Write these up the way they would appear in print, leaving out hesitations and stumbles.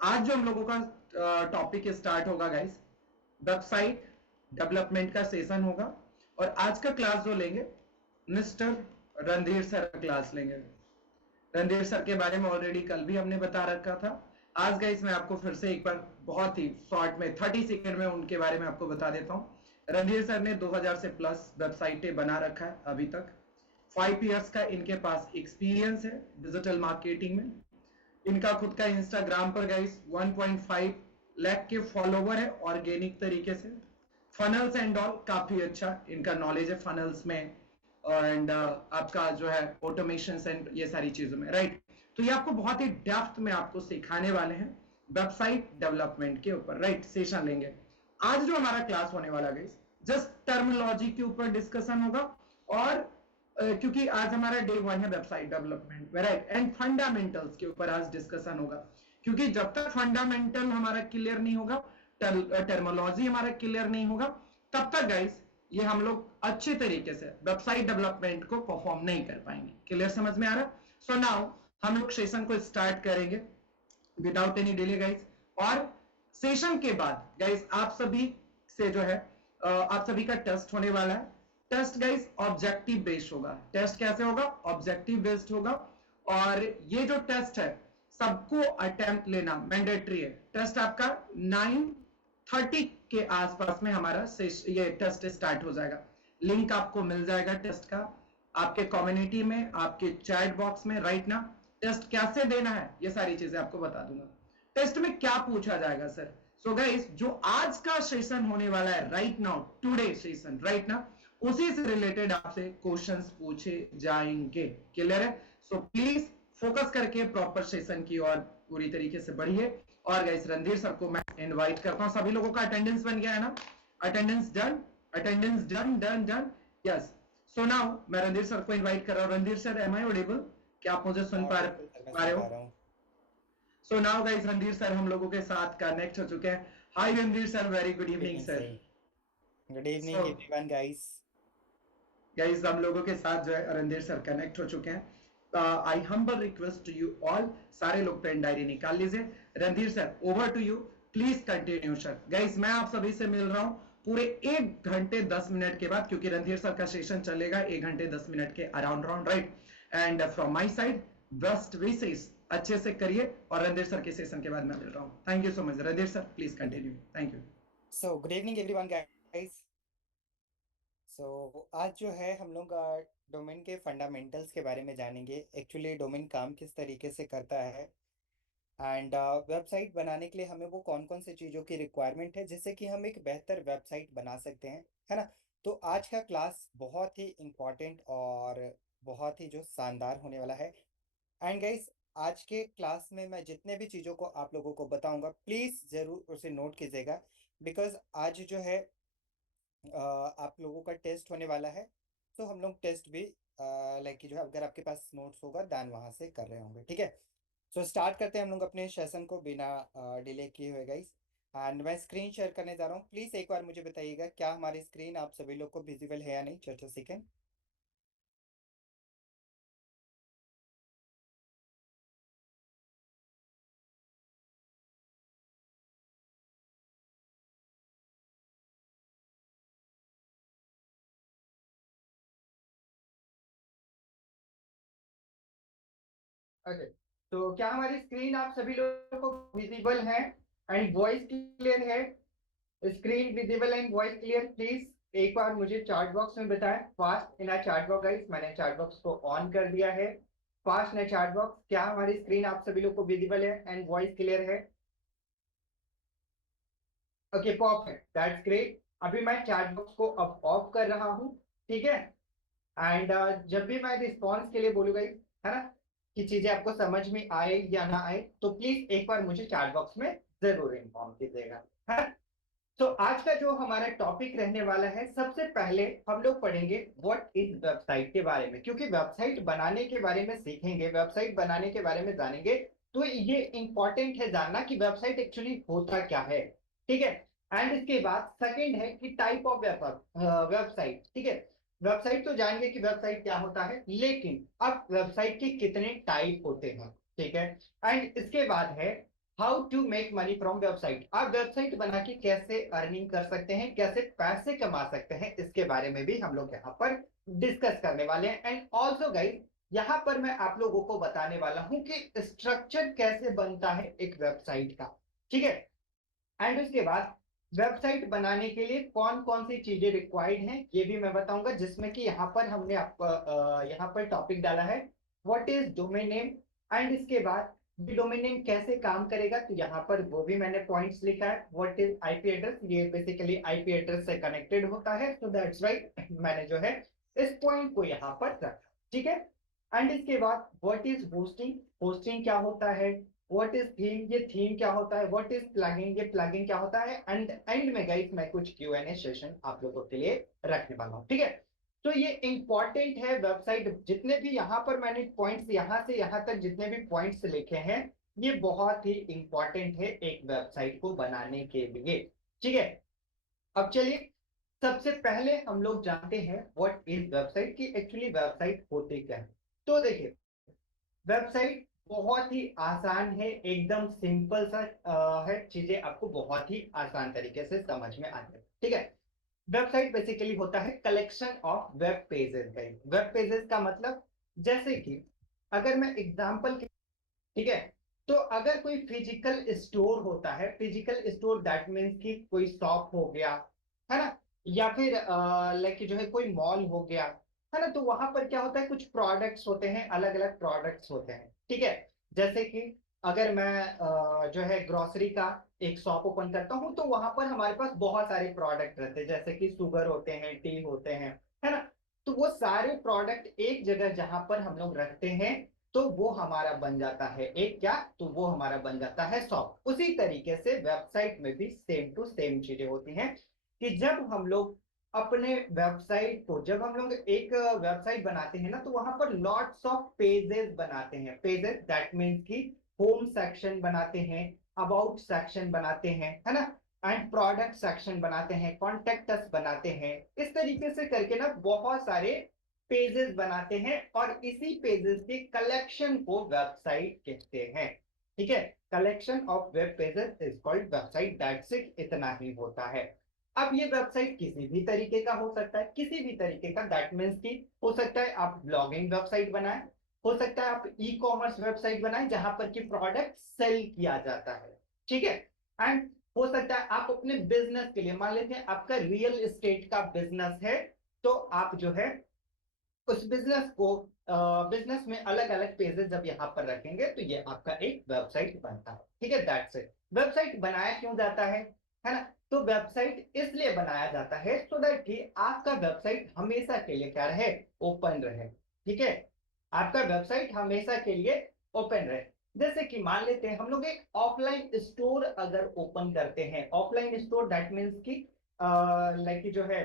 आज जो हम लोगों का टॉपिक स्टार्ट होगा गाइस, वेबसाइट डेवलपमेंट का सेशन होगा। और आज का क्लास जो लेंगे, मिस्टर रणधीर सर क्लास लेंगे। रणधीर सर के बारे में ऑलरेडी कल भी हमने बता रखा था। आज गाइस मैं आपको फिर से एक बार बहुत ही शॉर्ट में 30 सेकंड में उनके बारे में आपको बता देता हूं। रणधीर सर ने 2000 से प्लस वेबसाइटें बना रखा है अभी तक। 5 इयर्स का इनके पास एक्सपीरियंस है डिजिटल मार्केटिंग में। इनका खुद का इंस्टाग्राम पर गाइस 1.5 लाख के फॉलोवर है ऑर्गेनिक तरीके से। फनल्स एंड ऑल काफी अच्छा इनका नॉलेज है फनल्स में, एंड आपका जो है ऑटोमेशन एंड ये सारी चीजों में, राइट। तो ये आपको बहुत ही डेप्थ में आपको सिखाने वाले हैं वेबसाइट डेवलपमेंट के ऊपर, राइट। सेशन लेंगे आज जो हमारा क्लास होने वाला गाइस, जस्ट टर्मिनोलॉजी के ऊपर डिस्कशन होगा। और क्योंकि आज हमारा डे 1 है वेबसाइट डेवलपमेंट में, राइट। एंड फंडामेंटल्स के ऊपर आज डिस्कशन होगा, क्योंकि जब तक फंडामेंटल हमारा क्लियर नहीं होगा, टर्मिनोलॉजी हमारा क्लियर नहीं होगा, तब तक गाइस ये हम लोग अच्छे तरीके से वेबसाइट डेवलपमेंट को परफॉर्म नहीं कर पाएंगे। क्लियर समझ में आ रहा है? सो नाउ हम लोग सेशन को स्टार्ट करेंगे विदाउट एनी डिले गाइस। और सेशन के बाद गाइस आप सभी से जो है आप सभी का टेस्ट होने वाला है। टेस्ट गाइस ऑब्जेक्टिव बेस्ड होगा। टेस्ट कैसे होगा? ऑब्जेक्टिव बेस्ड होगा। और ये जो टेस्ट है सबको अटेम्प्ट लेना मैंडेटरी है। टेस्ट आपका 9:30 के आसपास में हमारा ये टेस्ट स्टार्ट हो जाएगा। लिंक आपको मिल जाएगा टेस्ट का आपके कम्युनिटी में, आपके चैट बॉक्स में, राइट ना। टेस्ट कैसे देना है ये सारी चीजें आपको बता दूंगा। टेस्ट में क्या पूछा जाएगा सर? सो गाइस जो आज का सेशन होने वाला है, right now, today session, right ना, उसी से रिलेटेड आपसे क्वेश्चंस पूछे जाएंगे। क्लियर है? सो प्लीज फोकस करके प्रॉपर सेशन की और पूरी तरीके से बढ़िए। और गाइस रणधीर सर को मैं इनवाइट करता हूं। सभी लोगों का अटेंडेंस बन गया है ना? Attendance done, attendance done done done, yes. So now मैं रणधीर सर को इनवाइट कर रहा हूं। Randhir sir, am I audible? क्या आप मुझे सुन हाँ बिल्कुल सर, मैं पा रहे सुन हो? पा रहा हूँ। So now guys Randhir sir हम लोगों के साथ कनेक्ट हो चुके हैं। Hi Randhir sir, very good good evening evening sir. Sir. Good so evening everyone guys. Guys हम लोगों के साथ जो है रणधीर सर कनेक्ट हो चुके हैं। I humble request to you all, सारे लोग पेन डायरी निकाल लीजिए। Randhir sir over to you, please continue sir. Guys मैं आप सभी से मिल रहा हूं पूरे 1 घंटे 10 मिनट के बाद, क्योंकि रणधीर सर का सेशन चलेगा 1 घंटे 10 मिनट के around round, right. And from my side best wishes, अच्छे से करिए। और रणधीर सर के सेशन के बाद मैं मिल रहा हूँ। Thank you so much Randhir sir, please continue. Thank you. So good evening everyone guys. So आज जो है हम लोग डोमेन के फंडामेंटल्स के बारे में जानेंगे। एक्चुअली डोमेन काम किस तरीके से करता है एंड वेबसाइट बनाने के लिए हमें वो कौन कौन सी चीज़ों की रिक्वायरमेंट है जिससे कि हम एक बेहतर वेबसाइट बना सकते हैं, है ना। तो आज का क्लास बहुत ही इम्पोर्टेंट और बहुत ही जो शानदार होने वाला है। एंड गाइस आज के क्लास में मैं जितने भी चीज़ों को आप लोगों को बताऊंगा प्लीज़ ज़रूर उसे नोट कीजिएगा। बिकॉज आज जो है आप लोगों का टेस्ट होने वाला है। तो हम लोग टेस्ट भी लाइक जो है अगर आपके पास नोट्स होगा दैन वहाँ से कर रहे होंगे, ठीक है। सो स्टार्ट करते हैं हम लोग अपने सेशन को बिना डिले किए हुए गाइस। एंड मैं स्क्रीन शेयर करने जा रहा हूँ। प्लीज़ एक बार मुझे बताइएगा क्या हमारी स्क्रीन आप सभी लोग को विजिबल है या नहीं। Just a second. ओके, तो क्या हमारी स्क्रीन आप सभी लोगों को विजिबल है एंड वॉइस क्लियर है? Screen visible and voice clear, please एक बार मुझे चैट बॉक्स में बताएं fast in chat box guys. मैंने चैट बॉक्स को ऑन कर दिया है। फास्ट इन चैट बॉक्स, क्या हमारी स्क्रीन आप सभी लोग को विजिबल है एंड वॉइस क्लियर है? Okay perfect, that's great. अभी मैं चैट बॉक्स को अब ऑफ कर रहा हूँ, ठीक है। एंड जब भी मैं रिस्पॉन्स के लिए बोलूंगा, है ना, कि चीजें आपको समझ में आए या ना आए, तो प्लीज एक बार मुझे चैट बॉक्स में जरूर इन्फॉर्म कीजिएगा, है। तो आज का जो हमारा टॉपिक रहने वाला है, सबसे पहले हम लोग पढ़ेंगे व्हाट इज वेबसाइट के बारे में, क्योंकि वेबसाइट बनाने के बारे में सीखेंगे, वेबसाइट बनाने के बारे में जानेंगे। तो ये इंपॉर्टेंट है जानना कि वेबसाइट एक्चुअली होता क्या है, ठीक है। एंड इसके बाद सेकंड है कि टाइप ऑफ वेबसाइट, ठीक है। वेबसाइट तो जानेंगे कि वेबसाइट क्या होता है, लेकिन अब वेबसाइट के कितने टाइप होते हैं, ठीक है। एंड इसके बाद है how to make money from website. आप वेबसाइट बना के कैसे अर्निंग कर सकते हैं, कैसे पैसे कमा सकते हैं, इसके बारे में भी हम लोग यहाँ पर डिस्कस करने वाले हैं। एंड ऑल्सो गाइस, यहाँ पर मैं आप लोगों को बताने वाला हूँ कि स्ट्रक्चर कैसे बनता है एक वेबसाइट का, ठीक है। एंड उसके बाद वेबसाइट बनाने के लिए कौन कौन सी चीजें रिक्वायर्ड हैं ये भी मैं बताऊंगा, जिसमें कि यहाँ पर हमने यहाँ पर टॉपिक डाला है what is domain name. And इसके बाद ये डोमेन नेम कैसे काम करेगा, तो यहाँ पर वो भी मैंने पॉइंट्स लिखा है। व्हाट इज आईपी एड्रेस, ये बेसिकली आईपी एड्रेस से कनेक्टेड होता है, सो दैट्स राइट मैंने जो है इस पॉइंट को यहाँ पर रखा, ठीक है। एंड इसके बाद व्हाट इज होस्टिंग, होस्टिंग क्या होता है। व्हाट इज थीम, ये थीम क्या होता है। व्हाट इज प्लगइन, ये प्लगइन क्या होता है। एंड एंड में गाइस मैं कुछ Q&A सेशन आप लोगों के लिए रखने वाला हूँ, ठीक है। तो ये इंपॉर्टेंट है वेबसाइट, जितने भी यहाँ पर मैंने पॉइंट्स यहाँ से यहाँ तक जितने भी पॉइंट्स लिखे हैं ये बहुत ही इंपॉर्टेंट है एक वेबसाइट को बनाने के लिए, ठीक है। अब चलिए सबसे पहले हम लोग जानते हैं व्हाट इज वेबसाइट, की एक्चुअली वेबसाइट होती क्या है। तो देखिए वेबसाइट बहुत ही आसान है, एकदम सिंपल सा है, चीजें आपको बहुत ही आसान तरीके से समझ में आती है, ठीक है। वेबसाइट बेसिकली होता है collection of web pages. Web pages का मतलब, जैसे कि अगर मैं एग्जांपल, ठीक है, तो अगर कोई फिजिकल स्टोर होता है, फिजिकल स्टोर दैट मीन्स कि कोई शॉप हो गया, है ना, या फिर लाइक जो है कोई मॉल हो गया, है ना, तो वहां पर क्या होता है कुछ प्रोडक्ट्स होते हैं, अलग अलग प्रोडक्ट्स होते हैं, ठीक है। जैसे कि अगर मैं जो है ग्रोसरी का एक शॉप ओपन करता हूं तो वहां पर हमारे पास बहुत सारे प्रोडक्ट रहते हैं, जैसे कि शुगर होते हैं, टी होते हैं, है ना। तो वो सारे प्रोडक्ट एक जगह जहां पर हम लोग रखते हैं तो वो हमारा बन जाता है एक क्या, तो वो हमारा बन जाता है शॉप। उसी तरीके से वेबसाइट में भी सेम टू सेम चीजें होती हैं कि जब हम लोग अपने वेबसाइट को, जब हम लोग एक वेबसाइट बनाते हैं ना तो वहां पर लॉट्स ऑफ पेजेस बनाते हैं। पेजेस दैट मीन्स कि होम सेक्शन बनाते हैं, अबाउट सेक्शन बनाते हैं, है ना, एंड प्रोडक्ट सेक्शन बनाते हैं, कॉन्टेक्ट अस बनाते हैं। इस तरीके से करके ना बहुत सारे पेजेस बनाते हैं और इसी पेजेस के कलेक्शन को वेबसाइट कहते हैं, ठीक है। Collection of web pages is called website, that's it, इतना ही होता है। अब ये वेबसाइट किसी भी तरीके का हो सकता है, किसी भी तरीके का, दैट मीन्स कि हो सकता है आप ब्लॉगिंग वेबसाइट बनाएं, हो सकता है आप ई कॉमर्स वेबसाइट बनाएं जहां पर कि प्रोडक्ट सेल किया जाता है, ठीक है। एंड हो सकता है आप अपने बिजनेस के लिए, मान लेते हैं आपका रियल एस्टेट का बिजनेस है, तो आप जो है उस बिजनेस को, बिजनेस में अलग अलग पेजेस जब यहाँ पर रखेंगे तो ये आपका एक वेबसाइट बनता है, ठीक है। That's it. वेबसाइट बनाया क्यों जाता है ना। तो वेबसाइट इसलिए बनाया जाता है सो दैट कि आपका वेबसाइट हमेशा के लिए क्या रहे, ओपन रहे, ठीक है। आपका वेबसाइट हमेशा के लिए ओपन रहे। जैसे कि मान लेते हैं हम लोग एक ऑफलाइन स्टोर अगर ओपन करते हैं, ऑफलाइन स्टोर दैट मीन्स की लाइक जो है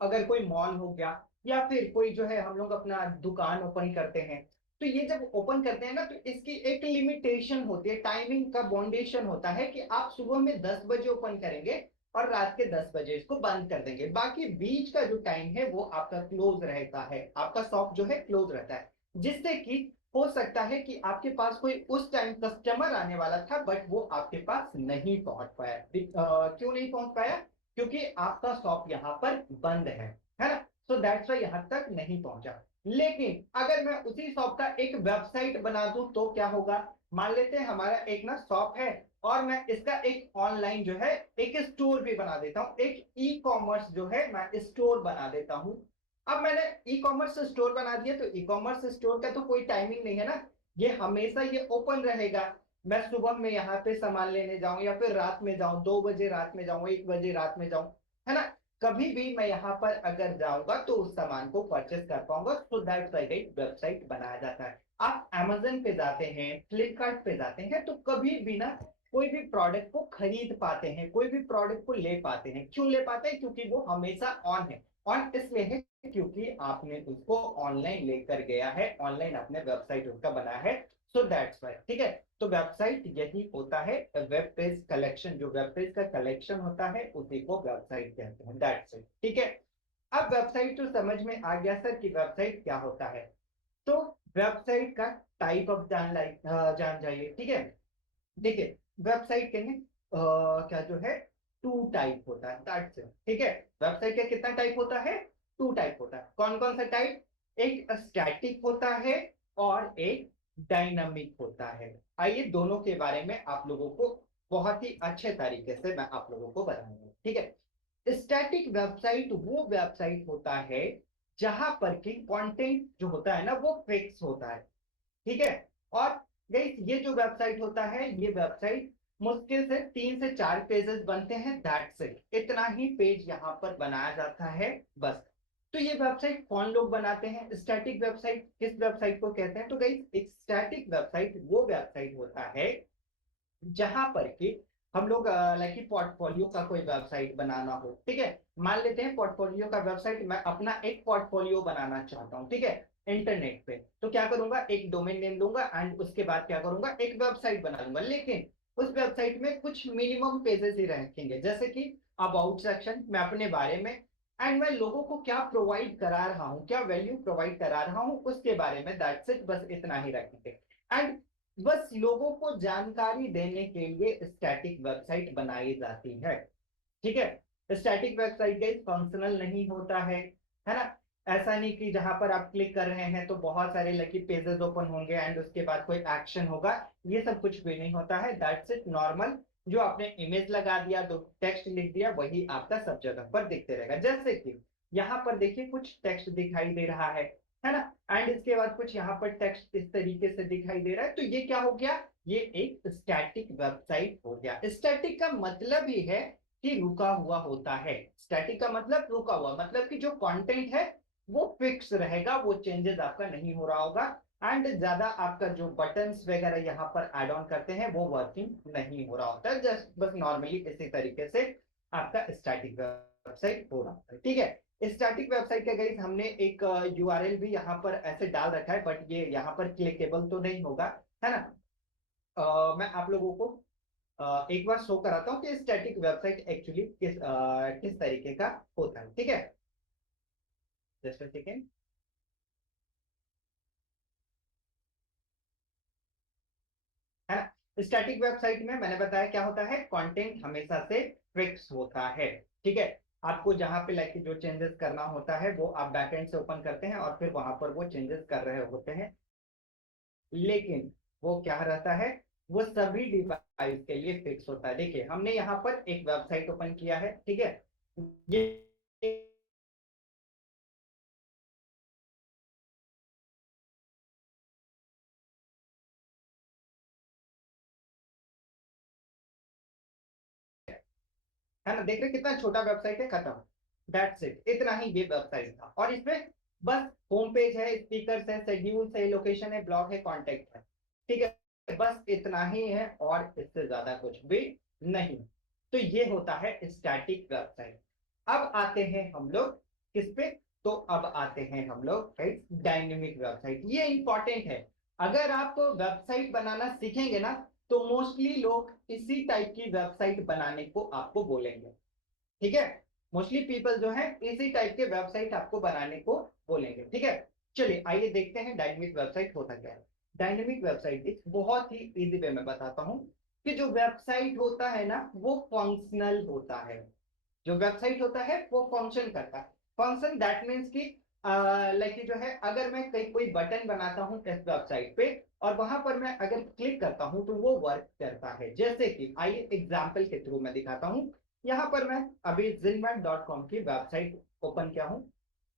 अगर कोई मॉल हो गया या फिर कोई जो है हम लोग अपना दुकान ओपन करते हैं, तो ये जब ओपन करते हैं ना तो इसकी एक लिमिटेशन होती है, टाइमिंग का बाउंडेशन होता है कि आप सुबह में 10 बजे ओपन करेंगे और रात के 10 बजे इसको बंद कर देंगे। बाकी बीच का जो टाइम है वो आपका क्लोज रहता है, आपका शॉप जो है क्लोज रहता है, जिससे कि हो सकता है कि आपके पास कोई उस टाइम कस्टमर आने वाला था बट वो आपके पास नहीं पहुंच पाया। क्यों नहीं पहुंच पाया, क्योंकि आपका शॉप यहाँ पर बंद है ना, सो दैट्स वाई यहाँ तक नहीं पहुंचा। लेकिन अगर मैं उसी शॉप का एक वेबसाइट बना दूं तो क्या होगा। मान लेते हैं हमारा एक ना शॉप है और मैं इसका एक ऑनलाइन जो है एक स्टोर भी बना देता हूं, एक ई कॉमर्स जो है मैं स्टोर बना देता हूं। अब मैंने ई कॉमर्स स्टोर बना दिया तो ई कॉमर्स स्टोर का तो कोई टाइमिंग नहीं है ना, ये हमेशा ये ओपन रहेगा। मैं सुबह में यहाँ पे सामान लेने जाऊं या फिर रात में जाऊं, 2 बजे रात में जाऊं, 1 बजे रात में जाऊं, है ना, कभी भी मैं यहाँ पर अगर जाऊंगा तो उस सामान को परचेस कर पाऊंगा। सो दैट्स व्हाई वेबसाइट बनाया जाता है। आप Amazon पे जाते हैं, फ्लिपकार्ट पे जाते हैं तो कभी भी ना कोई भी प्रोडक्ट को खरीद पाते हैं, कोई भी प्रोडक्ट को ले पाते हैं। क्यों ले पाते हैं, क्योंकि वो हमेशा ऑन है। ऑन इसलिए है क्योंकि आपने उसको ऑनलाइन लेकर गया है, ऑनलाइन अपने वेबसाइट उसका बनाया है, सो दैट्स व्हाई, ठीक है। तो वेबसाइट यही होता है, वेब पेज कलेक्शन, जो वेब पेज का कलेक्शन होता है उसी को वेबसाइट कहते हैं, दैट्स इट, ठीक है। अब वेबसाइट तो समझ में आ गया सर कि वेबसाइट क्या होता है। तो वेबसाइट का टाइप ऑफ जान जाइए, ठीक है। देखिए वेबसाइट के में क्या जो है टू टाइप होता है, दैट्स इट। ठीक है, वेबसाइट का कितना टाइप होता है? टू टाइप होता है। कौन कौन सा टाइप? एक स्टैटिक होता है और एक डायनामिक होता है। आइए दोनों के बारे में आप लोगों को बहुत ही अच्छे तरीके से मैं आप लोगों को बताऊंगा। ठीक है, स्टैटिक वेबसाइट वो वेबसाइट होता है जहां पर कि कंटेंट जो होता है ना वो फिक्स होता है। ठीक है, और गाइस ये जो वेबसाइट होता है, ये वेबसाइट मुश्किल से 3 से 4 पेजेस बनते हैं, दैट्स इट। इतना ही पेज यहाँ पर बनाया जाता है बस। तो ये वेबसाइट कौन लोग बनाते हैं? स्टैटिक वेबसाइट किस वेबसाइट को कहते हैं? तो गाइस एक स्टैटिक वेबसाइट वो वेबसाइट होता है जहां पर कि हम लोग लाइक कि पोर्टफोलियो का कोई वेबसाइट बनाना हो। ठीक है, मान लेते हैं पोर्टफोलियो का वेबसाइट, मैं अपना एक पोर्टफोलियो बनाना चाहता हूँ। ठीक है, इंटरनेट पे तो क्या करूंगा, एक डोमेन नेम लूंगा एंड उसके बाद क्या करूंगा, एक वेबसाइट बना लूंगा। लेकिन उस वेबसाइट में कुछ मिनिमम पेजेस ही रखेंगे, जैसे कि अबाउट सेक्शन, मैं अपने बारे में, एंड मैं लोगों को क्या प्रोवाइड करा रहा हूँ, क्या वैल्यू प्रोवाइड करा रहा हूँ उसके बारे में, दैट्स इट, बस इतना ही रखेंगे। एंड बस लोगों को जानकारी देने के लिए स्टैटिक वेबसाइट बनाई जाती है। ठीक है, स्टैटिक वेबसाइट का फंक्शनल नहीं होता है ना। ऐसा नहीं कि जहां पर आप क्लिक कर रहे हैं तो बहुत सारे लकी पेजेस ओपन होंगे एंड उसके बाद कोई एक्शन होगा, ये सब कुछ भी नहीं होता है। दैट्स इट, नॉर्मल जो आपने इमेज लगा दिया, तो टेक्स्ट लिख दिया, वही आपका सब जगह पर दिखते रहेगा। जैसे कि यहाँ पर देखिए कुछ टेक्स्ट दिखाई दे रहा है ना, एंड इसके बाद कुछ यहाँ पर टेक्स्ट इस तरीके से दिखाई दे रहा है, तो ये क्या हो गया, ये एक स्टैटिक वेबसाइट हो गया। स्टैटिक का मतलब ही है कि रुका हुआ होता है। स्टैटिक का मतलब रुका हुआ, मतलब कि जो कंटेंट है वो फिक्स रहेगा, वो चेंजेस आपका नहीं हो रहा होगा, एंड ज्यादा आपका जो बटन्स वगैरह यहाँ पर ऐड ऑन करते हैं वो वर्किंग नहीं हो रहा होता है। जस्ट बस नॉर्मली इसी तरीके से आपका स्टैटिक वेबसाइट हो रहा है। ठीक है, स्टैटिक वेबसाइट का गाइस हमने एक यूआरएल भी यहाँ पर ऐसे डाल रखा है, बट ये यहाँ पर क्लिकेबल तो नहीं होगा, है ना। मैं आप लोगों को एक बार शो कराता हूँ कि स्टैटिक वेबसाइट एक्चुअली किस तरीके का होता है। ठीक है, जस्ट अ सेकेंड, है ना। स्टैटिक वेबसाइट में मैंने बताया क्या होता है, कंटेंट हमेशा से फिक्स होता है। ठीक है, आपको जहां पे लाइक जो चेंजेस करना होता है वो आप बैकएंड से ओपन करते हैं और फिर वहां पर वो चेंजेस कर रहे होते हैं। लेकिन वो क्या रहता है, वो सभी डिवाइस के लिए फिक्स होता है। देखिए हमने यहाँ पर एक वेबसाइट ओपन किया है। ठीक है, ये है ना, देख रहे कितना छोटा वेबसाइट है, खत्म, दैट्स इट, इतना ही ये वेबसाइट था। और इसमें बस होम पेज है, स्पीकर्स है, शेड्यूल्स है, लोकेशन है, ब्लॉग है, कॉन्टेक्ट है। ठीक है, बस इतना ही है और इससे ज्यादा कुछ भी नहीं। तो ये होता है स्टैटिक वेबसाइट। अब आते हैं हम लोग किस पे, तो अब आते हैं हम लोग डायनेमिक वेबसाइट। ये इंपॉर्टेंट है, अगर आप वेबसाइट बनाना सीखेंगे ना तो मोस्टली लोग इसी टाइप की वेबसाइट बनाने को आपको बोलेंगे। ठीक है, मोस्टली पीपल जो है इसी टाइप के वेबसाइट आपको बनाने को बोलेंगे। ठीक है, चलिए आइए देखते हैं डायनेमिक वेबसाइट होता क्या है। डायनेमिक वेबसाइट एक बहुत ही इजी वे में बताता हूं कि जो वेबसाइट होता है ना वो फंक्शनल होता है। जो वेबसाइट होता है वो फंक्शन करता है। फंक्शन दैट मीन्स कि लाइक जो है, अगर मैं कोई बटन बनाता हूँ इस वेबसाइट पे और वहां पर मैं अगर क्लिक करता हूं तो वो वर्क करता है। जैसे कि आइए एग्जांपल के थ्रू मैं दिखाता हूं। यहाँ पर मैं अभी zinman.com की वेबसाइट ओपन किया हूं,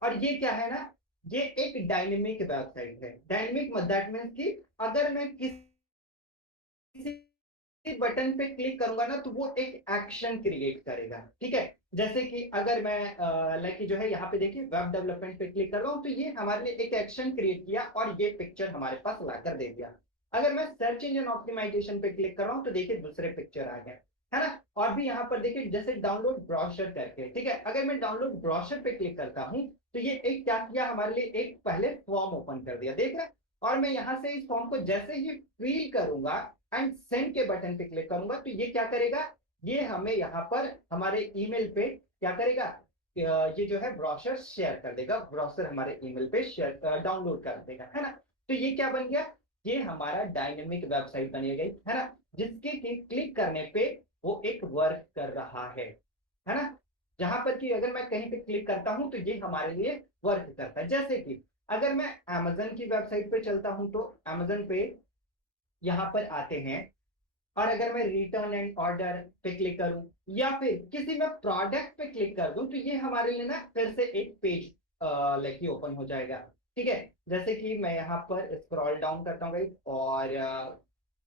और ये क्या है ना, ये एक डायनेमिक वेबसाइट है। डायनेमिक दैट मीन्स कि अगर मैं किसी बटन पे क्लिक करूंगा ना तो वो एक एक्शन क्रिएट करेगा। ठीक है, जैसे कि अगर मैं लाइक जो है यहाँ पे देखिए वेब डेवलपमेंट पे क्लिक कर रहा हूँ तो ये हमारे लिए एक एक्शन क्रिएट किया और ये पिक्चर हमारे पास लाकर दे दिया। अगर मैं सर्च इंजन ऑप्टिमाइजेशन पे क्लिक कर रहा हूँ तो देखिए दूसरे पिक्चर आ गए, है ना। और भी यहाँ पर देखिए जैसे डाउनलोड ब्रोशर करके, ठीक है, अगर मैं डाउनलोड ब्रोशर पे क्लिक करता हूँ तो ये एक क्या किया, हमारे लिए एक पहले फॉर्म ओपन कर दिया, देख रहे हैं। और मैं यहाँ से इस फॉर्म को जैसे ही फिल करूंगा एंड सेंड के बटन पे क्लिक करूंगा तो ये क्या करेगा, ये हमें यहाँ पर हमारे ईमेल पे क्या करेगा, ये जो है ब्रोशर शेयर कर देगा, ब्रोशर हमारे ईमेल पे शेयर डाउनलोड कर देगा, है ना। तो ये क्या बन गया, ये हमारा डायनेमिक वेबसाइट बनी गई है ना, जिसके क्लिक करने पे वो एक वर्क कर रहा है ना। जहां पर कि अगर मैं कहीं पे क्लिक करता हूं तो ये हमारे लिए वर्क करता है। जैसे कि अगर मैं अमेजन की वेबसाइट पे चलता हूं तो अमेजन पे यहाँ पर आते हैं, और अगर मैं रिटर्न एंड ऑर्डर पे क्लिक करूं या फिर किसी में प्रोडक्ट पे क्लिक कर दूं तो ये हमारे लिए ना फिर से एक पेज लेके ओपन हो जाएगा। ठीक है, जैसे कि मैं यहाँ पर स्क्रॉल डाउन करता हूँ भाई, और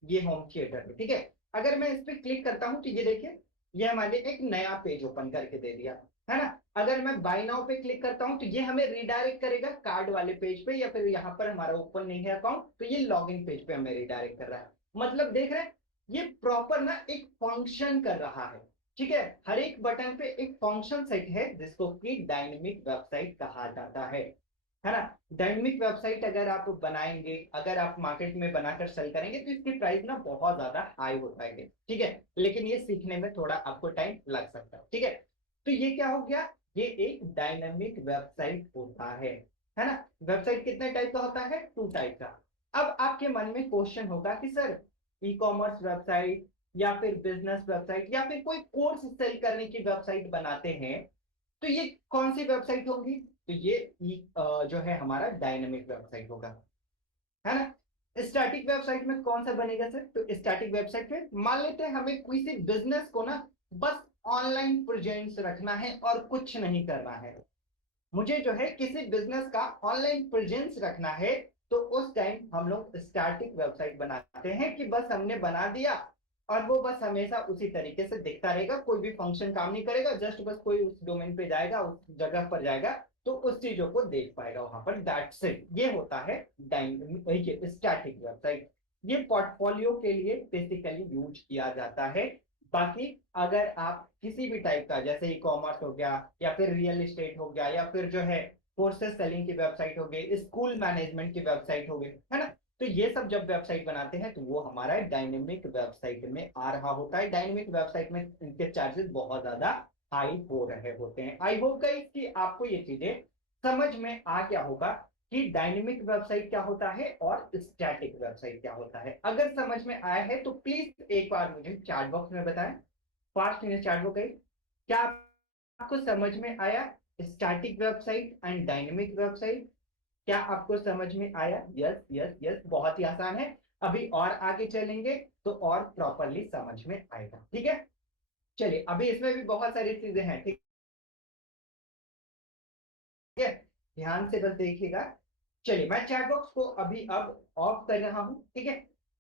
ये होम थिएटर पे, ठीक है, अगर मैं इस पे क्लिक करता हूँ तो ये देखिए ये हमारे लिए एक नया पेज ओपन करके दे दिया, है ना। अगर मैं बाय नाउ पे क्लिक करता हूँ तो ये हमें रिडायरेक्ट करेगा कार्ड वाले पेज पे, या फिर यहाँ पर हमारा ओपन नहीं है अकाउंट तो ये लॉगिन पेज पे हमें रिडायरेक्ट कर रहा है। मतलब देख रहे हैं, ये प्रॉपर ना एक फंक्शन कर रहा है। ठीक है, हर एक बटन पे एक फंक्शन सेट है जिसको कि डायनेमिक वेबसाइट कहा जाता है ना। डायनेमिक वेबसाइट अगर आप बनाएंगे, अगर आप मार्केट में बनाकर सेल करेंगे तो इसकी प्राइस ना बहुत ज्यादा हाई हो पाएगी। ठीक है, लेकिन ये सीखने में थोड़ा आपको टाइम लग सकता है। ठीक है, तो ये क्या हो गया, ये एक डायनेमिक वेबसाइट होता है ना। वेबसाइट कितने टाइप का होता है, 2 टाइप का। अब आपके मन में क्वेश्चन होगा कि सर ई कॉमर्स वेबसाइट या फिर बिजनेस वेबसाइट या फिर कोई कोर्स सेल करने की वेबसाइट बनाते हैं तो ये कौन सी वेबसाइट होगी, तो ये जो है हमारा डायनेमिक वेबसाइट होगा, है ना। स्टैटिक वेबसाइट में कौन सा बनेगा सर, तो स्टैटिक वेबसाइट में मान लेते हैं हमें किसी बिजनेस को ना बस ऑनलाइन प्रेजेंस रखना है और कुछ नहीं करना है, मुझे जो है किसी बिजनेस का ऑनलाइन प्रेजेंस रखना है, तो उस टाइम हम लोग स्टैटिक वेबसाइट बनाते हैं कि बस हमने बना दिया और वो बस हमेशा उसी तरीके से दिखता रहेगा, कोई भी फंक्शन काम नहीं करेगा, जस्ट बस कोई उस डोमेन पे जाएगा, उस जगह पर जाएगा तो उस चीजों को देख पाएगा वहां पर, दैट्स इट। ये होता है डायनेमिक स्टैटिक वेबसाइट। ये पोर्टफोलियो के लिए बेसिकली यूज किया जाता है। बाकी अगर आप किसी भी टाइप का, जैसे ई कॉमर्स हो गया या फिर रियल एस्टेट हो गया या फिर जो है कोर्सेज सेलिंग की वेबसाइट हो गई, स्कूल मैनेजमेंट की वेबसाइट हो गई, है ना, तो ये सब जब वेबसाइट बनाते हैं तो वो हमारा डायनेमिक वेबसाइट में आ रहा होता है। डायनेमिक वेबसाइट में इनके चार्जेस बहुत ज्यादा हाई हो रहे होते हैं। आई होप गाइस कि आपको ये चीजें समझ में आ गया होगा कि डायनेमिक वेबसाइट क्या होता है और स्टैटिक वेबसाइट क्या होता है। अगर समझ में आया है तो प्लीज एक बार मुझे चैट बॉक्स में बताएं, फास्ट मिनट चैट बॉक्स गई, क्या आपको समझ में आया static website and dynamic website, क्या आपको समझ में आया? यस यस यस, बहुत ही आसान है। अभी और आगे चलेंगे तो और प्रॉपरली समझ में आएगा। ठीक है, चलिए अभी इसमें भी बहुत सारी चीजें हैं। ठीक है, ध्यान से बस देखिएगा। चलिए मैं चैट बॉक्स को अभी अब ऑफ कर रहा हूं। ठीक है,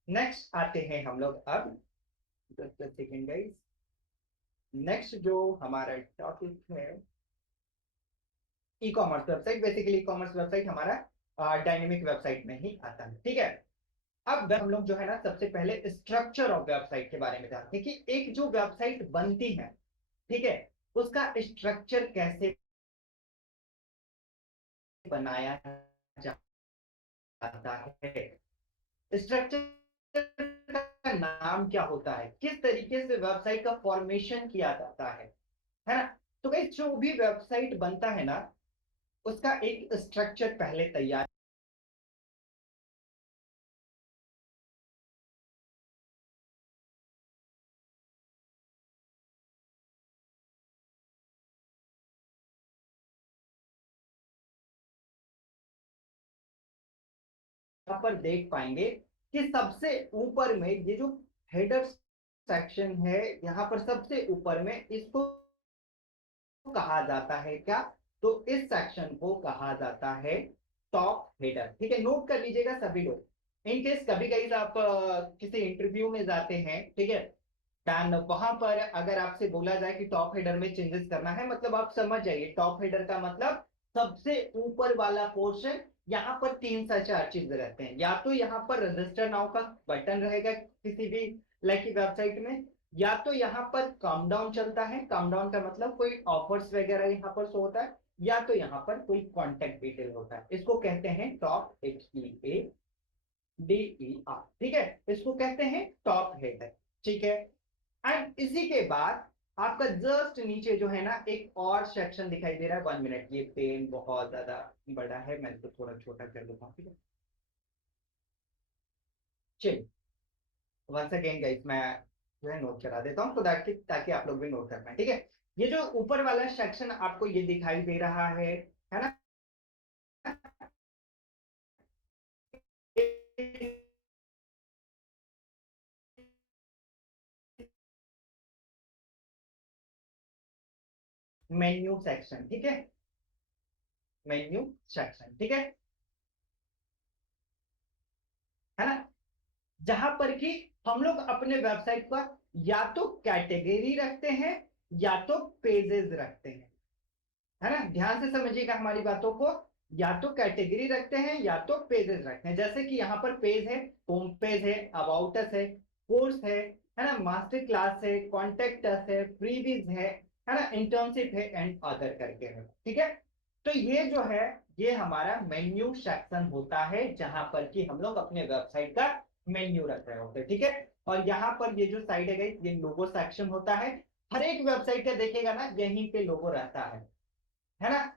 नेक्स्ट आते हैं हम लोग अब, जस्ट सेकेंड गाइस। नेक्स्ट जो हमारा टॉपिक है e commerce website, basically e commerce website हमारा डायनेमिक वेबसाइट में ही आता है। ठीक है, अब हम लोग जो है ना सबसे पहले स्ट्रक्चर ऑफ वेबसाइट के बारे में जानते हैं कि एक जो वेबसाइट बनती है, ठीक है, उसका स्ट्रक्चर कैसे बनाया जाता है, स्ट्रक्चर का नाम क्या होता है, किस तरीके से वेबसाइट का फॉर्मेशन किया जाता है ना। तो कहीं जो भी वेबसाइट बनता है ना उसका एक स्ट्रक्चर पहले तैयार पर देख पाएंगे कि सबसे ऊपर में ये जो हेडर सेक्शन है, यहाँ पर सबसे ऊपर में इसको कहा जाता है क्या, तो इस सेक्शन को कहा जाता है टॉप हेडर। ठीक है, नोट कर लीजिएगा सभी लोग, इन केस कभी कभी आप किसी इंटरव्यू में जाते हैं, ठीक है, डन, वहां पर अगर आपसे बोला जाए कि टॉप हेडर में चेंजेस करना है, मतलब आप समझ जाइए टॉप हेडर का मतलब सबसे ऊपर वाला पोर्शन। यहाँ पर 3 से 4 चीजें रहते हैं, या तो यहाँ पर रजिस्टर नाउ का बटन रहेगा किसी भी लाइक की वेबसाइट में, या तो यहाँ पर काम डाउन चलता है, काम डाउन का मतलब कोई ऑफर्स वगैरह यहाँ पर शो होता है, या तो यहाँ पर कोई कॉन्टेक्ट डिटेल होता है, इसको कहते हैं टॉप, HEADER। ठीक है, इसको कहते हैं टॉप हेडर। ठीक है, एंड इसी के बाद आपका जस्ट नीचे जो है ना एक और सेक्शन दिखाई दे रहा है, 1 मिनट, ये पेन बहुत ज्यादा बड़ा है, मैं इसको थोड़ा छोटा कर देता हूँ। ठीक है, चलिए वंस अगेन गाइस, मैं जो है नोट करा देता हूँ तो ताकि आप लोग भी नोट कर पाए, ठीक है। ये जो ऊपर वाला सेक्शन आपको ये दिखाई दे रहा है ना, मेन्यू सेक्शन, ठीक है, मेन्यू सेक्शन, ठीक है ना, जहां पर कि हम लोग अपने वेबसाइट पर या तो कैटेगरी रखते हैं या तो पेजेस रखते हैं, है ना। ध्यान से समझिएगा हमारी बातों को, या तो कैटेगरी रखते हैं या तो पेजेस रखते हैं। जैसे कि यहाँ पर पेज है, होम पेज है, अबाउट अस है, कोर्स है ना, मास्टर क्लास है, कॉन्टेक्ट अस है, फ्रीबीज है ना, इंटर्नशिप है एंड अदर करके है, ठीक है। तो ये जो है ये हमारा मेन्यू सेक्शन होता है, जहां पर कि हम लोग अपने वेबसाइट का मेन्यू रख रहे होते हैं, ठीक है। और यहाँ पर ये जो साइड है गाइस, ये लोगो सेक्शन होता है। हर एक वेबसाइट का देखिएगा ना, यहीं पे लोगो रहता है ना।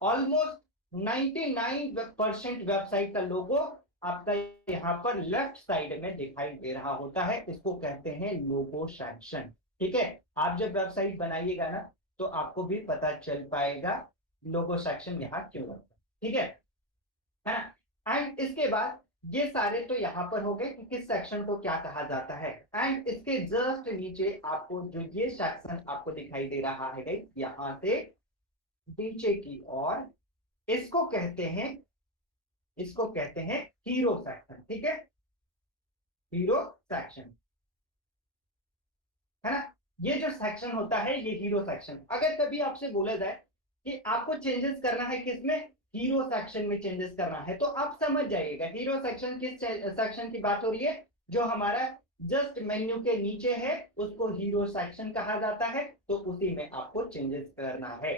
ऑलमोस्ट 99% वेबसाइट का लोगो आपका यहाँ पर लेफ्ट साइड में दिखाई दे रहा होता है। इसको कहते हैं लोगो सेक्शन, ठीक है। आप जब वेबसाइट बनाइएगा ना तो आपको भी पता चल पाएगा लोगो सेक्शन यहाँ क्यों रखा है, ठीक है ना। एंड इसके बाद ये सारे तो यहाँ पर हो गए कि किस सेक्शन को क्या कहा जाता है। एंड इसके जस्ट नीचे आपको जो ये सेक्शन आपको दिखाई दे रहा है गाइस, यहाँ से नीचे की ओर, इसको कहते हैं, इसको कहते हैं हीरो सेक्शन, ठीक है, हीरो सेक्शन, है ना। ये जो सेक्शन होता है ये हीरो सेक्शन। अगर कभी आपसे बोला जाए कि आपको चेंजेस करना है किसमें, हीरो सेक्शन में चेंजेस करना है, तो आप समझ जाइएगा हीरो सेक्शन किस सेक्शन की बात हो रही है। जो हमारा जस्ट मेन्यू के नीचे है उसको हीरो सेक्शन कहा जाता है, तो उसी में आपको चेंजेस करना है।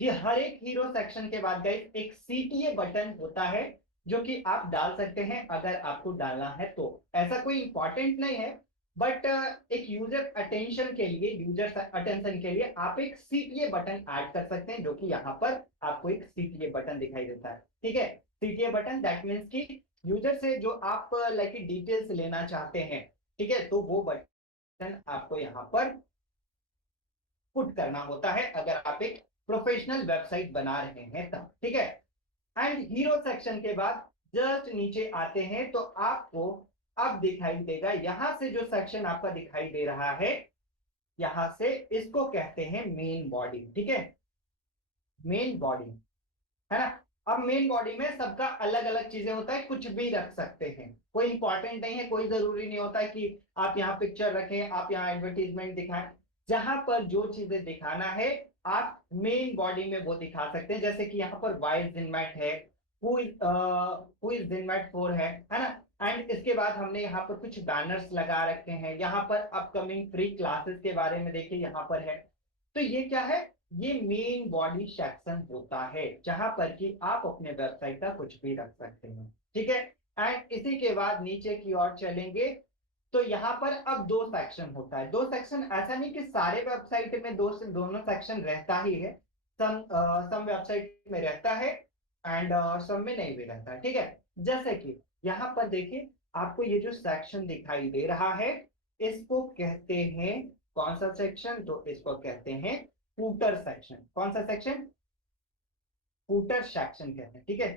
कि हर एक हीरो सेक्शन के बाद गाइस एक सीटीए बटन होता है जो कि आप डाल सकते हैं अगर आपको डालना है तो। ऐसा कोई इंपॉर्टेंट नहीं है, बट एक यूजर अटेंशन के लिए, यूजर अटेंशन के लिए आप एक सीटीए बटन ऐड कर सकते हैं, जो कि यहाँ पर आपको एक सीटीए बटन दिखाई देता है, ठीक है। सीटीए बटन दैट मीन्स कि यूजर से जो आप लाइक डिटेल्स लेना चाहते हैं, ठीक है, तो वो बटन आपको यहाँ पर पुट करना होता है अगर आप एक प्रोफेशनल वेबसाइट बना रहे हैं तब, ठीक है। एंड हीरो सेक्शन के बाद जस्ट नीचे आते हैं तो आपको अब दिखाई देगा, यहां से जो सेक्शन आपका दिखाई दे रहा है, यहां से इसको कहते हैं मेन बॉडी, ठीक है, मेन बॉडी, है ना। अब मेन बॉडी में सबका अलग अलग चीजें होता है, कुछ भी रख सकते हैं, कोई इंपॉर्टेंट नहीं है, कोई जरूरी नहीं होता है कि आप यहाँ पिक्चर रखें, आप यहाँ एडवर्टीजमेंट दिखाएं। जहां पर जो चीजें दिखाना है आप मेन बॉडी में वो दिखा सकते हैं। जैसे कि यहाँ पर वाई जिनमेट है, हु इज जिनमेट 4 है ना। एंड इसके बाद हमने यहाँ पर कुछ बैनर्स लगा रखे हैं, यहाँ पर अपकमिंग फ्री क्लासेस के बारे में देखिए यहाँ पर है। तो ये क्या है, ये मेन बॉडी सेक्शन होता है जहां पर कि आप अपने वेबसाइट का कुछ भी रख सकते हैं, ठीक है। एंड इसी के बाद नीचे की ओर चलेंगे तो यहाँ पर अब दो सेक्शन होता है। दो सेक्शन ऐसा नहीं कि सारे वेबसाइट में दोनों सेक्शन रहता ही है, सम वेबसाइट में रहता है एंड सम में नहीं भी रहता है, ठीक है। जैसे कि यहाँ पर देखिए आपको ये जो सेक्शन दिखाई दे रहा है इसको कहते हैं कौन सा सेक्शन, तो इसको कहते हैं फूटर सेक्शन। कौन सा सेक्शन, फूटर सेक्शन कहते हैं, ठीक है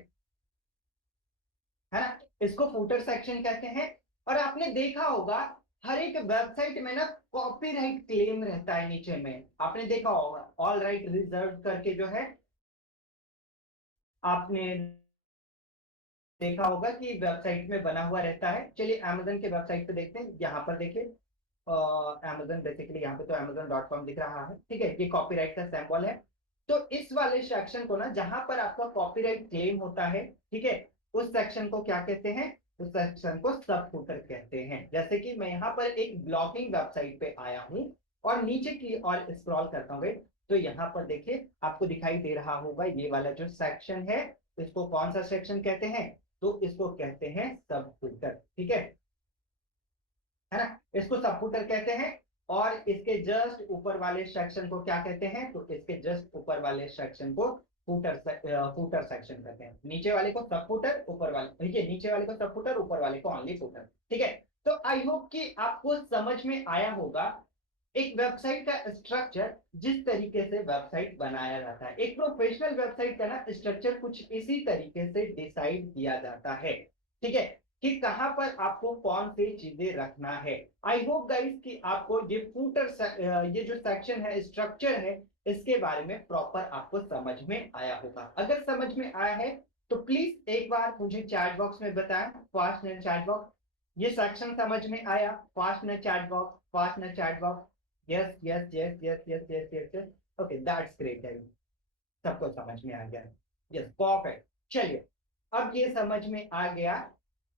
ना। इसको फूटर सेक्शन कहते हैं। और आपने देखा होगा हर एक वेबसाइट में ना कॉपीराइट क्लेम रहता है नीचे में, आपने देखा होगा ऑल राइट रिजर्व करके जो है, आपने देखा होगा कि वेबसाइट में बना हुआ रहता है। चलिए अमेजन के वेबसाइट पे देखते हैं, यहाँ पर देखिए अमेजन बेसिकली यहाँ पे तो amazon.com दिख रहा है, ठीक है, ये कॉपीराइट का सैंपल है। तो इस वाले सेक्शन को ना जहां पर आपका कॉपीराइट क्लेम होता है, ठीक है, उस सेक्शन को क्या कहते हैं, उस सेक्शन को सब फुटर कहते हैं। जैसे कि मैं यहाँ पर एक ब्लॉगिंग वेबसाइट पे आया हूँ और नीचे की और स्क्रॉल करता हूँ तो यहाँ पर देखिए आपको दिखाई दे रहा होगा ये वाला जो सेक्शन है, इसको कौन सा सेक्शन कहते हैं, तो इसको कहते हैं सब फुटर, ठीक है ना। इसको सबफुटर कहते हैं। और इसके जस्ट ऊपर वाले सेक्शन को क्या कहते हैं, तो इसके जस्ट ऊपर वाले सेक्शन को फूटर सेक्शन कहते हैं। नीचे वाले को सब फूटर, ऊपर वाले ये नीचे वाले को सब फूटर, ऊपर वाले को ओनली फूटर। ठीक है, तो आई होप कि आपको समझ में आया होगा एक वेबसाइट का स्ट्रक्चर, जिस तरीके से वेबसाइट बनाया जाता है। एक प्रोफेशनल वेबसाइट का ना स्ट्रक्चर कुछ इसी तरीके से डिसाइड किया जाता है। ठीक है, कि कहां पर आपको कौन सी चीजें रखना है। आई होप गाइस कि आपको ये ये जो सेक्शन है, स्ट्रक्चर है, इसके बारे में प्रॉपर आपको समझ में आया होगा। अगर समझ में आया है तो प्लीज एक बार मुझे चैट बॉक्स में बताएं, फास्ट इन चैट बॉक्स, ये सेक्शन समझ में आया? Fast in chat box, fast in chat box. Yes yes yes yes yes yes yes yes. Okay, that's great है, सबको समझ में आ गया। Yes, perfect. चलिए, अब ये समझ में आ गया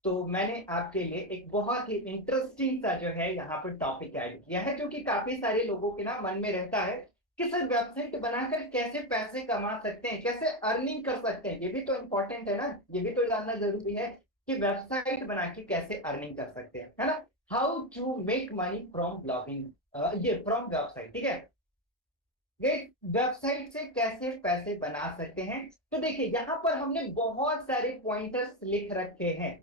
तो मैंने आपके लिए एक बहुत ही इंटरेस्टिंग सा जो है यहाँ पर टॉपिक ऐड किया है, जो कि काफी सारे लोगों के ना मन में रहता है कि सर वेबसाइट बनाकर कैसे पैसे कमा सकते हैं, कैसे अर्निंग कर सकते हैं। ये भी तो इंपॉर्टेंट है ना, ये भी तो जानना जरूरी है कि वेबसाइट बना के कैसे अर्निंग कर सकते हैं, है ना। How to make money from blogging, ये फ्रॉम वेबसाइट। ठीक है, ये वेबसाइट से कैसे पैसे बना सकते हैं। तो देखिए, यहाँ पर हमने बहुत सारे पॉइंटर्स लिख रखे हैं।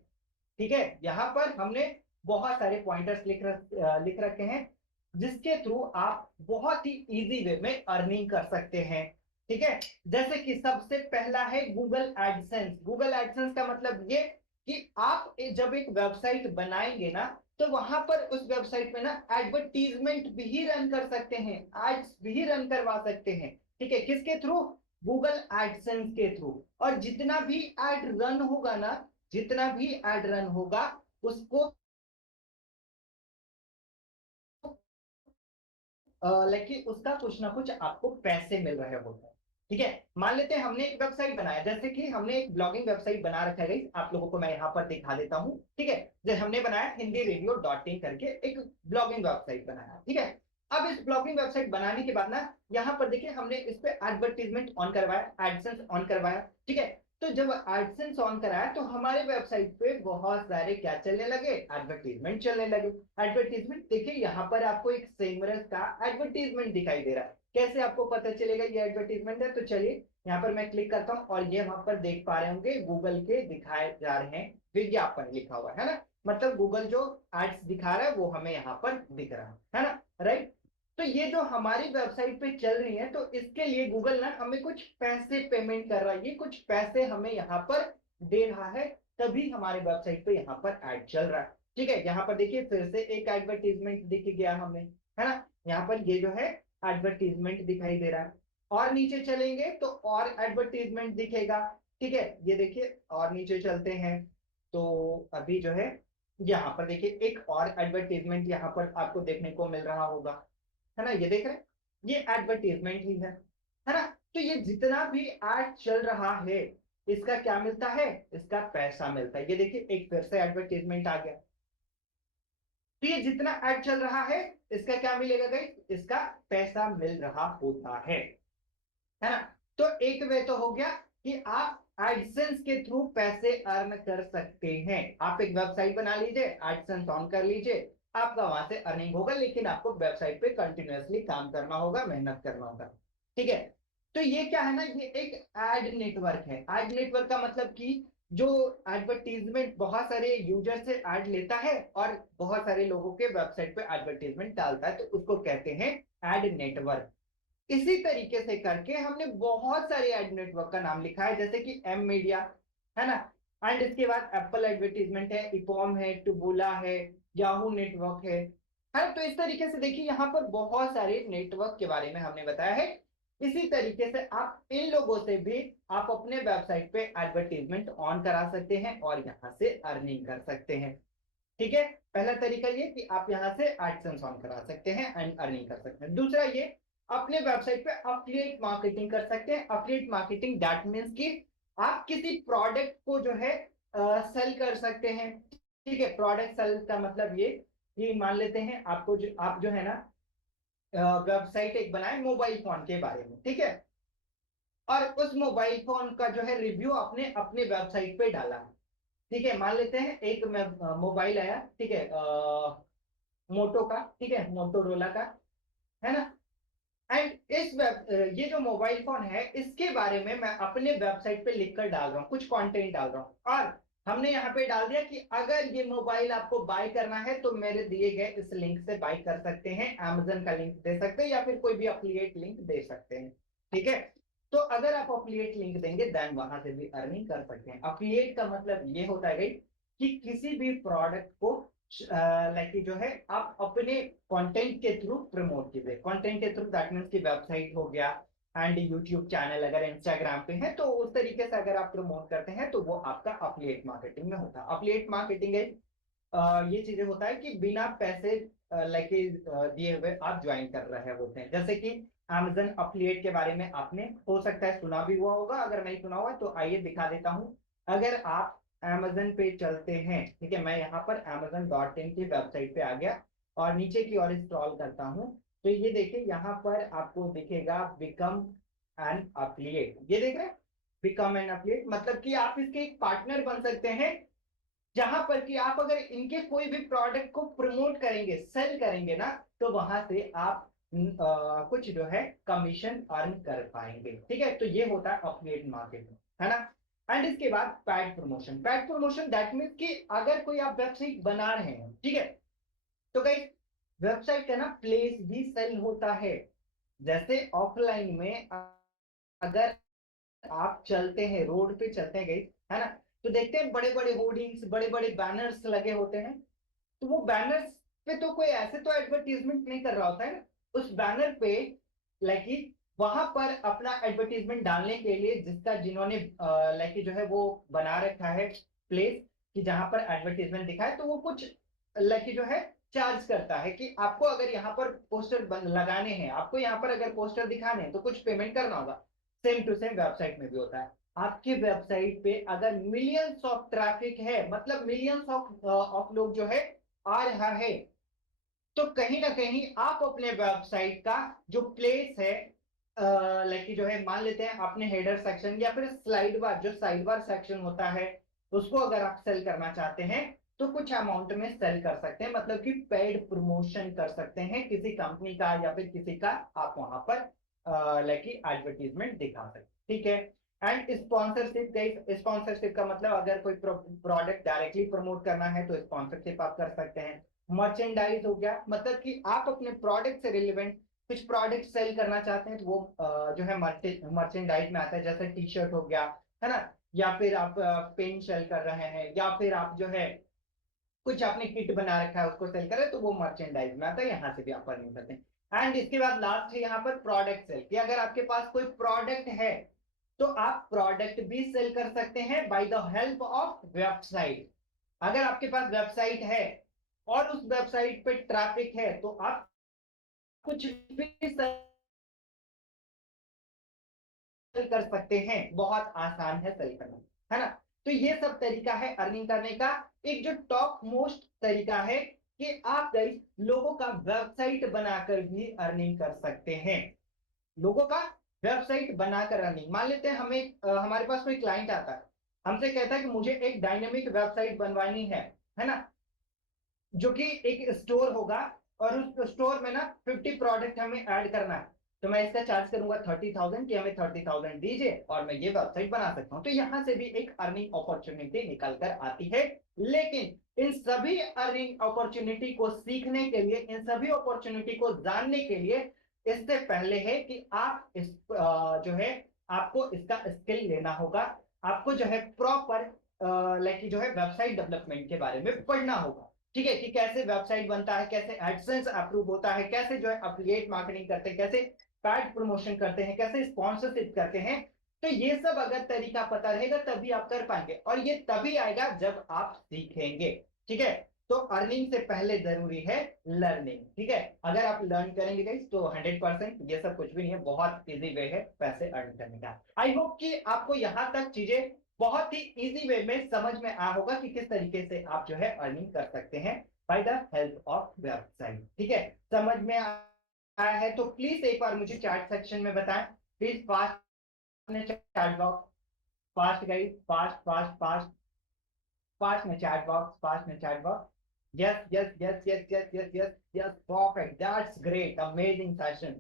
ठीक है, यहाँ पर हमने बहुत सारे पॉइंटर्स लिख रखे हैं, जिसके थ्रू आप बहुत ही इजी वे में अर्निंग कर सकते हैं। ठीक है, जैसे कि सबसे पहला है गूगल एडसेंस। गूगल एडसेंस का मतलब ये कि आप जब एक वेबसाइट बनाएंगे ना, तो वहां पर उस वेबसाइट में ना एडवर्टीजमेंट भी रन कर सकते हैं, एड्स भी रन करवा सकते हैं। ठीक है, किसके थ्रू? गूगल एडसेंस के थ्रू। और जितना भी एड रन होगा ना, जितना भी एड रन होगा उसको लेकिन उसका कुछ ना कुछ आपको पैसे मिल रहे होते हैं। ठीक है, मान लेते हैं हमने एक वेबसाइट बनाया, जैसे कि हमने एक ब्लॉगिंग वेबसाइट बना रखा है, आप लोगों को मैं यहाँ पर दिखा देता हूँ। ठीक है, जैसे हमने बनाया हिंदी रेडियो डॉट इन करके एक ब्लॉगिंग वेबसाइट बनाया। ठीक है, अब इस ब्लॉगिंग वेबसाइट बनाने के बाद ना, यहाँ पर देखिए हमने इस पे एडवर्टीजमेंट ऑन करवाया, एडसेंस ऑन करवाया। ठीक है, तो जब एडसेंस ऑन कराया तो हमारे वेबसाइट पे बहुत सारे क्या चलने लगे? एडवर्टीजमेंट चलने लगे। एडवर्टीजमेंट देखिए, यहाँ पर आपको एक सेमरस का एडवर्टीजमेंट दिखाई दे रहा है। कैसे आपको पता चलेगा ये एडवर्टीजमेंट है? तो चलिए यहाँ पर मैं क्लिक करता हूँ और ये वहां पर देख पा रहे होंगे गूगल के दिखाए जा रहे हैं, विज्ञापन लिखा हुआ है ना। मतलब गूगल जो एड्स दिखा रहा है वो हमें यहाँ पर दिख रहा है ना, राइट। तो ये जो हमारी वेबसाइट पे चल रही है, तो इसके लिए गूगल ना हमें कुछ पैसे पेमेंट कर रहा है, ये कुछ पैसे हमें यहाँ पर दे रहा है, तभी हमारे वेबसाइट पे यहाँ पर ऐड चल रहा है। ठीक है, यहाँ पर देखिए फिर से एक एडवर्टीजमेंट दिख गया हमें, है ना। यहाँ पर ये जो है एडवर्टीजमेंट दिखाई दे रहा है, और नीचे चलेंगे तो और एडवर्टीजमेंट दिखेगा। ठीक है, ये देखिए और नीचे चलते हैं तो अभी जो है यहाँ पर देखिए एक और एडवर्टीजमेंट यहाँ पर आपको देखने को मिल रहा होगा, है ना। ये देख रहे हैं, ये एडवर्टीजमेंट ही है ना। तो ये जितना भी एड चल रहा है, इसका क्या मिलता है? इसका पैसा मिलता है। ये देखिए एक फिर से एडवर्टीजमेंट आ गया। तो ये जितना ऐड चल रहा है, इसका क्या मिलेगा गाइस? इसका पैसा मिल रहा होता है ना। तो एक वे तो हो गया कि आप एडसेंस के थ्रू पैसे अर्न कर सकते हैं। आप एक वेबसाइट बना लीजिए, एडसेंस ऑन कर लीजिए, आपका वहां से अर्निंग होगा, लेकिन आपको वेबसाइट पे कंटिन्यूअसली काम करना होगा, मेहनत करना होगा। ठीक है, तो ये क्या है ना, ये एक एड नेटवर्क है। एड नेटवर्क का मतलब कि जो एडवर्टीजमेंट बहुत सारे यूजर से ऐड लेता है और बहुत सारे लोगों के वेबसाइट पे एडवर्टीजमेंट डालता है, तो उसको कहते हैं एड नेटवर्क। इसी तरीके से करके हमने बहुत सारे एड नेटवर्क का नाम लिखा है, जैसे कि एम मीडिया, है ना। एंड इसके बाद एप्पल एडवर्टीजमेंट है, इपॉम है, टुबुला है, याहू नेटवर्क है। तो इस तरीके से देखिए यहाँ पर बहुत सारे नेटवर्क के बारे में हमने बताया है। इसी तरीके से आप इन लोगों से भी आप अपने वेबसाइट पे एडवर्टीजमेंट ऑन करा सकते हैं और यहाँ से अर्निंग कर सकते हैं। ठीक है, पहला तरीका ये कि आप यहाँ से एडसेंस ऑन करा सकते हैं एंड अर्निंग कर सकते हैं। दूसरा ये, अपने वेबसाइट पे अफिलिएट मार्केटिंग कर सकते हैं। अफिलिएट मार्केटिंग दैट मींस कि आप किसी प्रोडक्ट को जो है सेल कर सकते हैं। ठीक है, प्रोडक्ट सेल का मतलब ये कि मान लेते हैं आपको जो आप जो है ना वेबसाइट एक बनाए मोबाइल फोन के बारे में, ठीक है, और उस मोबाइल फोन का जो है रिव्यू अपने अपने वेबसाइट पे डाला। ठीक है, मान लेते हैं एक मोबाइल आया, ठीक है, मोटो का, ठीक है, मोटोरोला का, है ना। एंड ये जो मोबाइल फोन है इसके बारे में मैं अपने वेबसाइट पे लिखकर डाल रहा हूँ, कुछ कंटेंट डाल रहा हूँ, और हमने यहाँ पे डाल दिया कि अगर ये मोबाइल आपको बाय करना है तो मेरे दिए गए इस लिंक से बाय कर सकते हैं, Amazon का लिंक दे सकते हैं या फिर कोई भी अफिलिएट लिंक दे सकते हैं। ठीक है, तो अगर आप अफिलिएट लिंक देंगे देन वहां से भी अर्निंग कर सकते हैं। अफिलिएट का मतलब ये होता है कि किसी भी प्रोडक्ट को लाइक जो है आप अपने कंटेंट के थ्रू प्रमोट कीजिए। कंटेंट के थ्रू दैट मीन्स की वेबसाइट हो गया, एंड यूट्यूब चैनल अगर इंस्टाग्राम पे है तो उस तरीके से अगर आप प्रमोट करते हैं तो वो आपका अफिलिएट मार्केटिंग में होता है। अफिलिएट मार्केटिंग है ये चीजें होता है कि बिना पैसे लेके दिए हुए आप ज्वाइन कर रहे होते हैं। जैसे कि Amazon अफिलिएट के बारे में आपने हो सकता है सुना भी हुआ होगा, अगर नहीं सुना हुआ तो आइए दिखा देता हूं। अगर आप Amazon पे चलते हैं, ठीक है, मैं यहाँ पर amazon.in की वेबसाइट पे आ गया और नीचे की ओर स्क्रॉल करता हूँ, तो ये देखिए यहाँ पर आपको दिखेगा बिकम एन अफिलिएट। ये देख रहे हैं, बिकम एन अफिलिएट मतलब कि आप इसके एक पार्टनर बन सकते हैं, जहां पर कि आप अगर इनके कोई भी प्रोडक्ट को प्रमोट करेंगे, सेल करेंगे ना, तो वहां से आप कुछ जो है कमीशन अर्न कर पाएंगे। ठीक है, तो ये होता है अफिलिएट मार्केटिंग, है ना। एंड इसके बाद pad promotion. Pad promotion that means कि अगर कोई आप वेबसाइट बना रहे हैं, ठीक है, तो कई वेबसाइट का ना प्लेस भी सेल होता है। जैसे ऑफलाइन में अगर आप चलते हैं, रोड पे चलते हैं गई, है ना, तो देखते हैं बड़े बड़े होर्डिंग्स, बड़े बड़े बैनर्स लगे होते हैं। तो वो बैनर्स पे तो कोई ऐसे तो एडवर्टीजमेंट नहीं कर रहा होता है ना, उस बैनर पे लाइक वहां पर अपना एडवर्टीजमेंट डालने के लिए जिसका जिन्होंने लाइक जो है वो बना रखा है प्लेस कि जहां पर एडवर्टीजमेंट दिखाए, तो वो कुछ लाइक जो है चार्ज करता है कि आपको अगर यहाँ पर पोस्टर लगाने हैं, आपको यहाँ पर अगर पोस्टर दिखाने हैं तो कुछ पेमेंट करना होगा। सेम टू सेम वेबसाइट में भी होता है। आपकी वेबसाइट पे अगर मिलियंस ऑफ ट्रैफिक है, मतलब मिलियंस ऑफ लोग जो है आ रहा है, तो कहीं ना कहीं आप अपने वेबसाइट का जो प्लेस है लाइक जो है, मान लेते हैं अपने हेडर सेक्शन या फिर स्लाइड बार, जो साइड बार सेक्शन होता है, उसको अगर आप सेल करना चाहते हैं तो कुछ अमाउंट में सेल कर सकते हैं, मतलब कि पेड प्रमोशन कर सकते हैं किसी कंपनी का या फिर किसी का, आप वहां पर लाइक एडवर्टीजमेंट दिखा सकते हैं। ठीक है, एंड स्पॉन्सरशिप। स्पॉन्सरशिप का मतलब अगर कोई प्रोडक्ट डायरेक्टली प्रमोट करना है तो स्पॉन्सरशिप आप कर सकते हैं। मर्चेंडाइज हो गया, मतलब कि आप अपने प्रोडक्ट से रिलेवेंट कुछ प्रोडक्ट सेल करना चाहते हैं तो वो जो है मर्चेंडाइज में आता है। जैसे टी शर्ट हो गया, है ना, या फिर आप पेन सेल कर रहे हैं, या फिर आप जो है कुछ आपने किट बना रखा है उसको सेल कर रहे हैं, तो वो मर्चेंडाइज में आता है, यहाँ से भी आप अर्निंग करते हैं। एंड इसके बाद लास्ट है यहाँ पर प्रोडक्ट सेल, कि अगर आपके पास कोई प्रोडक्ट है तो आप प्रोडक्ट भी सेल कर सकते हैं by the help of website. अगर आपके पास वेबसाइट है और उस वेबसाइट पे ट्रैफिक है तो आप कुछ भी सेल कर सकते हैं। बहुत आसान है सेल करना, है ना। तो ये सब तरीका है अर्निंग करने का। एक जो टॉप मोस्ट तरीका है कि आप गाइस लोगों का वेबसाइट बनाकर भी अर्निंग कर सकते हैं। लोगों का वेबसाइट बनाकर अर्निंग, मान लेते हैं हमें हमारे पास कोई क्लाइंट आता है, हमसे कहता है कि मुझे एक डायनेमिक वेबसाइट बनवानी है ना, जो कि एक स्टोर होगा और उस स्टोर में ना 50 प्रोडक्ट हमें ऐड करना है, तो मैं इसका चार्ज करूंगा 30,000 कि हमें 30,000 दीजिए और मैं ये वेबसाइट बना सकता हूं। तो यहां से भी एक अर्निंग अपॉर्चुनिटी निकल कर आती है। लेकिन इन सभी अर्निंग अपॉर्चुनिटी को सीखने के लिए, इन सभी अपॉर्चुनिटी को जानने के लिए, इससे पहले है कि आप इस जो है आपको इसका स्किल लेना होगा। आपको जो है प्रॉपर लाइक जो है वेबसाइट डेवलपमेंट के बारे में पढ़ना होगा। ठीक है, कि कैसे वेबसाइट बनता है, कैसे एडसेंस अप्रूव होता है, कैसे जो है अफिलिएट मार्केटिंग करते हैं, कैसे पैड प्रमोशन करते हैं, कैसे स्पॉन्सरशिप करते हैं। तो ये सब अगर तरीका पता रहेगा तभी आप कर पाएंगे, और ये तभी आएगा जब आप सीखेंगे। ठीक है, तो अर्निंग से पहले जरूरी है लर्निंग। ठीक है, अगर आप लर्न करेंगे गाइस तो 100% ये सब कुछ भी नहीं है, बहुत इजी वे है पैसे अर्न करने का। आई होप कि आपको यहां तक चीजें बहुत ही इजी वे में समझ में आया होगा कि किस तरीके से आप जो है अर्निंग कर सकते हैं by the help of website. ठीक है, समझ में आया है तो प्लीज एक बार मुझे चैट सेक्शन में बताएं, प्लीज फास्ट में chat box, fast guys, fast fast fast fast में चैट बॉक्स, फास्ट में chat box. Yes yes yes yes yes yes yes yes, perfect, that's great, amazing session.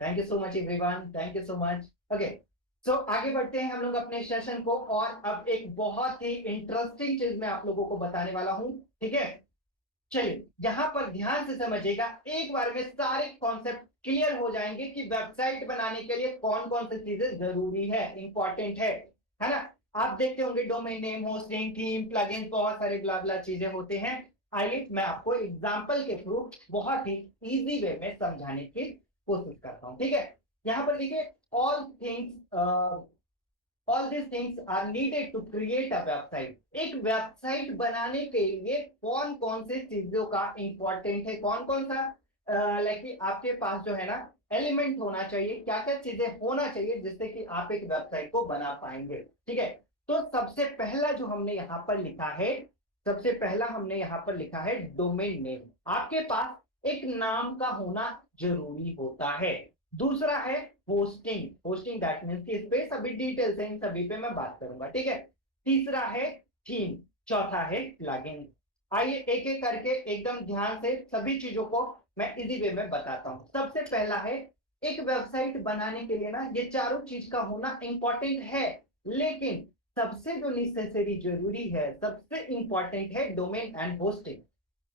Thank you so much everyone, thank you so much. Okay, so आगे बढ़ते हैं हम लोग अपने session को, और अब एक बहुत ही इंटरेस्टिंग चीज मैं आप लोगों को बताने वाला हूं, ठीक है। चलिए यहां पर ध्यान से समझिएगा, एक बार में सारे कॉन्सेप्ट क्लियर हो जाएंगे कि वेबसाइट बनाने के लिए कौन कौन सी चीजें जरूरी है, इंपॉर्टेंट है ना। आप देखते होंगे domain name, hosting, theme, plugins, बहुत सारे ब्ला ब्ला चीजें होते हैं। आइए मैं आपको एग्जांपल के थ्रू बहुत ही इजी वे में समझाने की कोशिश करता हूं, ठीक है। यहां पर देखिए, all things all these things are needed to create a website। एक वेबसाइट बनाने के लिए कौन कौन से चीजों का इंपॉर्टेंट है, कौन कौन सा लाइक आपके पास जो है ना एलिमेंट होना चाहिए, क्या क्या चीजें होना चाहिए जिससे कि आप एक वेबसाइट को बना पाएंगे, ठीक है। तो सबसे पहला जो हमने यहाँ पर लिखा है, सबसे पहला हमने यहाँ पर लिखा है डोमेन नेम। आपके पास एक नाम का होना जरूरी होता है। दूसरा है होस्टिंग, होस्टिंग दैट मींस कि इस पे सभी डिटेल्स हैं, इन सभी पे मैं बात करूंगा, ठीक है। तीसरा है थीम, चौथा है प्लगइन। आइए एक एक करके एकदम ध्यान से सभी चीजों को मैं इजी वे में बताता हूं। सबसे पहला है, एक वेबसाइट बनाने के लिए ना ये चारों चीज का होना इंपॉर्टेंट है, लेकिन सबसे जो नेसेसरी जरूरी है, सबसे इंपॉर्टेंट है डोमेन एंड होस्टिंग,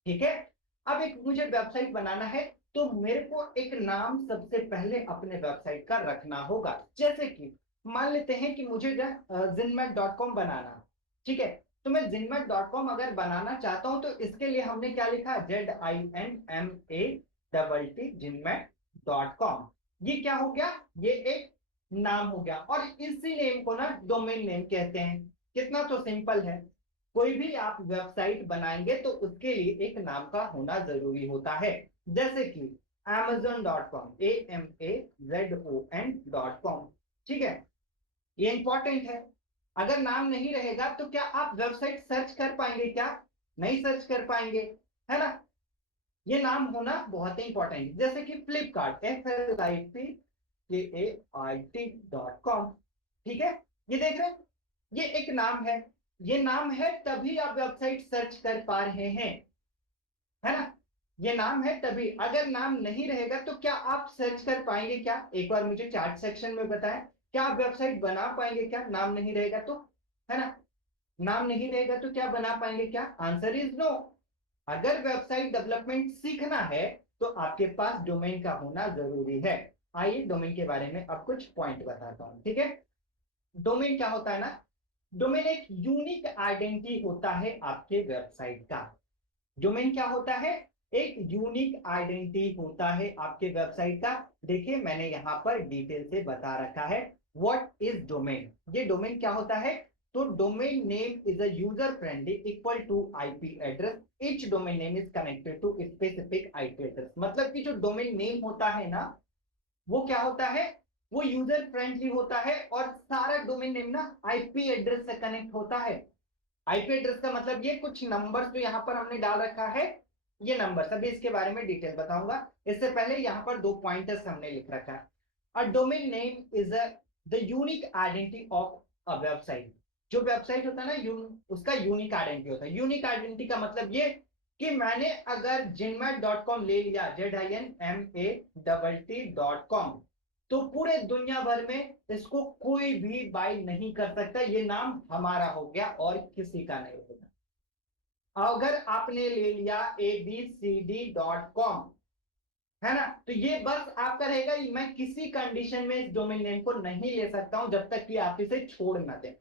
ठीक है। अब एक मुझे वेबसाइट बनाना है, तो मेरे को एक नाम सबसे पहले अपने वेबसाइट का रखना होगा। जैसे कि मान लेते हैं कि मुझे zinmat.com बनाना, ठीक है। तो मैं zinmat.com अगर बनाना चाहता हूं, तो इसके लिए हमने क्या लिखा, ZINMATT, zinmat.com। ये क्या हो गया, ये एक नाम हो गया, और इसी नेम को ना डोमेन नेम कहते हैं। कितना तो सिंपल है। कोई भी आप वेबसाइट बनाएंगे तो उसके लिए एक नाम का होना जरूरी होता है। जैसे कि amazon.com, AMAZON.com, ठीक है, ये इंपॉर्टेंट है। अगर नाम नहीं रहेगा तो क्या आप वेबसाइट सर्च कर पाएंगे, क्या नहीं सर्च कर पाएंगे, है ना। ये नाम होना बहुत ही इंपॉर्टेंट है। जैसे कि फ्लिपकार्ट, FLIPKAIT.com, ठीक है। ये देख रहे हैं, ये एक नाम है, ये नाम है तभी आप वेबसाइट सर्च कर पा रहे हैं, है ना। ये नाम है तभी, अगर नाम नहीं रहेगा तो क्या आप सर्च कर पाएंगे, क्या एक बार मुझे चैट सेक्शन में बताएं, क्या आप वेबसाइट बना पाएंगे, क्या नाम नहीं रहेगा तो, है ना। नाम नहीं रहेगा तो क्या बना पाएंगे, क्या, आंसर इज नो। अगर वेबसाइट डेवलपमेंट सीखना है तो आपके पास डोमेन का होना जरूरी है। आइए डोमेन के बारे में अब कुछ पॉइंट बताता हूं, ठीक है। डोमेन क्या होता है ना, डोमेन एक यूनिक आइडेंटिटी होता है आपके वेबसाइट का। डोमेन क्या होता है, एक यूनिक आइडेंटिटी होता है आपके वेबसाइट का। देखिए मैंने यहां पर डिटेल से बता रखा है व्हाट इज डोमेन। ये डोमेन क्या होता है, तो domain name is a user friendly equal to IP address, each domain name is connected to specific IP address. मतलब कि जो डोमेन नेम होता है ना, वो क्या होता है, वो यूजर फ्रेंडली होता है, और सारा डोमेन नेम ना आईपी एड्रेस से कनेक्ट होता है। आईपी एड्रेस का मतलब ये कुछ नंबर्स जो यहाँ पर हमने डाल रखा है, ये नंबर अभी इसके बारे में डिटेल बताऊंगा। इससे पहले यहाँ पर दो पॉइंटर्स हमने लिख रखा है। A domain name is the unique identity of a website. जो वेबसाइट होता है ना, उसका यूनिक आइडेंटिटी होता है। यूनिक आइडेंटिटी का मतलब ये कि मैंने अगर jinmat.com ले लिया, ZINMATT.com, तो पूरे दुनिया भर में इसको कोई भी बाय नहीं कर सकता। ये नाम हमारा हो गया और किसी का नहीं होगा। अगर आपने ले लिया ABCD.com, है ना, तो ये बस आपका रहेगा। मैं किसी कंडीशन में इस डोमेन नेम को नहीं ले सकता हूं जब तक कि आप इसे छोड़ ना दें,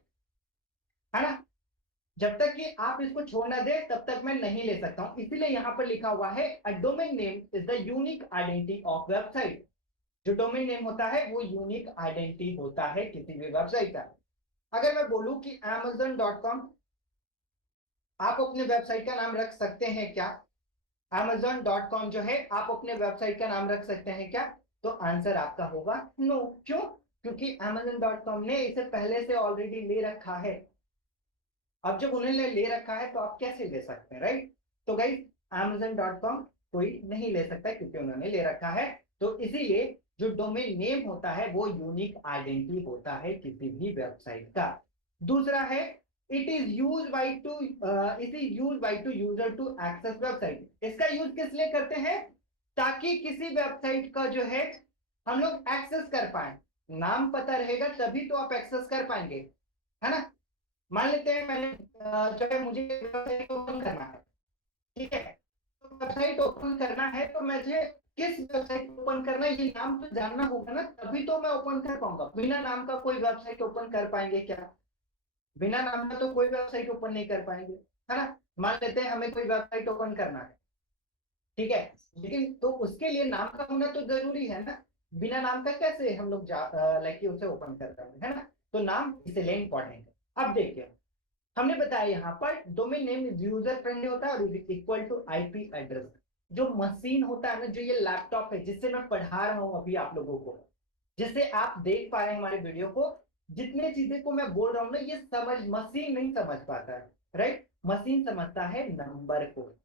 है ना। जब तक कि आप इसको छोड़ ना दे तब तक मैं नहीं ले सकता हूं। इसीलिए यहां पर लिखा हुआ है a domain name is the unique identity of website. जो डोमेन नेम होता है वो यूनिक आइडेंटिटी होता है किसी भी वेबसाइट का। अगर मैं बोलूं कि amazon.com, आप अपने वेबसाइट का नाम रख सकते हैं क्या, amazon.com जो है आप अपने वेबसाइट का नाम रख सकते हैं क्या, तो आंसर आपका होगा नो। क्यों, क्योंकि amazon.com ने इसे पहले से ऑलरेडी ले रखा है। अब जब उन्होंने ले रखा है तो आप कैसे ले सकते हैं, राइट। तो गाइस amazon.com कोई नहीं ले सकता क्योंकि उन्होंने ले रखा है। तो इसीलिए जो डोमेन नेम होता है वो यूनिक आइडेंटिटी होता है किसी भी वेबसाइट का। दूसरा है, it is use by to it is use by to user to access website. इसका यूज किस लिए करते हैं, ताकि किसी वेबसाइट का जो है हम लोग एक्सेस कर पाए। नाम पता रहेगा तभी तो आप एक्सेस कर पाएंगे, है ना। मान लेते हैं मैंने जो है मुझे वेबसाइट ओपन करना है, ठीक है। तो वेबसाइट ओपन करना है तो मुझे किस वेबसाइट ओपन करना है ये नाम तो जानना होगा ना, तभी तो मैं ओपन कर पाऊंगा। बिना नाम का कोई वेबसाइट ओपन कर पाएंगे क्या? बिना नाम का तो कोई वेबसाइट ओपन नहीं कर पाएंगे, है ना। मान लेते हैं हमें कोई वेबसाइट ओपन करना है, ठीक है, लेकिन तो उसके लिए नाम का होना तो जरूरी है ना। बिना नाम का कैसे हम लोग लाइक उसे ओपन कर पाएंगे, है ना। तो नाम इसलिए इंपॉर्टेंट है। अब देखिए हमने बताया यहाँ पर डोमेन नेम यूजर फ्रेंडली होता है और इक्वल टू आईपी एड्रेस। जो मशीन होता है ना, जो ये लैपटॉप है जिससे मैं पढ़ा रहा हूँ अभी आप लोगों को, जिससे आप देख पा रहे हैं हमारे वीडियो को, जितने चीजें को मैं बोल रहा हूँ ना ये समझ मशीन नहीं समझ पाता है, राइट। मशीन समझता है नंबर को।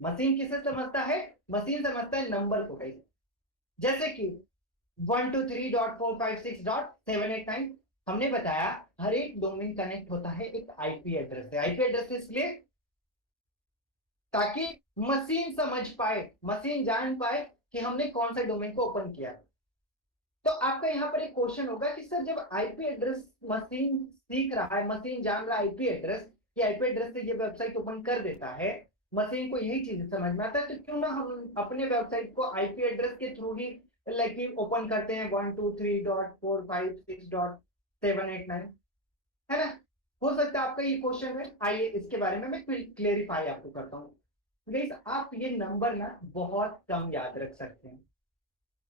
मशीन किसे समझता है? मशीन समझता है नंबर को। कहीं जैसे कि 123.456.789 हमने बताया हर एक डोमेन कनेक्ट होता है एक आईपी एड्रेस से। आईपी एड्रेस इसलिए ताकि मशीन समझ पाए, मशीन जान पाए कि हमने कौन सा डोमेन को ओपन किया। तो आपका यहाँ पर एक क्वेश्चन होगा कि सर जब आईपी एड्रेस मशीन सीख रहा है, मशीन जान रहा है आईपी एड्रेस, कि आईपी एड्रेस से ये वेबसाइट ओपन कर देता है, मशीन को यही चीज समझ में आता है, तो क्यों ना हम अपने वेबसाइट को आईपी एड्रेस के थ्रू ही लाइक ओपन करते हैं 123.456.789, है ना। हो सकता है आपका ये क्वेश्चन है, आइए इसके बारे में मैं क्लेरिफाई आपको करता हूँ। गाइस आप ये नंबर ना बहुत कम याद रख सकते हैं,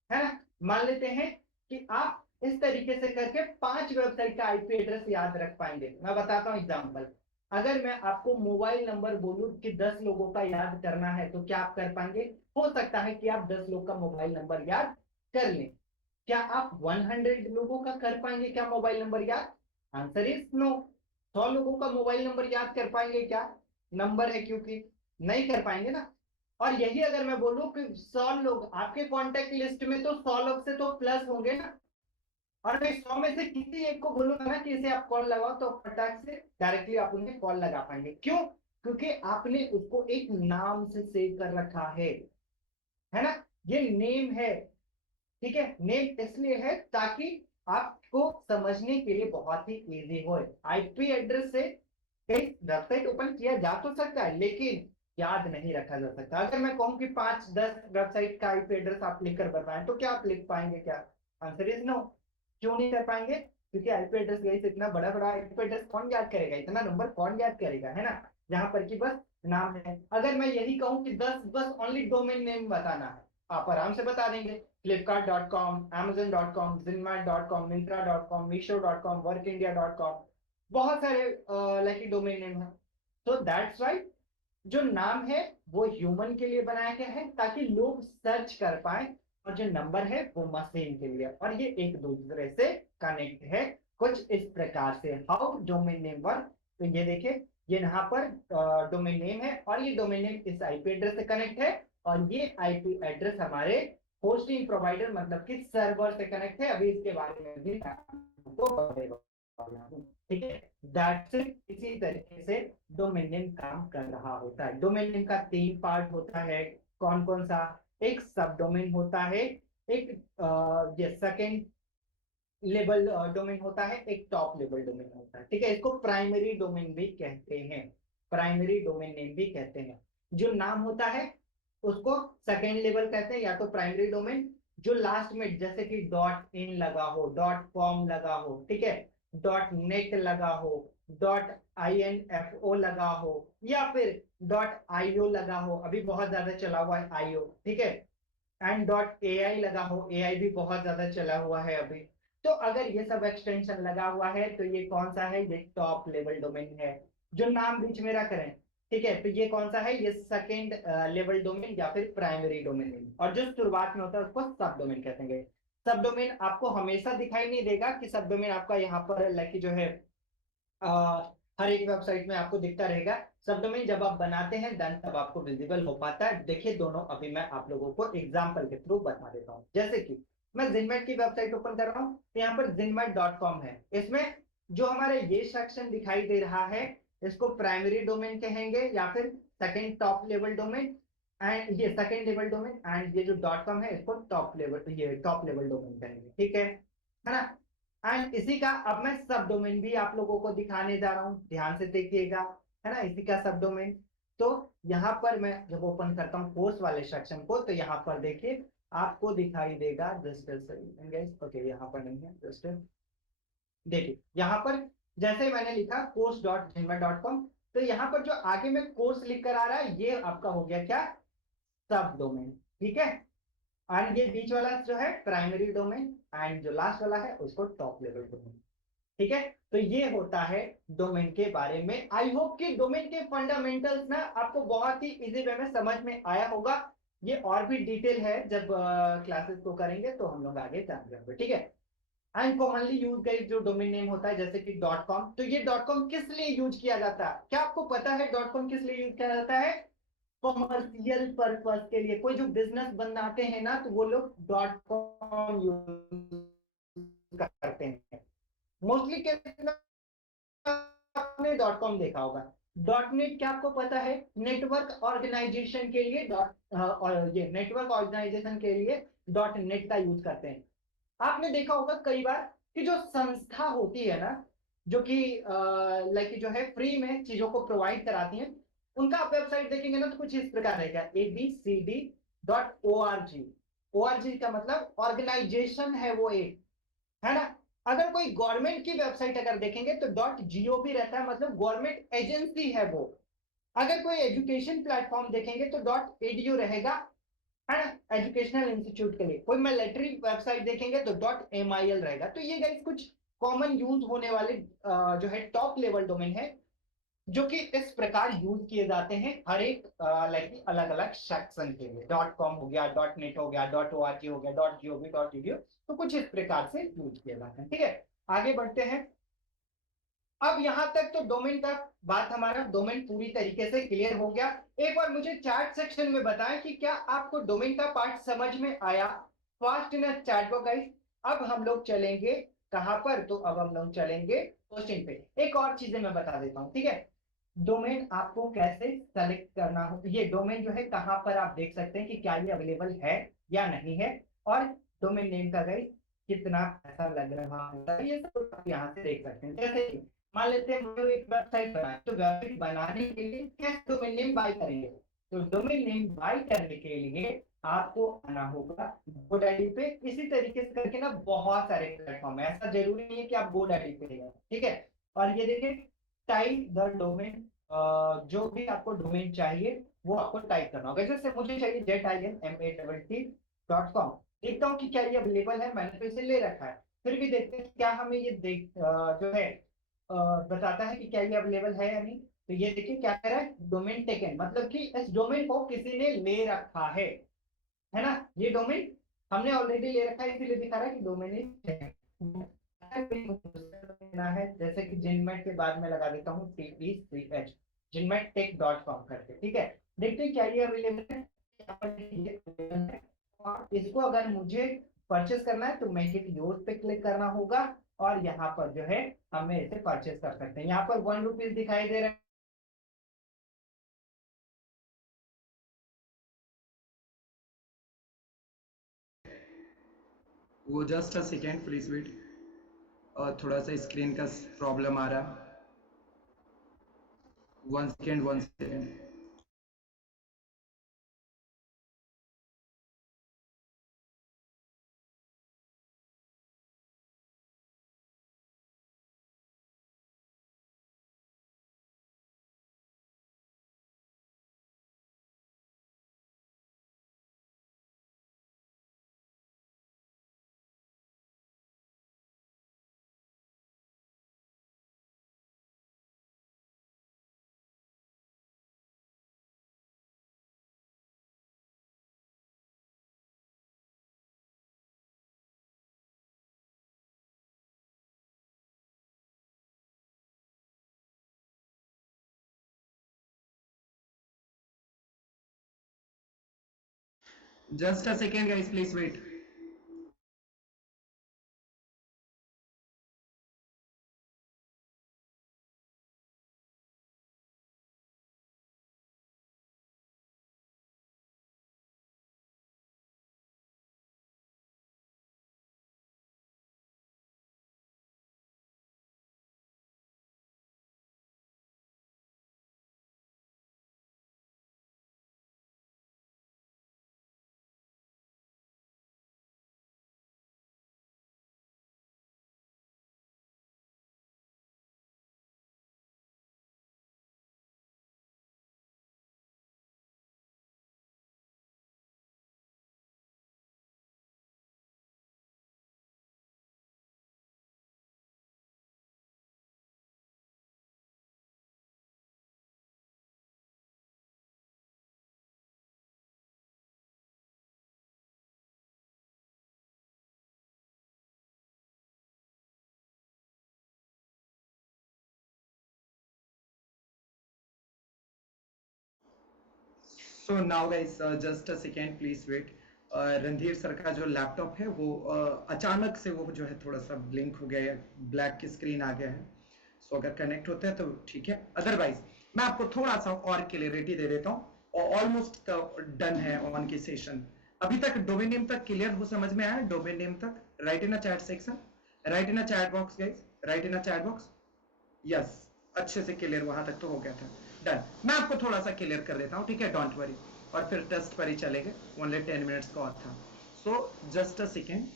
है ना। मान लेते हैं कि आप इस तरीके से करके 5 वेबसाइट का आईपी एड्रेस याद रख पाएंगे। मैं बताता हूं एग्जांपल। अगर मैं आपको मोबाइल नंबर बोलूं कि 10 लोगों का याद करना है तो क्या आप कर पाएंगे? हो सकता है कि आप 10 लोग का मोबाइल नंबर याद कर लें। क्या आप 100 लोगों का कर पाएंगे क्या मोबाइल नंबर याद? Answer is no. 100 लोगों का मोबाइल नंबर याद कर पाएंगे क्या? नंबर है क्योंकि, नहीं कर पाएंगे ना। और यही अगर मैं बोलूं कि 100 लोग आपके कांटेक्ट लिस्ट में, तो 100 लोग से तो प्लस होंगे ना। और मैं 100 में से किसी एक को बोलूंगा ना कि इसे आप कॉल लगाओ, तो फटाक से डायरेक्टली आप उन्हें कॉल लगा पाएंगे। क्यों? क्योंकि आपने उसको एक नाम से सेव कर रखा है ना। ये नेम है, ठीक है। नेम इसलिए है ताकि आपको समझने के लिए बहुत ही इजी हो। आईपी एड्रेस से कई वेबसाइट ओपन किया जा तो सकता है लेकिन याद नहीं रखा जा सकता। अगर मैं कहूं कि 5-10 वेबसाइट का आईपी एड्रेस आप लिख कर बताएं तो क्या आप लिख पाएंगे क्या? Answer is no. क्यों नहीं कर पाएंगे? क्योंकि आईपी एड्रेस गई इतना बड़ा बड़ा आईपी एड्रेस कौन याद करेगा, इतना नंबर कौन याद करेगा, है ना। जहां पर कि बस नाम है। अगर मैं यही कहूं कि 10 बस ओनली डोमेन नेम बताना है, आप आराम से बता देंगे। flipkart.com, amazon.com, zinmat.com, myntra.com, meesho.com, workindia.com, बहुत सारे लाइक डोमेन नेम है। तो दैट्स वाई जो नाम है वो ह्यूमन के लिए बनाया गया है ताकि लोग सर्च कर पाए, और जो नंबर है वो मशीन के लिए, और ये एक दूसरे से कनेक्ट है कुछ इस प्रकार से। हाउ डोमेन नेम वर्क, तो ये देखिए ये यहाँ पर डोमेन नेम है और ये डोमेन नेम इस आईपी एड्रेस से कनेक्ट है, और ये आईपी एड्रेस हमारे होस्टिंग प्रोवाइडर मतलब कि सर्वर से कनेक्ट है। अभी इसके बारे में भी आपको बताऊंगा, ठीक है। That's it. इसी तरीके से डोमेन नेम काम कर रहा होता है। डोमेन नेम का 3 पार्ट होता है। कौन कौन सा? एक सब डोमेन होता है, एक ये सेकेंड लेवल डोमेन होता है, एक टॉप लेवल डोमेन होता है, ठीक है। इसको प्राइमरी डोमेन भी कहते हैं, प्राइमरी डोमेन नेम भी कहते हैं। जो नाम होता है उसको सेकेंड लेवल कहते हैं या तो प्राइमरी डोमेन। जो लास्ट में जैसे कि डॉट इन लगा हो, डॉट कॉम लगा हो, ठीक है, डॉट नेट लगा हो, dot I N F O लगा हो, या फिर डॉट आई ओ लगा हो, अभी बहुत ज्यादा चला हुआ है आई ओ, ठीक है, एंड डॉट ए आई लगा हो, ए आई भी बहुत ज्यादा चला हुआ है अभी। तो अगर ये सब एक्सटेंशन लगा हुआ है तो ये कौन सा है? ये टॉप लेवल डोमेन है। जो नाम बीच में रख रहे हैं, ठीक है, तो ये कौन सा है? ये सेकेंड लेवल डोमेन या फिर प्राइमरी डोमेन। और जो शुरुआत में होता है उसको सब डोमेन कहते हैं। सब डोमेन आपको हमेशा दिखाई नहीं देगा कि सब डोमेन आपका यहाँ पर लाइक जो है हर एक वेबसाइट में आपको दिखता रहेगा। सब डोमेन जब आप बनाते हैं देन तब आपको विजिबल हो पाता है। देखिए दोनों अभी मैं आप लोगों को एग्जांपल के थ्रू बता देता हूँ। जैसे कि मैं जिनमेट की वेबसाइट ओपन कर रहा हूँ, तो यहाँ पर zinmat.com है। इसमें जो हमारे ये सेक्शन दिखाई दे रहा है इसको प्राइमरी डोमेन कहेंगे या फिर second top level domain. And ये सेकेंड लेवल डोमेन, एंड ये जो डॉट कॉम है इसको टॉप लेवल, ये टॉप लेवल डोमेन करेंगे, ठीक है ना। एंड इसी का अब मैं सब डोमेन भी आप लोगों को दिखाने जा रहा हूँ, ध्यान से देखिएगा, है ना, इसी का सब डोमेन। तो यहाँ पर मैं जब ओपन करता हूँ कोर्स वाले सेक्शन को, तो यहाँ पर देखिए आपको दिखाई देगा, जस्ट ओके, यहाँ पर नहीं है, जस्ट देखिए यहाँ पर जैसे ही मैंने लिखा course.jinmat.com, तो यहाँ पर जो आगे में कोर्स लिख कर आ रहा है ये आपका हो गया क्या, सब डोमेन, ठीक है। एंड ये बीच वाला जो है प्राइमरी डोमेन, एंड जो लास्ट वाला है उसको टॉप लेवल डोमेन, ठीक है। तो ये होता है डोमेन के बारे में। आई होप कि डोमेन के फंडामेंटल्स ना आपको बहुत ही इजी वे में समझ में आया होगा। ये और भी डिटेल है, जब क्लासेस को करेंगे तो हम लोग आगे जान जाएंगे, ठीक है। एंड कॉमनली यूज गाइस जो डोमेन नेम होता है जैसे कि डॉट कॉम, तो ये डॉट कॉम किस लिए यूज किया जाता है, क्या आपको पता है डॉट कॉम किस लिए यूज किया जाता है? कॉमर्शियल पर्पस के लिए। कोई जो बिजनेस बनाते हैं ना, तो वो लोग डॉट कॉम यूज करते हैं मोस्टली। आपने डॉट कॉम देखा होगा। डॉट नेट क्या आपको पता है? नेटवर्क ऑर्गेनाइजेशन के लिए और ये नेटवर्क ऑर्गेनाइजेशन के लिए डॉट नेट का यूज करते हैं। आपने देखा होगा कई बार कि जो संस्था होती है ना, जो कि लाइक जो है फ्री में चीजों को प्रोवाइड कराती हैं, उनका आप वेबसाइट देखेंगे ना तो कुछ इस प्रकार रहेगा, abcd.org। org का मतलब ऑर्गेनाइजेशन है वो एक, है ना। अगर कोई गवर्नमेंट की वेबसाइट अगर देखेंगे तो .gov रहता है, मतलब गवर्नमेंट एजेंसी है वो। अगर कोई एजुकेशन प्लेटफॉर्म देखेंगे तो .edu रहेगा, है ना, एजुकेशनल इंस्टीट्यूट के लिए। कोई मिलिट्री वेबसाइट देखेंगे तो .mil रहेगा। तो ये गाइस कुछ कॉमन यूज होने वाले जो है टॉप लेवल डोमेन है, जो कि इस प्रकार यूज किए जाते हैं हर एक लाइक अलग अलग सेक्शन के लिए। डॉट कॉम हो गया, डॉट नेट हो गया, डॉट org हो गया, डॉट जीओवी, डॉट edu, तो कुछ इस प्रकार से यूज किए जाते हैं, ठीक है। आगे बढ़ते हैं। अब यहां तक तो डोमेन का बात, हमारा डोमेन पूरी तरीके से क्लियर हो गया। एक बार मुझे चैट सेक्शन में बताएं कि क्या आपको डोमेन का पार्ट समझ में आया, fast in chat box guys. अब हम लोग चलेंगे कहां पर, तो अब हम लोग चलेंगे क्वेश्चन पे। एक और चीजें मैं बता देता हूं, ठीक है। डोमेन आपको कैसे सेलेक्ट करना हो, ये डोमेन जो है कहां पर आप देख सकते हैं कि क्या ये अवेलेबल है या नहीं है, और डोमेन नेम का गाइस कितना पैसा लग रहा है, ये सब आप यहाँ से देख सकते हैं। जैसे कि मान लेते हैं मुझे एक वेबसाइट बनाए, तो वेबसाइट बनाने के लिए कैसे डोमेन नेम बाय करेंगे, तो डोमेन नेम बाय करने के लिए आपको आना होगा GoDaddy पे। इसी तरीके से करके ना बहुत सारे प्लेटफॉर्म है, ऐसा जरूरी नहीं है कि आप GoDaddy पे जाए, ठीक है। और ये देखिए टाइप द डोमेन, जो भी आपको डोमेन चाहिए वो आपको टाइप करना होगा। जैसे मुझे चाहिए JETINMATT.com, देखता हूँ कि क्या ये अवेलेबल है, मैंने तो इसे ले रखा है। फिर भी देखते हैं क्या हमें ये जो है बताता है कि क्या ये अवेलेबल है या नहीं। तो ये देखिए क्या कह रहा है, डोमेन टेकन, मतलब कि इस डोमेन को किसी ने ले रखा है ना। ये डोमेन हमने ऑलरेडी ले रखा है, इसीलिए दिखा रहा है कि डोमेन लेना है। जैसे कि जिनमेट के बाद में लगा देता हूँ TECH, jinmattech.com करके, ठीक है। देखते हैं क्या ये अवेलेबल है। यहाँ पर ये available है। और इसको अगर मुझे परचेस करना है तो मेक इट योर्स पे क्लिक करना होगा, और यहाँ पर जो है हमें इसे परचेस कर सकते हैं। यहाँ पर ₹1 दिखाई दे रहा है। वो just a second please wait, और थोड़ा सा स्क्रीन का प्रॉब्लम आ रहा है। 1 second 1 second. Just a second guys, please wait. So now guys just a second please wait. Randhir sir का जो लैपटॉप है वो अचानक से वो जो है थोड़ा सा ब्लिंक हो गया है, ब्लैक की स्क्रीन आ गया है। सो अगर कनेक्ट होते हैं तो ठीक है, अदरवाइज मैं आपको थोड़ा सा और क्लियरिटी दे देता हूँ। और ऑलमोस्ट डन है ऑन की सेशन। अभी तक डोमेन नेम तक क्लियर हो, समझ में आया? डोमेन नेम तक right in a chat section, right in a chat box guys, right in a chat box. Yes, अच्छे से क्लियर, वहां तक तो हो गया था। डन। मैं आपको थोड़ा सा क्लियर कर देता हूँ, ठीक है, डोंट वरी। और फिर टेस्ट पर ही चलेंगे, ओनली 10 मिनट्स का और था। So just a second.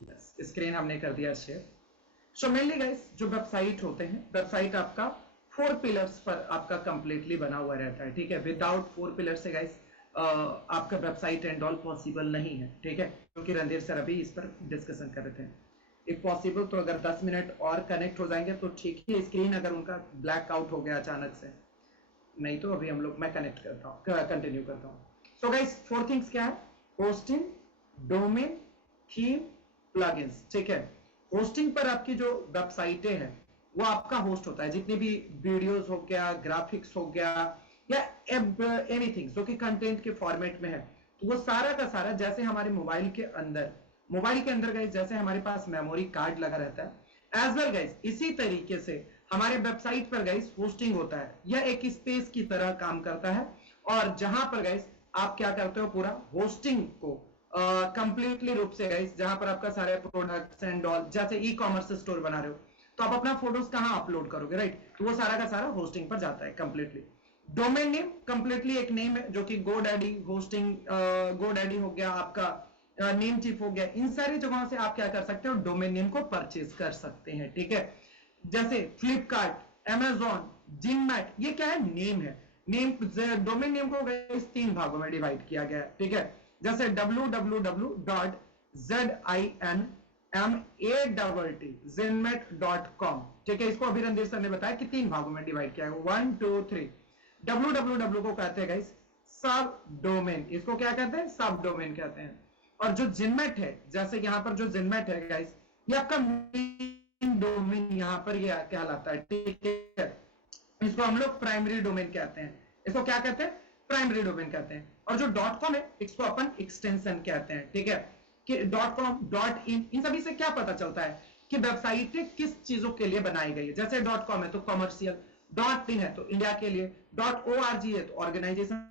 Yes, screen हमने कर दिया शेयर। सो मेनली गाइस जो वेबसाइट होते हैं, वेबसाइट आपका 4 पिलर्स पर आपका कंप्लीटली बना हुआ रहता है, ठीक है। विदाउट 4 पिलर से गाइस आपका वेबसाइट एंड ऑल पॉसिबल नहीं है, ठीक है, क्योंकि रणधीर सर अभी इस पर डिस्कशन कर रहे थे। इफ पॉसिबल तो अगर 10 मिनट और कनेक्ट हो जाएंगे तो ठीक है, स्क्रीन अगर उनका ब्लैक आउट हो गया अचानक से, नहीं तो अभी हम लोग, मैं कनेक्ट करता हूँ, कंटिन्यू करता हूँ। सो गाइस 4 थिंग्स क्या है? होस्टिंग, डोमेन, थीम, प्लगइन्स, ठीक है। होस्टिंग पर आपकी जो वेबसाइटें हैं वो आपका होस्ट होता है, जितनी भी वीडियोस हो गया, ग्राफिक्स हो गया, या एनीथिंग जो कि कंटेंट के फॉर्मेट में है, तो वो सारा का सारा जैसे हमारे मोबाइल के अंदर गाइस जैसे हमारे पास मेमोरी कार्ड लगा रहता है, एज वेल गाइस इसी तरीके से हमारे वेबसाइट पर गाइस होस्टिंग होता है। यह एक स्पेस की तरह काम करता है, और जहां पर गाइस आप क्या करते हो, पूरा होस्टिंग को कंप्लीटली रूप से गाइस, जहां पर आपका सारे प्रोडक्ट्स एंड ऑल, जैसे ई कॉमर्स स्टोर बना रहे हो तो आप अपना फोटोज कहां अपलोड करोगे, राइट? तो वो सारा का सारा होस्टिंग पर जाता है कंप्लीटली। डोमेन नेम कंप्लीटली एक नेम है जो कि गोडैडी होस्टिंग, गोडैडी हो गया आपका, नेम चीफ हो गया, इन सारी जगहों से आप क्या कर सकते हो, डोमेन नेम को परचेज कर सकते हैं, ठीक है। जैसे फ्लिपकार्ट, अमेजॉन, जिनमैट, ये क्या है, नेम है। नेम, डोमेन नेम को इस 3 भागों में डिवाइड किया गया है, ठीक है। जैसे www.zinmet.com, ठीक है, इसको अभी रणधीर सर ने बताया कि 3 भागों में डिवाइड किया है, 1 2 3। www को कहते हैं गाइस सब डोमेन, इसको क्या कहते हैं, सब डोमेन कहते हैं। और जो जिनमेट है, जैसे यहां पर जो जिनमेट है गाइस, ये आपका मेन डोमेन यहां पर ये कहलाता है, ठीक है। इसको हम लोग प्राइमरी डोमेन कहते हैं, इसको क्या कहते हैं, प्राइमरी डोमेन कहते हैं। और जो डॉट कॉम है इसको अपन एक्सटेंशन कहते हैं, ठीक है। कि डॉट कॉम, डॉट इन सभी से क्या पता चलता है कि वेबसाइट किस चीजों के लिए बनाई गई है। जैसे डॉट कॉम है तो कमर्शियल, डॉट इन है तो इंडिया के लिए, डॉट ORG है तो ऑर्गेनाइजेशन,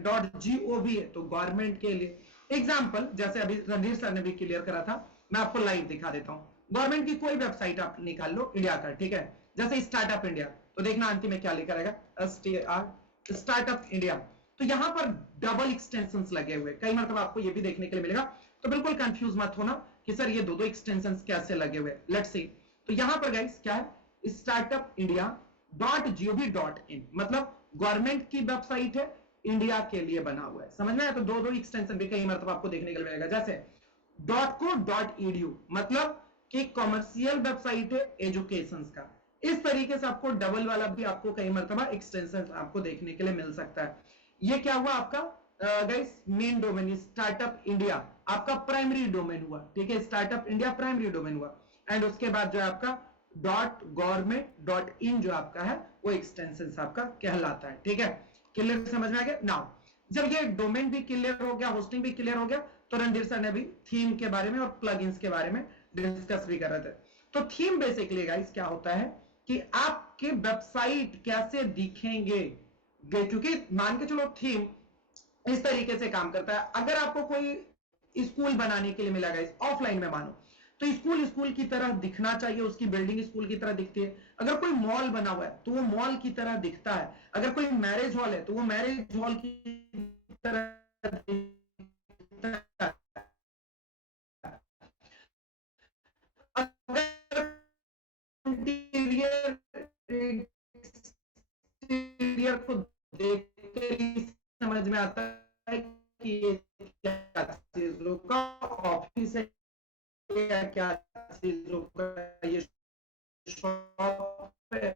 डॉट GOV है तो गवर्नमेंट के लिए। एग्जाम्पल जैसे अभी रणधीर सर ने भी क्लियर करा था, मैं आपको लाइव दिखा देता हूं। गवर्नमेंट की कोई वेबसाइट आप निकाल लो इंडिया का, ठीक है, जैसे स्टार्टअप इंडिया, तो देखना अंतिम में क्या लिखा रहेगा, STR, स्टार्टअप इंडिया। तो यहां पर डबल एक्सटेंशन लगे हुए, कई मतलब आपको ये भी देखने के लिए मिलेगा, तो बिल्कुल कंफ्यूज मत होना कि सर ये दो एक्सटेंशन कैसे लगे हुए। लेट्स सी, तो यहां पर गाइस क्या है, स्टार्टअप इंडिया .gov.in, मतलब गवर्नमेंट की वेबसाइट है, इंडिया के लिए बना हुआ है, समझ में आया? तो दो एक्सटेंशन भी कई मतलब आपको देखने के लिए मिलेगा। जैसे .co.edu, मतलब कि कॉमर्शियल वेबसाइट है एजुकेशन का। इस तरीके से आपको डबल वाला भी आपको कई मरतबा एक्सटेंशन आपको देखने के लिए मिल सकता है। ये क्या हुआ आपका guys, main domain startup India आपका प्राइमरी डोमेन हुआ, ठीक है, स्टार्टअप इंडिया प्राइमरी डोमेन हुआ। एंड उसके बाद जो है आपका .government.in जो आपका है वो एक्सटेंशन आपका कहलाता है, ठीक है। क्लियर, समझ में आ गया? नाउ जब ये डोमेन भी क्लियर हो गया, होस्टिंग भी क्लियर हो गया, तो रणधीर सर ने भी थीम के बारे में और प्लगइन्स के बारे में डिस्कस भी कर रहे थे। तो थीम बेसिकली गाइस क्या होता है कि आपके वेबसाइट कैसे दिखेंगे, क्योंकि मान के चलो थीम इस तरीके से काम करता है। अगर आपको कोई स्कूल बनाने के लिए मिला गाइस ऑफलाइन में, मानो तो स्कूल की तरह दिखना चाहिए, उसकी बिल्डिंग स्कूल की तरह दिखती है। अगर कोई मॉल बना हुआ है तो वो मॉल की तरह दिखता है। अगर कोई मैरिज हॉल है तो वो मैरिज हॉल की तरह दिखता है। अगर इंटीरियर को देखकर ही समझ में आता है कि ये क्या चीजों का ऑफिस है, क्या चीजों का ये शॉप है,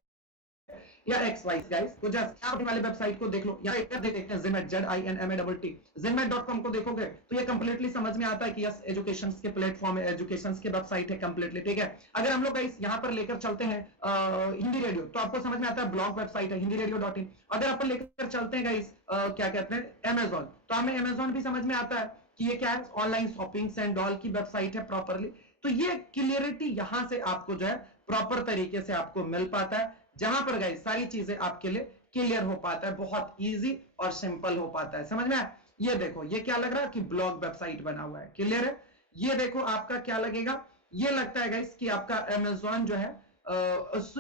या एक्स वाइज गाइस, तो जस्ट आप वाले वेबसाइट को देख लो, यहाँ एक देखते हैं Zinmat, ZINMATT, zinmat.com को देखोगे तो ये कंप्लीटली समझ में आता है कि यस एजुकेशन के प्लेटफॉर्म है, एजुकेशन के वेबसाइट है कंप्लीटली, ठीक है। अगर हम लोग गाइस यहाँ पर लेकर चलते हैं हिंदी रेडियो, तो आपको समझ में आता है ब्लॉग वेबसाइट है hindiRadio.in। अगर अपन लेकर चलते हैं गाइस क्या कहते हैं Amazon, तो हमें Amazon भी समझ में आता है कि ये क्या है, ऑनलाइन शॉपिंग एंड ऑल की वेबसाइट है प्रॉपरली। तो ये क्लियरिटी यहां से आपको जो है प्रॉपर तरीके से आपको मिल पाता है, जहां पर गाइस सारी चीजें आपके लिए क्लियर हो पाता है, बहुत इजी और सिंपल हो पाता है, समझ में आया। ये देखो ये क्या लग रहा है कि ब्लॉग वेबसाइट बना हुआ है, क्लियर है। ये देखो आपका क्या लगेगा, ये लगता है गाइस कि आपका Amazon जो है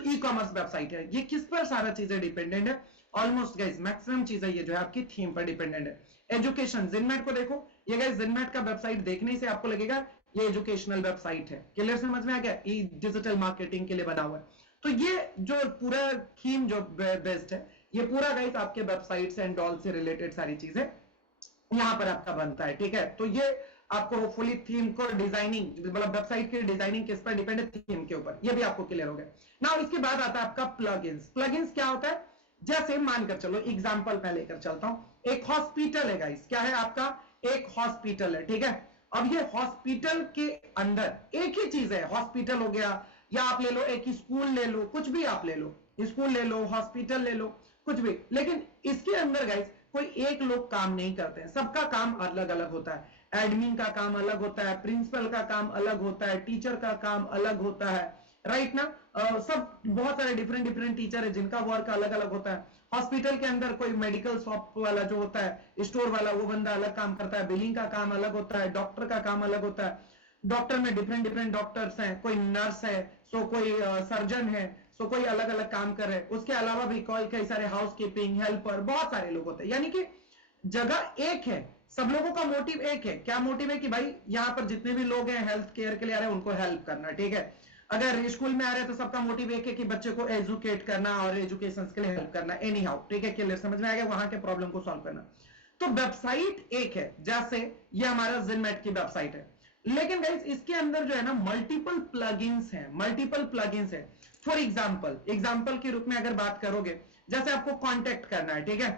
ई कॉमर्स वेबसाइट है। ये किस पर सारा चीजें डिपेंडेंट है, ऑलमोस्ट गाइस मैक्सिमम चीजें ये जो है आपकी थीम पर डिपेंडेंट है। एजुकेशन Zinmat को देखो, ये गाइस Zinmat का वेबसाइट देखने से आपको लगेगा ये एजुकेशनल वेबसाइट है, क्लियर समझ में आ गया, ई डिजिटल मार्केटिंग के लिए बना हुआ है। तो ये जो पूरा थीम जो बेस्ट है, ये पूरा गाइस आपके वेबसाइट्स एंड ऑल से रिलेटेड सारी चीजें यहां पर आपका बनता है, ठीक है। तो ये आपको होपफुली थीम को डिजाइनिंग, मतलब वेबसाइट की डिजाइनिंग किस पर डिपेंड है, थीम के ऊपर, ये भी आपको क्लियर हो गया। नाउ इसके बाद आता है आपका प्लगइन्स। प्लगइन्स क्या होता है, जैसे मानकर चलो एग्जांपल मैं लेकर चलता हूं, एक हॉस्पिटल है गाइस, क्या है आपका, एक हॉस्पिटल है, ठीक है। अब ये हॉस्पिटल के अंदर एक ही चीज है, हॉस्पिटल हो गया, या आप ले लो एक स्कूल ले लो, कुछ भी आप ले लो, स्कूल ले लो, हॉस्पिटल ले लो, कुछ भी, लेकिन इसके अंदर गाइस कोई एक लोग काम नहीं करते हैं, सबका काम अलग अलग होता है। एडमिन का काम अलग होता है, प्रिंसिपल का काम अलग होता है, टीचर का काम अलग होता है, राइट ना। सब बहुत सारे डिफरेंट डिफरेंट टीचर है जिनका वर्क अलग अलग होता है। हॉस्पिटल के अंदर कोई मेडिकल शॉप वाला जो होता है, स्टोर वाला, वो बंदा अलग काम करता है, बिलिंग का काम अलग होता है, डॉक्टर का काम अलग होता है। डॉक्टर में डिफरेंट डिफरेंट डॉक्टर्स हैं, कोई नर्स है, सो कोई सर्जन है, सो कोई अलग अलग काम कर रहे हैं। उसके अलावा भी कई सारे हाउस कीपिंग हेल्पर, बहुत सारे लोग होते हैं, यानी कि जगह एक है, सब लोगों का मोटिव एक है। क्या मोटिव है कि भाई यहाँ पर जितने भी लोग हैं हेल्थ केयर के लिए आ रहे हैं उनको हेल्प करना, ठीक है। अगर स्कूल में आ रहे हैं तो सबका मोटिव एक है कि बच्चे को एजुकेट करना और एजुकेशन के लिए हेल्प करना, एनी हाउ, ठीक है, क्लियर समझ में आ गया, वहां के प्रॉब्लम को सॉल्व करना। तो वेबसाइट एक है, जैसे ये हमारा Zinmat की वेबसाइट है, लेकिन गाइस इसके अंदर जो है ना मल्टीपल प्लगइन्स हैं, मल्टीपल प्लगइन्स है। फॉर एग्जांपल के रूप में अगर बात करोगे, जैसे आपको कांटेक्ट करना है, ठीक है,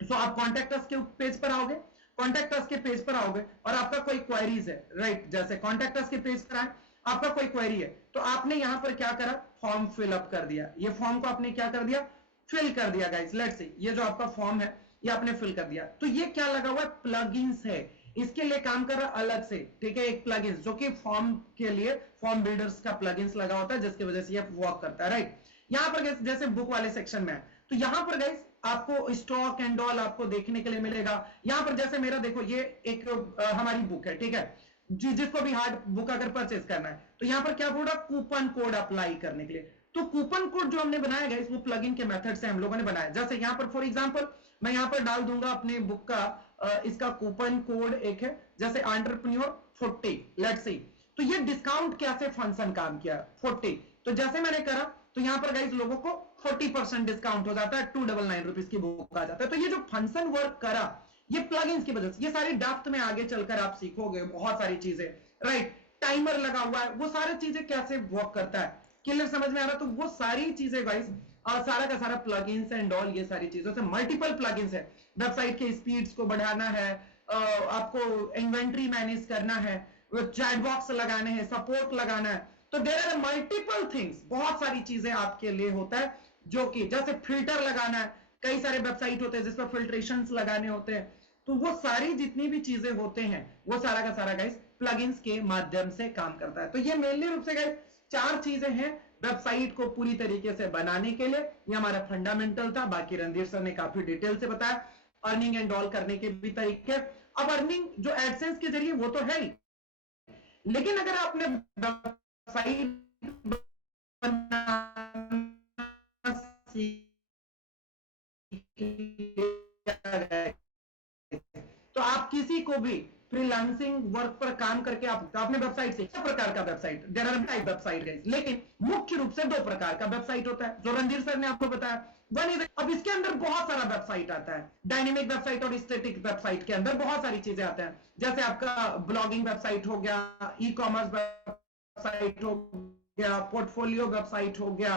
सो आप कॉन्टेक्ट अस के पेज पर आओगे, कॉन्टेक्ट अस के पेज पर आओगे और आपका कोई क्वेरीज है, राइट, जैसे कॉन्टेक्ट अस के पेज पर आए, आपका कोई क्वेरी है, तो आपने यहां पर क्या करा, फॉर्म फिलअप कर दिया, ये फॉर्म को आपने क्या कर दिया, फिल कर दिया गाइस। लेट्स सी, ये जो आपका फॉर्म है ये आपने फिल कर दिया, तो ये क्या लगा हुआ है, प्लगइन्स है, इसके लिए काम कर रहा अलग से, ठीक है, एक प्लगइन्स जो कि फॉर्म के लिए फॉर्म बिल्डर्स का प्लगइन्स लगा होता है, जिसकी वजह से ये वर्क करता है, राइट। यहां पर गाइस जैसे बुक वाले सेक्शन में है, तो यहां पर गाइस आपको स्टॉक एंड ऑल आपको देखने के लिए मिलेगा। यहां पर जैसे मेरा देखो, ये एक हमारी बुक है, ठीक है, जिसको भी हार्ड बुक अगर परचेज करना है, तो यहां पर क्या बोल रहा, कूपन कोड अप्लाई करने के लिए। तो कूपन कोड जो हमने बनाया गाइस वो प्लगइन के मेथड से हम लोगों ने बनाया। जैसे यहां पर फॉर एग्जांपल मैं यहां पर डाल दूंगा अपने बुक का इसका कूपन कोड एक है, जैसे एंटरप्रेन्योर 40, लेट्स सी। तो ये डिस्काउंट कैसे फंक्शन काम किया, 40, तो जैसे मैंने करा तो यहां पर गाइस लोगों को 40% डिस्काउंट हो जाता है, 299 रुपीज की बुक आ जाता है। तो ये जो फंक्शन वर्क करा ये प्लगइन्स की वजह से, ये सारी डाफ्ट में आगे चलकर आप सीखोगे बहुत सारी चीजें, राइट। टाइमर लगा हुआ है, वो सारी चीजें कैसे वर्क करता है, क्लियर समझ में आ रहा, तो वो सारी चीजें गाइस सारा का सारा प्लगइन्स एंड ऑल, ये सारी चीजों से मल्टीपल प्लगइन्स है। वेबसाइट के स्पीड्स को बढ़ाना है, आपको इन्वेंट्री मैनेज करना है, चैट बॉक्स लगाने हैं, सपोर्ट लगाना है, तो देयर आर मल्टीपल थिंग्स, बहुत सारी चीजें आपके लिए होता है, जो कि जैसे फिल्टर लगाना है, कई सारे वेबसाइट होते हैं जिस पर फिल्ट्रेशंस लगाने होते हैं, तो वो सारी जितनी भी चीजें होते हैं वो सारा का सारा गाइस प्लगइन्स के माध्यम से काम करता है। तो ये मेनली रूप से गाइस 4 चीजें हैं वेबसाइट को पूरी तरीके से बनाने के लिए, ये हमारा फंडामेंटल था। बाकी रणधीर सर ने काफी डिटेल से बताया अर्निंग एंड ऑल करने के भी तरीके। अब अर्निंग जो एडसेंस के जरिए वो तो है ही, लेकिन अगर आपने वेबसाइट तो आप किसी को भी फ्रीलांसिंग वर्क पर काम करके आप अपने वेबसाइट से प्रकार का website, there are type website guys, लेकिन मुख्य रूप से 2 प्रकार का वेबसाइट होता है जो रणधीर सर ने आपको बताया। वन इज, अब इसके अंदर बहुत सारा वेबसाइट आता है, डायनेमिक वेबसाइट और स्टैटिक वेबसाइट के अंदर बहुत सारी चीजें आते हैं, जैसे आपका ब्लॉगिंग वेबसाइट हो गया, ई कॉमर्स वेबसाइट हो गया, पोर्टफोलियो वेबसाइट हो गया,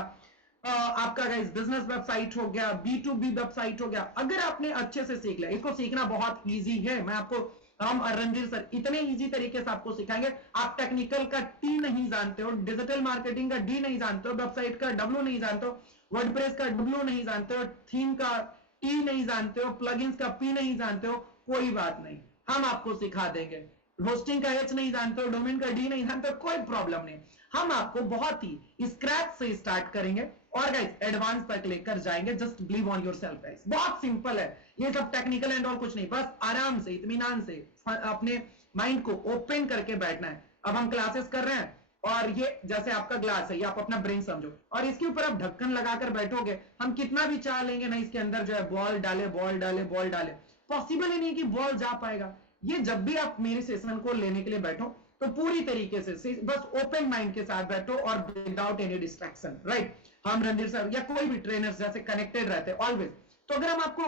आपका गाइस बिजनेस वेबसाइट हो गया, B2B वेबसाइट हो गया, अगर आपने अच्छे से सीख लिया, इसको सीखना बहुत इजी है। मैं आपको, हम रणधीर सर इतने इजी तरीके से आपको सिखाएंगे। आप टेक्निकल का टी नहीं जानते हो, डिजिटल मार्केटिंग का डी नहीं जानते हो, वेबसाइट का डब्ल्यू नहीं जानते हो, वर्डप्रेस का डब्ल्यू नहीं जानते हो, थीम का टी नहीं जानते हो, प्लगइन्स का पी नहीं जानते हो, कोई बात नहीं, हम आपको सिखा देंगे। होस्टिंग का एच नहीं जानते हो, डोमेन का डी नहीं जानते हो, कोई प्रॉब्लम नहीं, हम आपको बहुत ही स्क्रैच से स्टार्ट करेंगे और गाइस एडवांस तक लेकर जाएंगे। Just believe on yourself guys, बहुत सिंपल है, ये सब टेक्निकल एंड और कुछ नहीं, बस आराम से इत्मीनान से अपने माइंड को ओपन करके बैठना है। अब हम क्लासेस कर रहे हैं और ये जैसे आपका ग्लास है, ये आप अपना ब्रेन समझो, और इसके ऊपर आप ढक्कन लगाकर बैठोगे, हम कितना भी चाह लेंगे ना इसके अंदर जो है बॉल डाले बॉल डाले बॉल डाले, पॉसिबल ही नहीं कि बॉल जा पाएगा। ये जब भी आप मेरे सेशन को लेने के लिए बैठो तो पूरी तरीके से बस ओपन माइंड के साथ बैठो और विदाउट एनी डिस्ट्रैक्शन, राइट। हम रणधीर सर या कोई भी ट्रेनर जैसे कनेक्टेड रहते हैं ऑलवेज। तो अगर हम आपको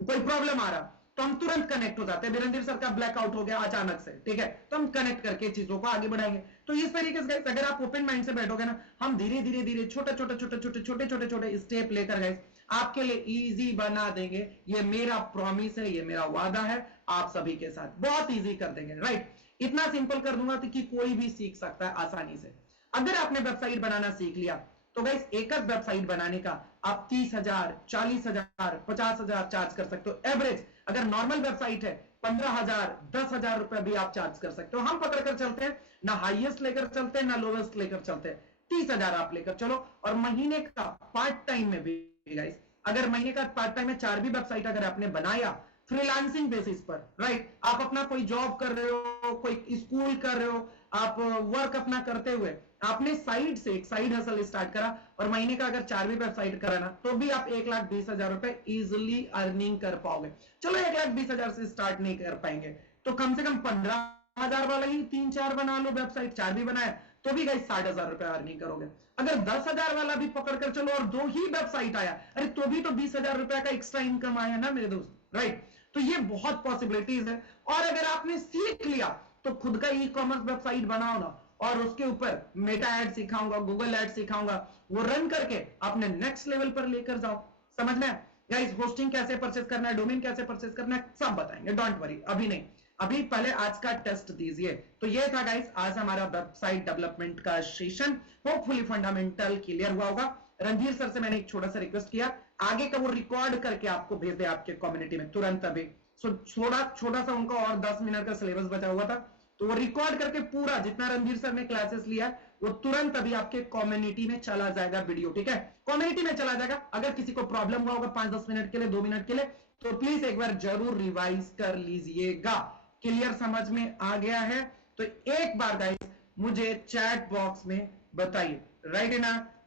कोई प्रॉब्लम आ रहा तो हम तुरंत कनेक्ट हो जाते हैं। रणधीर सर का ब्लैकआउट हो गया अचानक से, ठीक है, तो हम कनेक्ट करके चीजों को आगे बढ़ाएंगे। तो इस तरीके से अगर आप ओपन माइंड से बैठोगे ना, हम धीरे धीरे धीरे छोटे छोटे छोटे छोटे छोटे छोटे छोटे स्टेप लेकर गए आपके लिए इजी बना देंगे। ये मेरा प्रॉमिस है, ये मेरा वादा है आप सभी के साथ, बहुत इजी कर देंगे, राइट। इतना सिंपल कर दूंगा कि कोई भी सीख सकता है आसानी से। अगर आपने वेबसाइट बनाना सीख लिया तो गाइस एक वेबसाइट बनाने का आप 30,000, 40,000, 50,000 चार्ज कर सकते हो एवरेज। अगर नॉर्मल वेबसाइट है 15,000, 10,000 रुपए भी आप चार्ज कर सकते हो। हम पकड़ कर चलते हैं, ना हाईएस्ट लेकर चलते हैं ना लोवेस्ट लेकर चलते हैं, 30,000 आप लेकर चलो। और महीने का पार्ट टाइम में भी गाइस, अगर महीने का पार्ट टाइम में 4 भी वेबसाइट अगर आपने बनाया फ्रीलांसिंग बेसिस पर, राइट, आप अपना कोई जॉब कर रहे हो, कोई स्कूल कर रहे हो, आप वर्क अपना करते हुए आपने साइड से एक साइड हसल स्टार्ट करा और महीने का अगर 4 भी वेबसाइट करा ना, तो भी आप 1,20,000 रुपए इजिली अर्निंग कर पाओगे। चलो 1,20,000 से स्टार्ट नहीं कर पाएंगे तो कम से कम 15,000 वाला ही 3-4 बना लो, वेबसाइट 4 भी बनाया तो भी गाइस 60,000 रुपए अर्निंग करोगे। अगर 10,000 वाला भी पकड़ कर चलो और 2 ही वेबसाइट आया, अरे तो भी तो 20,000 रुपए का एक्स्ट्रा इनकम आया ना मेरे दोस्त, राइट। तो ये बहुत पॉसिबिलिटीज है। और अगर आपने सीख लिया तो खुद का ई कॉमर्स वेबसाइट बनाओ ना, और उसके ऊपर मेटा एड सिखाऊंगा, गूगल एड सिखाऊंगा, वो रन करके अपने नेक्स्ट लेवल पर लेकर जाओ। समझ में गाइस, होस्टिंग कैसे परचेस करना है, डोमेन कैसे परचेस करना है, सब बताएंगे, डोंट वरी, अभी नहीं, अभी पहले आज का टेस्ट दीजिए। तो ये था गाइस आज हमारा वेबसाइट डेवलपमेंट का सेशन। होपफुली फंडामेंटल क्लियर हुआ होगा। रणधीर सर से मैंने एक छोटा सा रिक्वेस्ट किया, आगे का वो रिकॉर्ड करके आपको भेज दे आपके कम्युनिटी में तुरंत अभी। सो छोटा सा उनका और 10 मिनट का सिलेबस बचा हुआ था, तो वो रिकॉर्ड करके पूरा जितना रणधीर सर ने क्लासेस लिया वो तुरंत अभी आपके कम्युनिटी में चला जाएगा वीडियो, ठीक है, कम्युनिटी में चला जाएगा। अगर किसी को प्रॉब्लम हुआ होगा 5-10 मिनट के लिए, 2 मिनट के लिए, तो प्लीज एक बार जरूर रिवाइज कर लीजिएगा। क्लियर समझ में आ गया है? तो एक बार गाइस मुझे चैट बॉक्स में बताइए, right in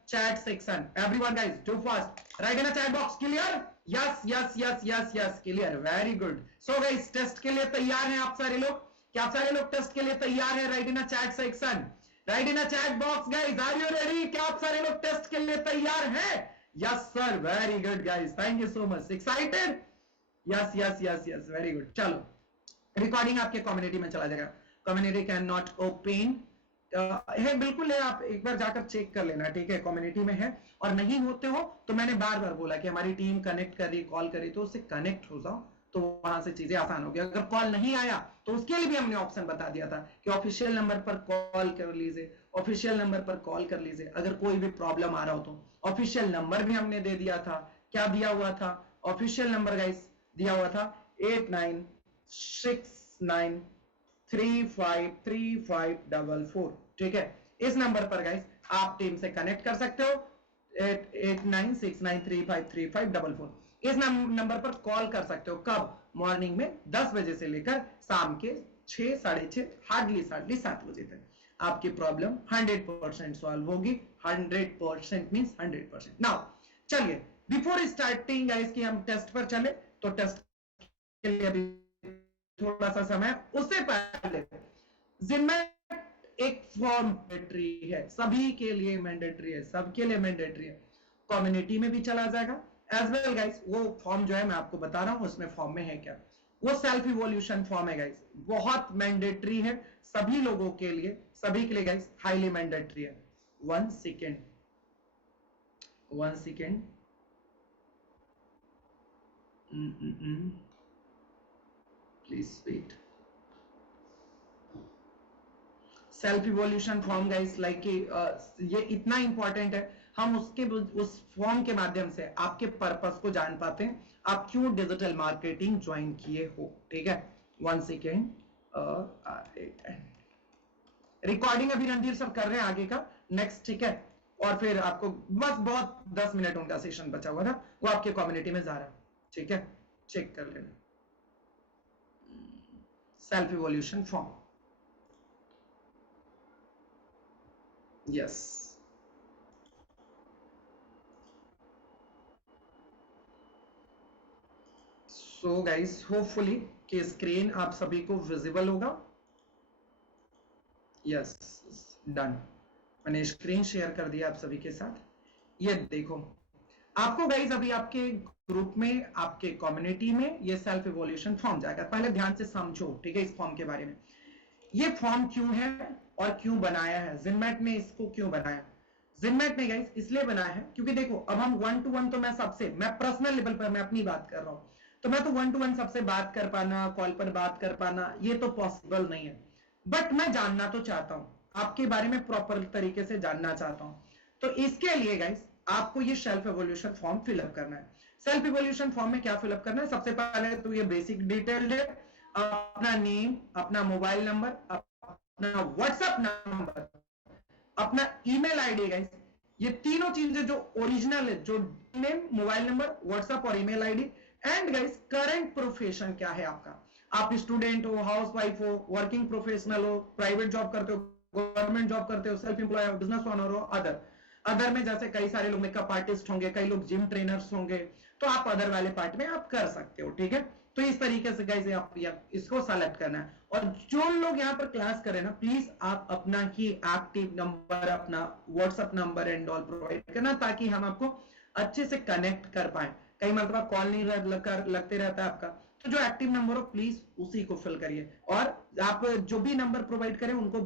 chat section, everyone guys do fast, right in chat box, clear? Yes yes yes yes yes, clear, very good. So guys test के लिए तैयार हैं आप सारे लोग? क्या आप सारे लोग टेस्ट के लिए तैयार हैं? Right in chat section, right in chat box guys, are you ready? क्या आप सारे लोग टेस्ट के लिए तैयार हैं? Yes sir, very good guys, thank you so much, excited? Yes yes yes yes, very good. चलो रिकॉर्डिंग आपके कम्युनिटी में चला जाएगा, कम्युनिटी कैन नॉट ओपन है, बिल्कुल है, आप एक बार जाकर चेक कर लेना, ठीक है, कम्युनिटी में है। और नहीं होते हो तो मैंने बार बार बोला कि हमारी टीम कनेक्ट कर रही, कॉल करी, तो उससे कनेक्ट हो जाओ, तो वहां से चीजें आसान होगी। अगर कॉल नहीं आया तो उसके लिए भी हमने ऑप्शन बता दिया था कि ऑफिशियल नंबर पर कॉल कर लीजिए, ऑफिशियल नंबर पर कॉल कर लीजिए अगर कोई भी प्रॉब्लम आ रहा हो तो। ऑफिशियल नंबर भी हमने दे दिया था, क्या दिया हुआ था? ऑफिशियल नंबर गाइस दिया हुआ था 8969353544, ठीक है। इस नंबर पर गाइस आप टीम से कनेक्ट कर सकते हो, 8969353544। इस नंबर पर कॉल कर सकते हो, कब? मॉर्निंग में 10 बजे से लेकर शाम के 6, 6:30, हार्डली 7 बजे तक आपकी प्रॉब्लम 100% सॉल्व होगी। 100% मींस 100%। नाउ चलिए बिफोर स्टार्टिंग गाइस कि हम टेस्ट पर चले, तो टेस्ट के लिए अभी थोड़ा सा समय, उससे पहले जिनमें एक फॉर्म मैंडेटरी है, सभी के लिए मैंडेटरी है, सबके लिए मैंडेटरी है, कम्युनिटी में भी चला जाएगा एज वेल गाइस। वो फॉर्म जो है मैं आपको बता रहा हूं उसमें फॉर्म में है क्या, वो सेल्फ इवोल्यूशन फॉर्म है गाइस, बहुत मैंडेटरी है सभी लोगों के लिए, सभी के लिए गाइस हाईली मैंडेटरी है। 1 second, 1 second, please wait. Self evolution form guys, like ये इतना इंपॉर्टेंट है, हम उस फॉर्म के माध्यम से आपके पर्पस को जान पाते हैं, आप क्यों डिजिटल मार्केटिंग ज्वाइन किए हो। ठीक है, 1 सेकेंड, रिकॉर्डिंग अभी रणधीर सर कर रहे हैं आगे का नेक्स्ट। ठीक है, और फिर आपको बस बहुत 10 मिनट उनका सेशन बचा हुआ था, वो आपके कम्युनिटी में जा रहा है। ठीक है, चेक कर लेना self evolution form. Yes, so guys hopefully कि स्क्रीन आप सभी को विजिबल होगा। यस, डन, मैंने स्क्रीन शेयर कर दिया आप सभी के साथ। ये देखो, आपको गाइस अभी आपके ग्रुप में, आपके कम्युनिटी में ये सेल्फ इवोल्यूशन फॉर्म जाएगा। पहले ध्यान से समझो, ठीक है, इस फॉर्म के बारे में। ये फॉर्म क्यों है और क्यों बनाया है, जिनमैट ने इसको क्यों बनाया। जिनमैट ने गाइस इसलिए बनाया है क्योंकि देखो, अब हम 1 to 1 तो मैं पर्सनल लेवल पर मैं अपनी बात कर रहा हूं, तो मैं तो 1 to 1 सबसे बात कर पाना, कॉल पर बात कर पाना, ये तो पॉसिबल नहीं है। बट मैं जानना तो चाहता हूं, आपके बारे में प्रॉपर तरीके से जानना चाहता हूं। तो इसके लिए गाइस आपको ये सेल्फ इवोल्यूशन फॉर्म फिलअप करना है। सेल्फ इवोल्यूशन फॉर्म में क्या फिलअप करना है, सबसे पहले तो ये बेसिक डिटेल है, अपना नेम, अपना मोबाइल नंबर, अपना व्हाट्सएप नंबर, अपना ईमेल आईडी। गाइस ये तीनों चीजें जो ओरिजिनल है, जो नेम, मोबाइल नंबर, व्हाट्सएप और email ID. And guys current profession क्या है आपका, आप स्टूडेंट हो, हाउसवाइफ हो, वर्किंग प्रोफेशनल हो, प्राइवेट जॉब करते हो, गवर्नमेंट जॉब करते हो, सेल्फ एम्प्लॉय हो, बिजनेस ओनर हो, अदर में जैसे कई सारे लोग मेकअप आर्टिस्ट होंगे, कई लोग जिम ट्रेनर्स होंगे, तो आप अदर वाले पार्ट में आप कर सकते हो। ठीक है, तो इस तरीके से गाइस आप इसको सेलेक्ट करना है। और जो लोग यहाँ पर क्लास करें ना, प्लीज आप अपना ही एक्टिव नंबर, अपना WhatsApp number and all provide करना, ताकि हम आपको अच्छे से कनेक्ट कर पाए। कई मतलब कॉल नहीं लगते रहता है आपका, तो जो एक्टिव नंबर हो प्लीज उसी को फिल करिए। और आप जो भी नंबर प्रोवाइड करें उनको,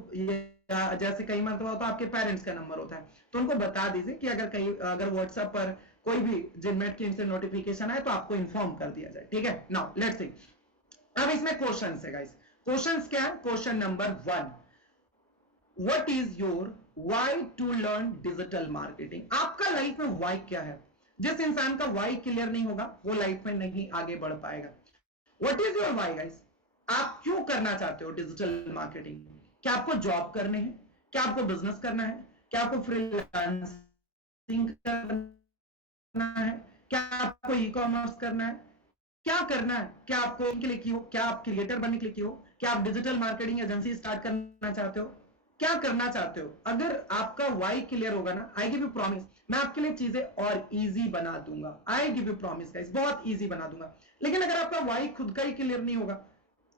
जैसे कई मतलब होता है आपके पेरेंट्स का नंबर होता है, तो उनको बता दीजिए कि अगर व्हाट्सएप पर कोई भी जिनमेट की इनसे नोटिफिकेशन आए तो आपको इन्फॉर्म कर दिया जाए। ठीक है, नाउ लेट्स सी। अब इसमें क्वेश्चन है गाइस, क्वेश्चंस क्या है। Question number 1, what is your why to learn digital marketing. आपका लाइफ में व्हाई क्या है। जिस इंसान का व्हाई क्लियर नहीं होगा वो लाइफ में नहीं आगे बढ़ पाएगा। What is your why guys, आप क्यों करना चाहते हो डिजिटल मार्केटिंग। क्या आपको जॉब करने हैं, क्या आपको बिजनेस करना है, क्या आपको फ्रीलांसिंग करना है, क्या आपको ई कॉमर्स करना है, क्या करना है, क्या आपको इनके लिए क्यों, क्या आप क्रिएटर बनने के लिए क्यों, क्या आप डिजिटल मार्केटिंग एजेंसी स्टार्ट करना चाहते हो, क्या करना चाहते हो। अगर आपका वाई क्लियर होगा ना, आई गिव यू प्रॉमिस, मैं आपके लिए चीजें और इजी बना दूंगा। I give you promise guys, बहुत इजी बना दूंगा। लेकिन अगर आपका वाई खुद का ही क्लियर नहीं होगा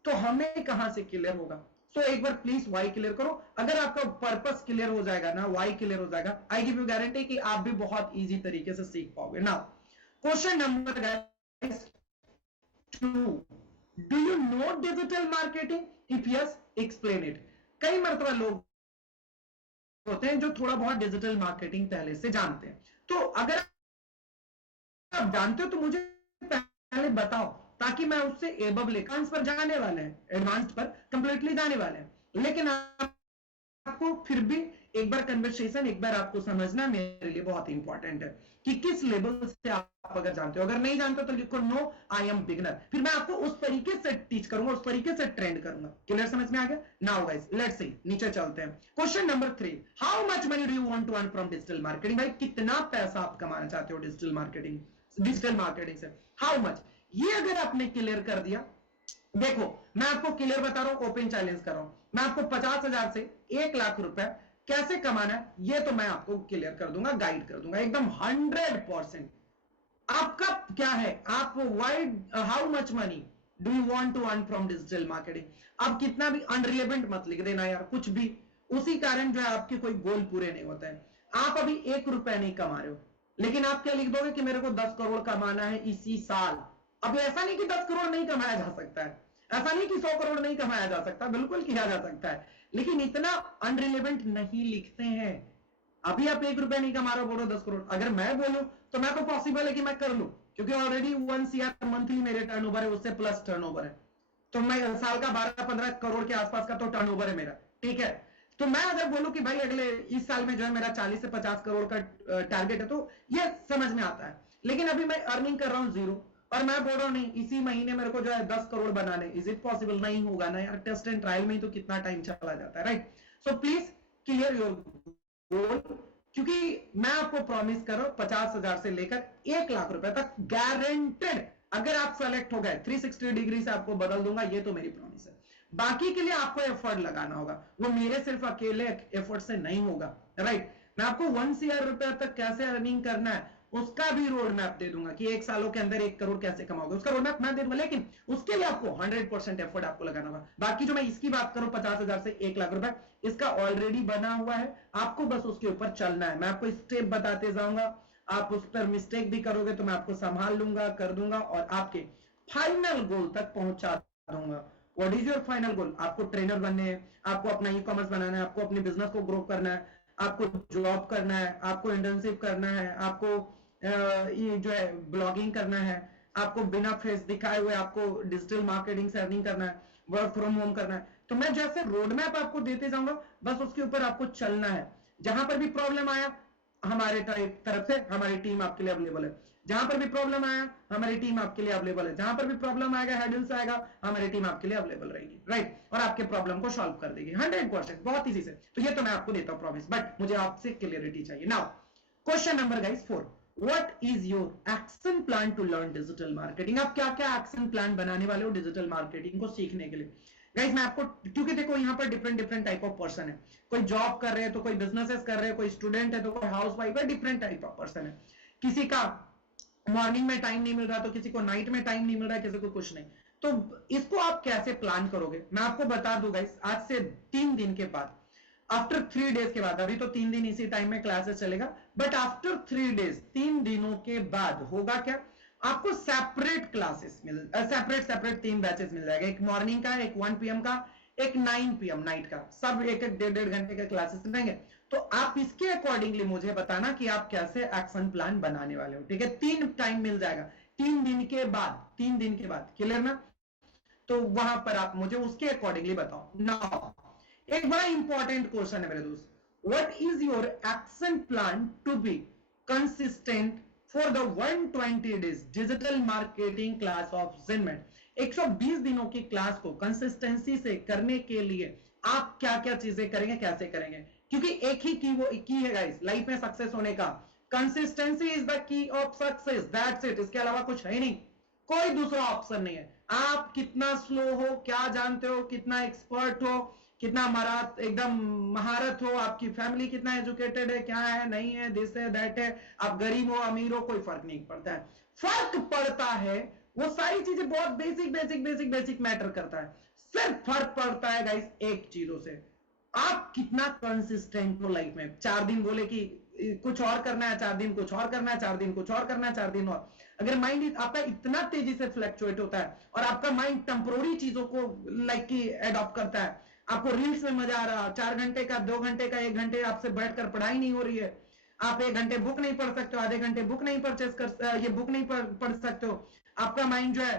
तो हमें कहां से क्लियर होगा। तो एक बार प्लीज वाई क्लियर करो। अगर आपका पर्पस क्लियर हो जाएगा ना, वाई क्लियर हो जाएगा, आई गिव यू गारंटी कि आप भी बहुत इजी तरीके से सीख पाओगे। Now question number guys 2, do you know digital marketing, if yes explain it. कई मरतबा लोग होते हैं जो थोड़ा बहुत डिजिटल मार्केटिंग पहले से जानते हैं, तो अगर आप जानते हो तो मुझे पहले बताओ, ताकि मैं उससे एबव एडवांस पर जाने वाले हैं, एडवांस पर कंप्लीटली जाने वाले हैं। लेकिन आपको फिर भी एक बार कन्वर्सेशन, एक बार आपको समझना मेरे लिए बहुत इंपॉर्टेंट है कि किस लेवल से आप अगर जानते हो। अगर नहीं जानते हो तो लिखो नो आई एम बिगिनर, फिर मैं आपको उस तरीके से टीच करूंगा, उस तरीके से ट्रेंड करूंगा। क्लियर, समझ में आ गया। नाउ गाइस लेट्स सी, नीचे चलते हैं। Question number 3, how much money do you want to earn from digital marketing. भाई कितना पैसा आप कमाना चाहते हो डिजिटल मार्केटिंग से, हाउ मच। ये अगर आपने क्लियर कर दिया, देखो मैं आपको क्लियर बता रहा हूं, ओपन चैलेंज कर रहा हूं, मैं आपको 50,000 से 1,00,000 रुपए कैसे कमाना है ये तो मैं आपको क्लियर कर दूंगा, गाइड कर दूंगा एकदम 100%। आपका क्या है, आप how much money do you want to earn from digital marketing. आप कितना भी अनरिलेवेंट मत लिख देना यार, कुछ भी, उसी कारण जो है आपके कोई गोल पूरे नहीं होते हैं। आप अभी 1 रुपया नहीं कमा रहे हो, लेकिन आप क्या लिख दोगे कि मेरे को 10 करोड़ कमाना है इसी साल। अब ऐसा नहीं कि 10 करोड़ नहीं कमाया जा सकता है, ऐसा नहीं कि 100 करोड़ नहीं कमाया जा सकता, बिल्कुल किया जा सकता है, लेकिन इतना अनरिलेवेंट नहीं लिखते हैं। अभी आप 1 रुपया नहीं कमा रहे हो, बोलो 10 करोड़। अगर मैं बोलूं तो मैं को पॉसिबल है कि मैं कर लूं, क्योंकि ऑलरेडी 1 CR मंथली मेरे टर्नओवर है, उससे प्लस टर्नओवर है, तो मैं साल का 12-15 करोड़ के आसपास का तो टर्नओवर है मेरा, ठीक है। तो मैं अगर बोलूं कि भाई अगले इस साल में जो है मेरा 40 से 50 करोड़ का टारगेट है, तो ये समझ में आता है। लेकिन अभी मैं अर्निंग कर रहा हूं 0, और मैं बोल रहा हूं नहीं इसी महीने मेरे को जो है 10 करोड़ बनाने, इज इट पॉसिबल? नहीं होगा ना यार, टेस्ट एंड ट्रायल में ही तो कितना टाइम चला जाता है, right. So please clear your goal, क्योंकि मैं आपको प्रॉमिस कर रहा हूं 50,000 से लेकर 1 लाख रुपए तक गारंटेड, अगर आप सेलेक्ट हो गए 360 डिग्री से आपको बदल दूंगा, ये तो मेरी प्रॉमिस है। बाकी के लिए आपको एफर्ट लगाना होगा, वो मेरे सिर्फ अकेले एफर्ट से नहीं होगा, राइट। मैं आपको 1 CR रुपया तक कैसे अर्निंग करना है उसका भी रोड मैप दे दूंगा, कि 1 सालों के अंदर 1 करोड़ कैसे कमाओगे, उसका रोड मैप मैं दे दूंगा। लेकिन उसके लिए आपको 100% एफर्ट आपको लगाना होगा। बाकी जो मैं इसकी बात करूं 50,000 से 1 लाख रुपए, इसका ऑलरेडी बना हुआ है, आपको बस उसके ऊपर चलना है। मैं आपको स्टेप बताते जाऊंगा, आप उस पर मिस्टेक भी करोगे तो मैं आपको संभाल लूंगा, कर दूंगा, और आपके फाइनल गोल तक पहुंचा दूंगा। What is your final goal? आपको ट्रेनर बनने हैं, आपको अपना ई कॉमर्स बनाना है, आपको अपने बिजनेस को ग्रो करना है, आपको जॉब करना है, आपको इंटर्नशिप करना है, आपको ये जो है ब्लॉगिंग करना है, आपको बिना फेस दिखाए हुए आपको डिजिटल मार्केटिंग से अर्निंग करना है, वर्क फ्रॉम होम करना है। तो मैं जैसे रोड मैप आपको देते जाऊंगा, बस उसके ऊपर आपको चलना है। जहां पर भी प्रॉब्लम आया हमारे तरफ से हमारी टीम आपके लिए अवेलेबल है, जहां पर भी प्रॉब्लम आया हमारी टीम आपके लिए अवेलेबल है, जहां पर भी प्रॉब्लम आएगा, हेडल्स आएगा, हमारी टीम आपके लिए अवेलेबल रहेगी, राइट। और आपके प्रॉब्लम को सॉल्व कर देगी 100%, बहुत इजी से। तो ये तो मैं आपको देता हूं प्रॉमिस, बट मुझे आपसे क्लियरिटी चाहिए। Now question number guys 4, what is your action plan to learn digital marketing? आप क्या क्या एक्शन प्लान बनाने वाले हो डिजिटल मार्केटिंग को सीखने के लिए? गाइस मैं आपको, क्योंकि देखो यहाँ पर different different type of person है, कोई जॉब कर रहे हैं तो कोई बिजनेसेस कर रहे हैं, कोई स्टूडेंट है तो कोई हाउस वाइफ है, डिफरेंट टाइप ऑफ पर्सन है। किसी का मॉर्निंग में टाइम नहीं मिल रहा तो किसी को नाइट में टाइम नहीं मिल रहा है, किसी को कुछ नहीं। तो इसको आप कैसे प्लान करोगे मैं आपको बता दूं गाइस, आज से 3 दिन के बाद, आफ्टर 3 डेज के बाद, अभी तो 3 दिन इसी टाइम में क्लासेस चलेगा, बट आफ्टर 3 डेज, 3 दिनों के बाद होगा क्या, आपको सेपरेट क्लासेस सेपरेट 3 बैचेस मिल जाएगा। एक मॉर्निंग का, एक 1 PM का, एक 9 PM नाइट का, सब एक एक 1.5 घंटे का क्लासेस रहेंगे। तो आप इसके अकॉर्डिंगली मुझे बताना कि आप कैसे एक्शन प्लान बनाने वाले हो, ठीक है। 3 टाइम मिल जाएगा 3 दिन के बाद, 3 दिन के बाद, क्लियर ना? तो वहां पर आप मुझे उसके अकॉर्डिंगली बताओ। नाउ एक बड़ा इंपॉर्टेंट क्वेश्चन है मेरे दोस्त, what is your action plan to be consistent for the 120 days digital marketing class of Zenmate? 120 दिनों की क्लास को कंसिस्टेंसी से करने के लिए आप क्या क्या चीजें करेंगे, कैसे करेंगे? क्योंकि एक ही की है गाइस लाइफ में सक्सेस होने का, consistency is the key of success, that's it. इसके अलावा कुछ है नहीं, कोई दूसरा ऑप्शन नहीं है। आप कितना स्लो हो, क्या जानते हो, कितना एक्सपर्ट हो, कितना महारत, एकदम महारत हो, आपकी फैमिली कितना एजुकेटेड है, क्या है, नहीं है, दिस है, दैट है, आप गरीब हो, अमीर हो, कोई फर्क नहीं पड़ता है। फर्क पड़ता है, वो सारी चीजें बहुत बेसिक मैटर करता है। सिर्फ फर्क पड़ता है गाइस एक चीजों से, आप कितना कंसिस्टेंट हो लाइफ में। 4 दिन बोले कि कुछ और करना है, 4 दिन कुछ और करना है, 4 दिन कुछ और करना है, 4 दिन और, अगर माइंड आपका इतना तेजी से फ्लक्चुएट होता है और आपका माइंड टेम्पोररी चीजों को लाइक की एडॉप्ट करता है, आपको रील्स में मजा आ रहा, 4 घंटे का, 2 घंटे का, 1 घंटे आपसे बैठकर पढ़ाई नहीं हो रही है, आप 1 घंटे बुक नहीं पढ़ सकते हो, आधे घंटे बुक नहीं परचेस कर, ये बुक नहीं पढ़ सकते हो, आपका माइंड जो है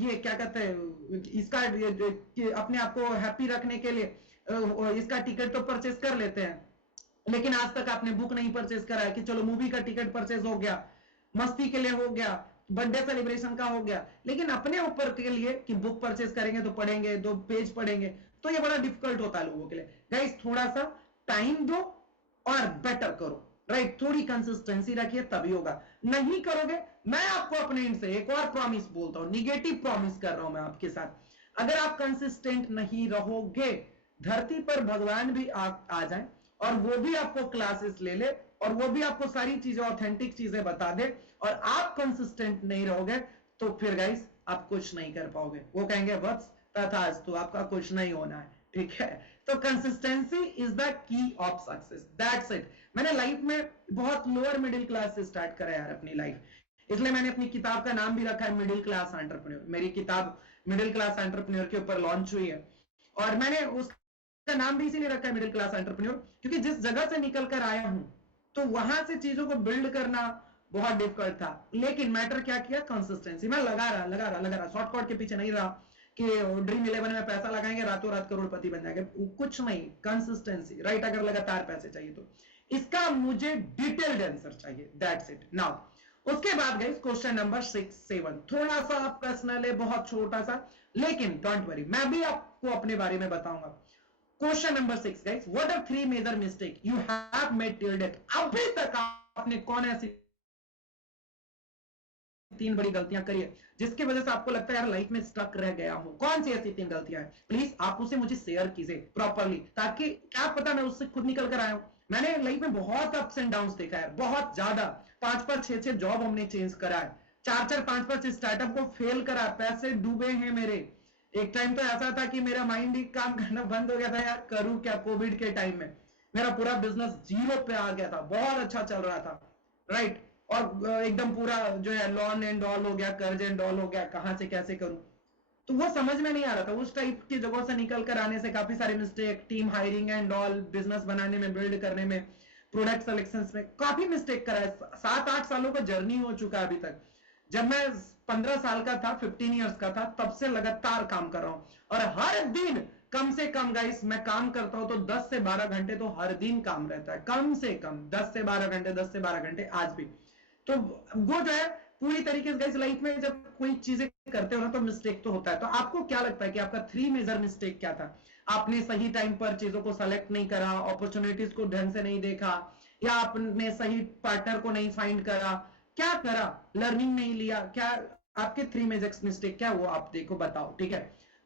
ये क्या कहते हैं, इसका अपने आप को हैप्पी रखने के लिए इसका टिकट तो परचेस कर लेते हैं, लेकिन आज तक आपने बुक नहीं परचेस करा है कि चलो मूवी का टिकट परचेस हो गया, मस्ती के लिए हो गया, बर्थडे सेलिब्रेशन का हो गया, लेकिन अपने ऊपर के लिए कि बुक परचेस करेंगे तो पढ़ेंगे, 2 पेज पढ़ेंगे, तो ये बड़ा डिफिकल्ट होता है लोगों के लिए। गाइस थोड़ा सा टाइम दो और बेटर करो, राइट। थोड़ी कंसिस्टेंसी रखिए तभी होगा, नहीं करोगे, मैं आपको अपने एंड से एक और प्रॉमिस बोलता हूं, निगेटिव प्रॉमिस कर रहा हूं मैं आपके साथ, अगर आप कंसिस्टेंट नहीं रहोगे, धरती पर भगवान भी आ जाए और वो भी आपको क्लासेस ले ले और वो भी आपको सारी चीजें, ऑथेंटिक चीजें बता दे, और आप कंसिस्टेंट नहीं रहोगे, तो फिर गाइस आप कुछ नहीं कर पाओगे। वो कहेंगे बस तथास्तु, आपका कुछ नहीं होना है, ठीक है। तो consistency is the key of success, that's it. मैंने लाइफ में बहुत लोअर मिडिल क्लास से स्टार्ट करा यार अपनी लाइफ, इसलिए मैंने अपनी किताब का नाम भी रखा है मिडिल क्लास एंटरप्रेन्योर। मेरी किताब मिडिल क्लास एंटरप्रेन्योर के ऊपर लॉन्च हुई है और मैंने उस इसका नाम भी इसीलिए रखा है मिडिल क्लास एंटरप्रेन्योर, क्योंकि जिस जगह से निकल कर आया हूं तो वहां से चीजों को बिल्ड करना बहुत डिफिकल्ट था। लेकिन मैटर क्या किया, कंसिस्टेंसी। मैं लगा रहा, शॉर्टकट के पीछे नहीं रहा कि ड्रीम 11 में पैसा लगाएंगे रातों रात करोड़पति बन जाएंगे, कुछ नहीं, कंसिस्टेंसी, राइट। अगर लगातार पैसे चाहिए तो इसका मुझे डिटेल्ड आंसर चाहिए, दैट्स इट। नाउ उसके बाद गाइस क्वेश्चन नंबर 6 7 थोड़ा सा पर्सनल है, बहुत छोटा सा, लेकिन डोंट वरी, मैं भी आपको अपने बारे में बताऊंगा। Question number 6 guys, what are 3 major mistake you have made till date. अभी तक आपने कौन ऐसी 3 बड़ी गलतियां करी है जिसकी वजह से आपको लगता है यार लाइफ में स्टक रह गया हूं? कौन सी ऐसी 3 गलतियां हैं? प्लीज आप उसे मुझे शेयर कीजिए प्रॉपर्ली, ताकि क्या पता मैं उससे खुद निकल कर आया हूं। मैंने लाइफ में बहुत अप्स एंड डाउन्स देखा है, बहुत ज्यादा। 5 6 जॉब हमने चेंज करा है, 4 5 स्टार्टअप को फेल करा, पैसे डूबे हैं मेरे। एक टाइम तो ऐसा था कि मेरा माइंड ही काम करना बंद हो गया था, यार करूं क्या। कोविड के टाइम में मेरा पूरा बिजनेस 0 पे आ गया था, बहुत अच्छा चल रहा था, राइट। और एकदम पूरा जो है लॉन एंड ऑल हो गया, कर्ज एंड ऑल हो गया, कहां से कैसे करूं, तो वो समझ में नहीं आ रहा था। उस टाइप की जगह से निकल कर आने से काफी सारे mistake, team hiring and all, business बनाने में, बिल्ड करने में, प्रोडक्ट सिलेक्शंस में काफी मिस्टेक करा है। 7 8 सालों का जर्नी हो चुका है अभी तक। जब मैं 15 साल का था, 15 ईयर्स का था, तब से लगातार काम कर रहा हूं। और हर दिन कम से कम गाइस मैं काम करता हूं तो 10 से 12 घंटे तो हर दिन काम रहता है, कम से कम 10 से 12 घंटे, 10 से 12 घंटे आज भी। तो वो जो है पूरी तरीके से गाइस लाइफ में जब कोई चीजें करते हो ना तो मिस्टेक तो होता है। तो आपको क्या लगता है कि आपका 3 मेजर मिस्टेक क्या था? आपने सही टाइम पर चीजों को सेलेक्ट नहीं करा, अपॉर्चुनिटीज को ढंग से नहीं देखा, या आपने सही पार्टनर को नहीं फाइंड करा, क्या करा, लर्निंग नहीं लिया, क्या आपके 3 मेजर मिस्टेक क्या वो आप देखो, बताओ, ठीक है।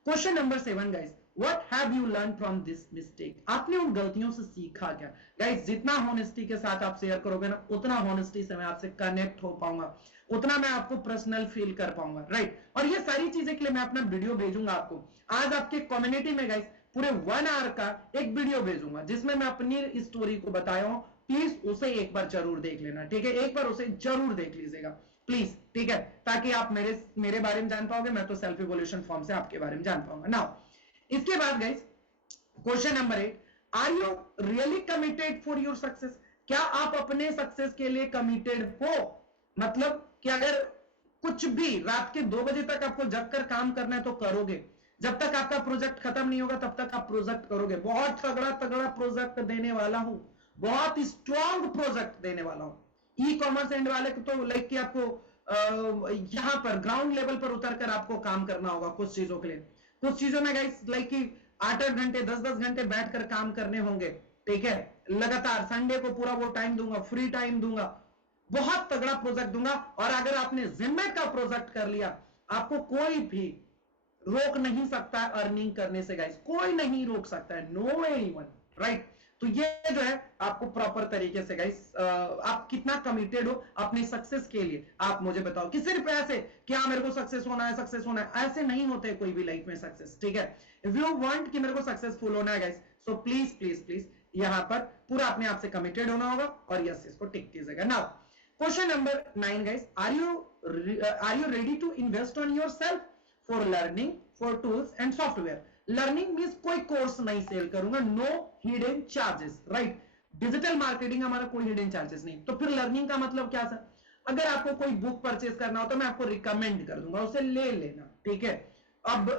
Question number 7 guys, what have you learn from this mistake. आपने उन गलतियों से सीखा क्या? गाइस जितना हॉनेस्टी के साथ आप शेयर करोगे ना, उतना हॉनेस्टी से मैं आपसे कनेक्ट हो पाऊंगा, उतना मैं आपको पर्सनल फील कर पाऊंगा, राइट। और ये सारी चीजें के लिए मैं अपना वीडियो भेजूंगा आपको। आज आपके कम्युनिटी में गाइस पूरे 1 आवर का एक वीडियो भेजूंगा जिसमें मैं अपनी स्टोरी को बताया हूं। प्लीज उसे एक बार जरूर देख लेना, ठीक है। एक बार उसे जरूर देख लीजिएगा प्लीज, ठीक है, ताकि आप मेरे बारे में जान पाओगे, मैं तो सेल्फ इवोल्यूशन फॉर्म से आपके बारे में जान पाऊंगा। नाउ इसके बाद guys question number 8, are you really committed for your success. क्या आप अपने सक्सेस के लिए कमिटेड हो? मतलब कि अगर कुछ भी रात के 2 बजे तक आपको जग कर काम करना है तो करोगे, जब तक आपका प्रोजेक्ट खत्म नहीं होगा तब तक आप प्रोजेक्ट करोगे। बहुत तगड़ा तगड़ा प्रोजेक्ट देने वाला हूं, बहुत स्ट्रॉन्ग प्रोजेक्ट देने वाला हूं। ई कॉमर्स एंड वाले को तो लाइक कि आपको यहां पर ग्राउंड लेवल पर उतर कर आपको काम करना होगा कुछ चीजों के लिए। कुछ चीजों में गाइस लाइक कि 8 8 घंटे 10 10 घंटे बैठकर काम करने होंगे, ठीक है, लगातार। संडे को पूरा वो टाइम दूंगा, फ्री टाइम दूंगा, बहुत तगड़ा प्रोजेक्ट दूंगा। और अगर आपने जिम्मे का प्रोजेक्ट कर लिया, आपको कोई भी रोक नहीं सकता है अर्निंग करने से गाइस, कोई नहीं रोक सकता है, नो एनीवन, राइट। तो ये जो है आपको प्रॉपर तरीके से गाइस, आप कितना कमिटेड हो अपने सक्सेस के लिए आप मुझे बताओ। कि सिर्फ ऐसे कि हाँ मेरे को सक्सेस होना है, सक्सेस होना है, ऐसे नहीं होते कोई भी लाइफ में सक्सेस, ठीक है। इफ यू वांट कि मेरे को सक्सेसफुल होना है guys, so please please please यहां पर पूरा अपने आप से कमिटेड होना होगा और यस इसको टिक कीजिएगा। Now question number 9 guys, are you ready to invest on yourself for learning, for tools and software. Learning means कोई कोर्स नहीं सेल करूंगा, no hidden charges, right. Digital marketing हमारा कोई हिडन चार्जेस नहीं। तो फिर लर्निंग का मतलब क्या सर? अगर आपको कोई बुक परचेज करना हो तो मैं आपको रिकमेंड कर दूंगा, उसे ले लेना, ठीक है। अब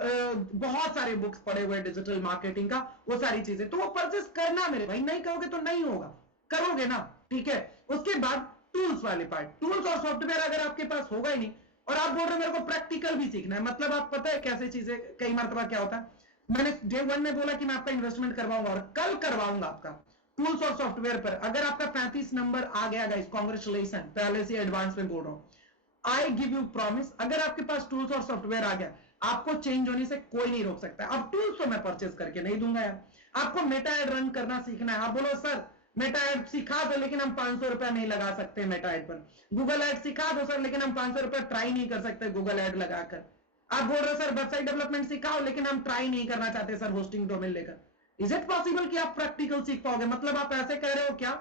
बहुत सारे बुक्स पड़े हुए डिजिटल मार्केटिंग का, वो सारी चीजें तो वो परचेज करना मेरे भाई, नहीं करोगे तो नहीं होगा, करोगे ना, ठीक है। उसके बाद टूल्स वाले पार्ट, टूल्स और सॉफ्टवेयर अगर आपके पास होगा ही नहीं और आप बोल रहे हो मेरे को प्रैक्टिकल भी सीखना है, मतलब आप पता है कैसे चीजें, कई मरतबा क्या होता है, मैंने डे 1 में बोला कि मैं आपका इन्वेस्टमेंट करवाऊंगा और कल करवाऊंगा आपका टूल्स और सॉफ्टवेयर पर। अगर आपका 35 नंबर आ गया गाइस, कांग्रेचुलेशन, पहले से एडवांस में बोल रहा हूं। आई गिव यू प्रॉमिस, अगर आपके पास टूल्स और सॉफ्टवेयर आ गया, आपको चेंज होने से कोई नहीं रोक सकता। अब टूल्स तो मैं परचेज करके नहीं दूंगा यार, आपको मेटा एड रन करना सीखना है। आप बोलो सर मेटा एड सिखा दो लेकिन हम 500 रुपया नहीं लगा सकते मेटा एड पर। गूगल एड सिखा दो सर लेकिन हम 500 रुपया ट्राई नहीं कर सकते गूगल एड लगाकर। आप बोल रहे हो सर वेबसाइट डेवलपमेंट सिखाओ लेकिन हम ट्राई नहीं करना चाहते सर होस्टिंग डोमेन लेकर। इज इट पॉसिबल कि आप प्रैक्टिकल सीख पाओगे? मतलब आप ऐसे कह रहे हो क्या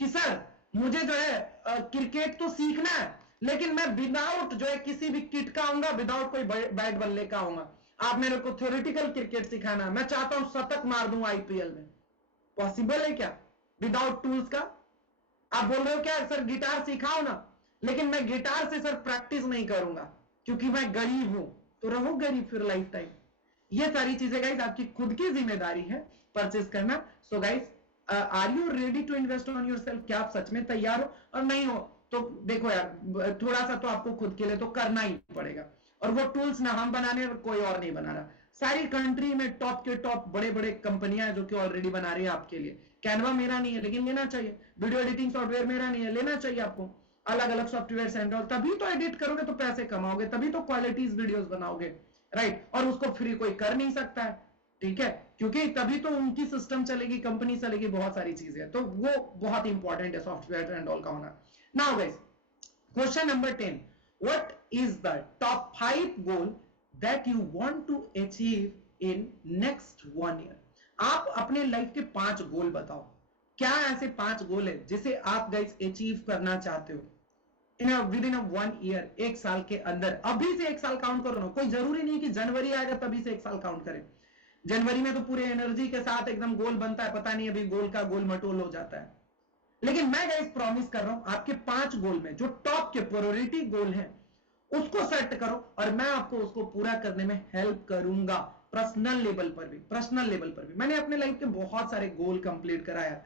कि सर मुझे जो है क्रिकेट तो सीखना है लेकिन मैं विदाउट जो है किसी भी किट का आऊंगा, विदाउट कोई बैट बल्ले का आऊंगा, आप मेरे को थ्योरेटिकल क्रिकेट सिखाना, मैं चाहता हूं शतक मार दूं आईपीएल में, पॉसिबल है क्या विदाउट टूल्स का? आप बोल रहे हो क्या सर गिटार सिखाओ ना, लेकिन मैं गिटार से सर प्रैक्टिस नहीं करूंगा क्योंकि मैं गरीब हूं, तो रहो गरीब फिर लाइफ टाइम। ये सारी चीजें गाइस आपकी खुद की जिम्मेदारी है परचेस करना। So guys are you ready to invest on yourself? क्या आप सच में तैयार हो? और नहीं हो तो देखो यार, थोड़ा सा तो आपको खुद के लिए तो करना ही पड़ेगा, और वो टूल्स ना हम बनाने, कोई और नहीं बना रहा। सारी कंट्री में टॉप के टॉप बड़े बड़े कंपनियां जो कि ऑलरेडी बना रही है आपके लिए। कैनवा मेरा नहीं है लेकिन लेना चाहिए, वीडियो एडिटिंग सॉफ्टवेयर मेरा नहीं है, लेना चाहिए आपको। अलग अलग सॉफ्टवेयर सेंटर, तभी तो एडिट करोगे तो पैसे कमाओगे, तभी तो क्वालिटीज वीडियोस बनाओगे, राइट? और उसको फ्री कोई कर नहीं सकता है, ठीक है? क्योंकि तभी तो उनकी सिस्टम चलेगी, कंपनी चलेगी, बहुत सारी चीजें, तो वो बहुत इंपॉर्टेंट है सॉफ्टवेयर एंड ऑल का होना। Now guys, question number 10, what is the top 5 goal that you want to achieve in next 1 year? आप अपने लाइफ के 5 गोल बताओ। क्या ऐसे 5 गोल है जिसे आप गाइस अचीव करना चाहते हो विद इन 1 ईयर, 1 साल के अंदर? अभी से 1 साल काउंट करो ना, कोई जरूरी नहीं कि जनवरी आएगा तभी से 1 साल काउंट करें। जनवरी में तो पूरे एनर्जी के साथ एकदम गोल बनता है, पता नहीं अभी गोल का गोल मटोल हो जाता है। लेकिन मैं गाइस प्रॉमिस कर रहा हूं, आपके 5 गोल में जो टॉप के प्रायोरिटी गोल हैं उसको सेट करो, और मैं आपको उसको पूरा करने में हेल्प करूंगा, पर्सनल लेवल पर भी। पर्सनल लेवल पर भी मैंने अपने लाइफ के बहुत सारे गोल कंप्लीट कराया,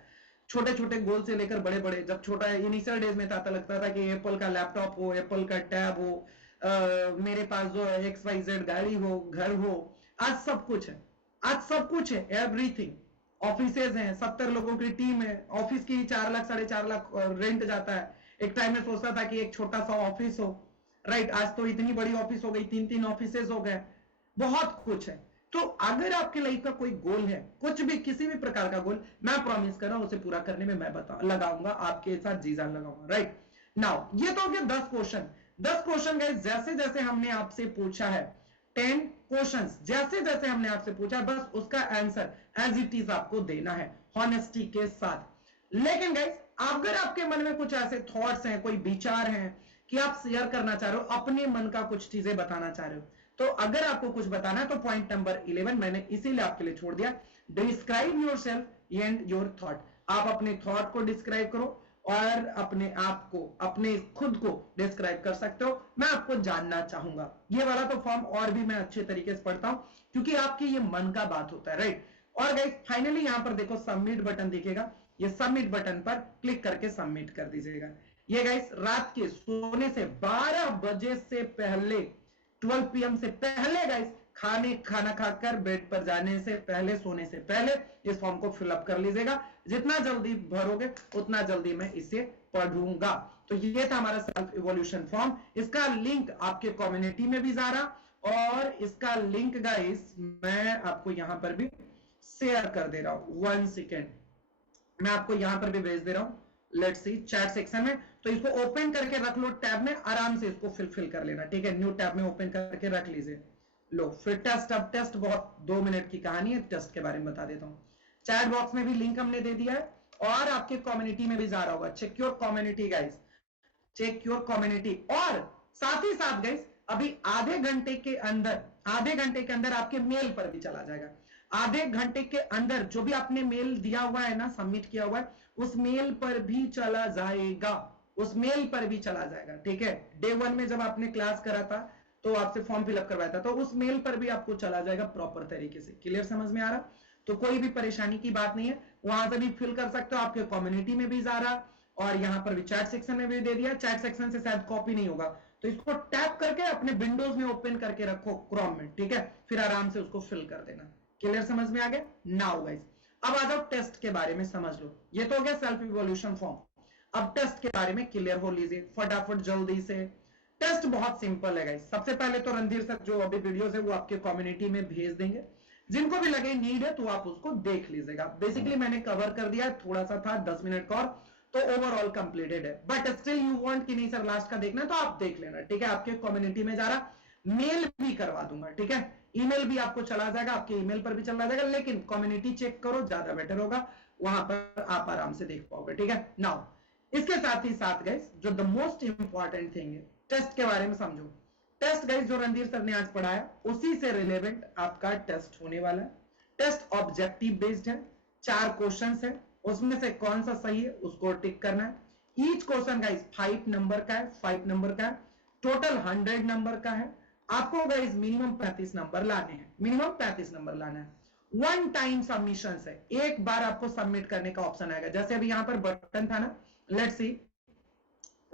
छोटे छोटे गोल से लेकर बड़े बड़े। जब छोटा इनिशियल डेज में था तो लगता था कि एप्पल का लैपटॉप हो, एप्पल का टैब हो, मेरे पास जो XYZ गाड़ी हो, घर हो। आज सब कुछ है, आज सब कुछ है, एवरीथिंग। ऑफिसेज हैं, 70 लोगों की टीम है, ऑफिस की 4 लाख 4.5 लाख रेंट जाता है। एक टाइम में सोचता था कि एक छोटा सा ऑफिस हो, राइट? आज तो इतनी बड़ी ऑफिस हो गई, 3 ऑफिसेज हो गए, बहुत कुछ है। तो अगर आपके लाइफ का कोई गोल है, कुछ भी किसी भी प्रकार का गोल, मैं प्रॉमिस कर रहा हूं उसे पूरा करने में मैं लगाऊंगा, आपके साथ जी जान लगाऊंगा, राइट? नाउ ये तो हो गया 10 क्वेश्चन। 10 क्वेश्चन गाइस जैसे जैसे हमने आपसे पूछा है, 10 क्वेश्चंस जैसे जैसे हमने आपसे पूछा, बस उसका आंसर एज इट इज आपको देना है, हॉनेस्टी के साथ। लेकिन गाइस अगर आपके मन में कुछ ऐसे थॉट्स हैं, कोई विचार हैं कि आप शेयर करना चाह रहे हो, अपने मन का कुछ चीजें बताना चाह रहे हो, तो अगर आपको कुछ बताना है तो पॉइंट नंबर 11 मैंने इसीलिए आपके लिए छोड़ दिया, describe yourself and your thought. आप अपने थॉट को डिस्क्राइब करो और अपने आप को, अपने खुद को डिस्क्राइब कर सकते हो। मैं आपको जानना चाहूंगा। ये वाला तो फॉर्म और भी मैं अच्छे तरीके से पढ़ता हूं क्योंकि आपकी ये मन का बात होता है, राइट? और गाइस फाइनली यहां पर देखो सबमिट बटन दिखेगा, ये सबमिट बटन पर क्लिक करके सबमिट कर दीजिएगा। ये गाइस रात के सोने से 12 बजे से पहले, 12 PM से पहले गाइस, खाना खाकर बेड पर जाने से पहले, सोने से पहले इस फॉर्म को फिलअप कर लीजिएगा। जितना जल्दी भरोगे उतना जल्दी मैं इसे पढ़ूंगा। तो ये था हमारा सेल्फ इवोल्यूशन फॉर्म। इसका लिंक आपके कम्युनिटी में भी जा रहा, और इसका लिंक गाइस मैं आपको यहां पर भी शेयर कर दे रहा हूं। 1 सेकेंड, मैं आपको यहां पर भी भेज दे रहा हूं, लेट्स सी चैट सेक्शन में। तो इसको ओपन करके रख लो टैब में, आराम से इसको फिल कर लेना, ठीक है? न्यू टैब में ओपन करके रख लीजिए। लो फिर टेस्ट, अब टेस्ट बहुत 2 मिनट की कहानी है, टेस्ट के बारे में बता देता हूं। चैट बॉक्स में भी लिंक हमने दे दिया है, और आपके कम्युनिटी में भी जा रहा होगा। Check your community guys, check your community. और साथ ही साथ गाइस अभी आधे घंटे के अंदर आपके मेल पर भी चला जाएगा। आधे घंटे के अंदर जो भी आपने मेल दिया हुआ है ना, सबमिट किया हुआ है, उस मेल पर भी चला जाएगा, उस मेल पर भी चला जाएगा, ठीक है? डे 1 में जब आपने क्लास करा था तो आपसे फॉर्म फिलअप करवाया था, तो उस मेल पर भी आपको चला जाएगा प्रॉपर तरीके से। क्लियर, समझ में आ रहा? तो कोई भी परेशानी की बात नहीं है, वहां से भी फिल कर सकते हो। आपके कम्युनिटी में भी जा रहा, और यहां पर भी चैट सेक्शन में भी दे दिया। चैट सेक्शन से शायद कॉपी नहीं होगा, तो इसको टैप करके अपने विंडोज में ओपन करके रखो, क्रोम में, ठीक है? फिर आराम से उसको फिल कर देना। क्लियर, समझ में आ गया? नाउ गाइस अब आ जाओ टेस्ट के बारे में समझ लो। ये तो हो गया सेल्फ इवोल्यूशन फॉर्म। अब टेस्ट के बारे में क्लियर हो लीजिए फटाफट जल्दी से। टेस्ट बहुत सिंपल है गाइस। सबसे पहले तो रणधीर सर जो अभी वीडियोस है वो आपके कम्युनिटी में भेज देंगे, जिनको भी लगे नीड है तो आप उसको देख लीजिएगा। बेसिकली मैंने कवर कर दिया, थोड़ा सा था 10 मिनट का, और तो ओवरऑल कंप्लीटेड है। बट स्टिल यू वांट कि नहीं सर लास्ट का देखना, तो आप देख लेना, ठीक है? आपके कम्युनिटी में जा रहा, मेल भी करवा दूंगा, ठीक है? ईमेल भी आपको चला जाएगा, आपके ईमेल पर भी चला जाएगा, लेकिन कम्युनिटी चेक करो, ज्यादा बेटर होगा, वहां पर आप आराम से देख पाओगे, ठीक है? नाउ इसके साथ ही साथ गाइस जो द मोस्ट इंपॉर्टेंट थिंग है, टेस्ट के बारे में समझो। टेस्ट गाइस जो रणधीर सर ने आज पढ़ाया उसी से रिलेवेंट आपका टेस्ट होने वाला है। टेस्ट ऑब्जेक्टिव बेस्ड है, 4 क्वेश्चंस है, उसमें से कौन सा सही है उसको टिक करना है। ईच क्वेश्चन गाइस 5 नंबर का है, 5 नंबर का है, टोटल 100 नंबर का है। आपको गाइस मिनिमम 35 नंबर लाने हैं, मिनिमम 35 नंबर लाना है। वन टाइम सबमिशन है, एक बार आपको सबमिट करने का ऑप्शन आएगा। जैसे अभी यहां पर बटन था ना, लेट्स सी,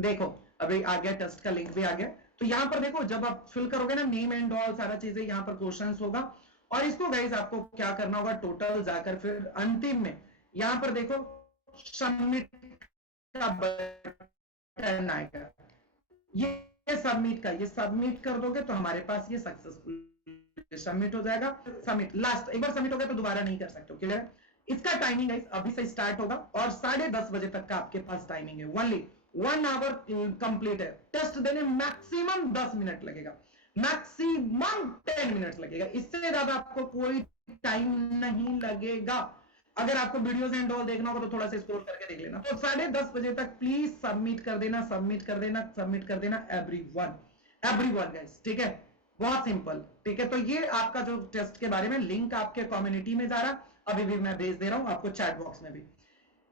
देखो अभी आ गया, टेस्ट का लिंक भी आ गया। तो यहां पर देखो जब आप फिल करोगे ना नेम एंड ऑल सारा चीजें, यहां पर क्वेश्चंस होगा और इसको गाइस आपको क्या करना होगा, टोटल जाकर फिर अंतिम में यहां पर देखो सबमिट का बटन आएगा, ये सबमिट का, ये सबमिट कर दोगे तो हमारे पास ये सक्सेसफुल सबमिट हो जाएगा। सबमिट लास्ट, एक बार सबमिट हो गया तो दोबारा नहीं कर सकते, क्लियर। इसका टाइमिंग गाइस अभी से स्टार्ट होगा और 10:30 बजे तक का आपके पास टाइमिंग है। ओनली 1 आवर कंप्लीट है। टेस्ट देने मैक्सिमम 10 मिनट लगेगा, मैक्सिमम 10 मिनट लगेगा, इससे ज्यादा आपको कोई टाइम नहीं लगेगा। अगर आपको वीडियोस एंड ऑल देखना होगा तो थोड़ा सा स्क्रॉल करके देख लेना। तो 10:30 बजे तक प्लीज सबमिट कर देना, सबमिट कर देना, सबमिट कर देना एवरीवन गाइस, ठीक है, बहुत सिंपल, ठीक है। तो ये आपका जो टेस्ट के बारे में लिंक आपके कम्युनिटी में जा रहा, अभी भी मैं भेज दे रहा हूं आपको चैट बॉक्स में भी।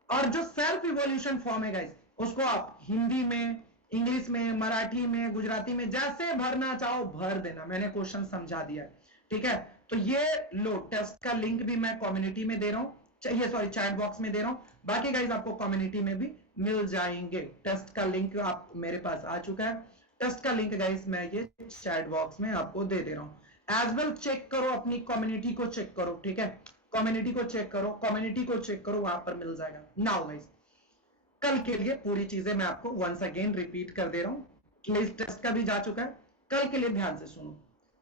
और जो सेल्फ इवोल्यूशन फॉर्म है गाइस, उसको आप हिंदी में, इंग्लिश में, मराठी में, गुजराती में जैसे भरना चाहो भर देना। मैंने क्वेश्चन समझा दिया है, ठीक है। तो ये लो, टेस्ट का लिंक भी मैं कम्युनिटी में दे रहा हूं, चाहिए सॉरी चैट बॉक्स में दे रहा हूं। बाकी गाइस आपको कम्युनिटी में भी मिल जाएंगे। टेस्ट का लिंक आप मेरे पास आ चुका है, टेस्ट का लिंक गाइस मैं ये चैट बॉक्स में आपको दे दे रहा हूं। एज वेल चेक करो, अपनी कम्युनिटी को चेक करो, ठीक है, कम्युनिटी को चेक करो, कम्युनिटी को चेक करो, वहां पर मिल जाएगा। नाउ गाइस कल के लिए पूरी चीजें मैं आपको वंस अगेन रिपीट कर दे रहा हूं। टेस्ट का भी जा चुका है, कल के लिए ध्यान से सुनो।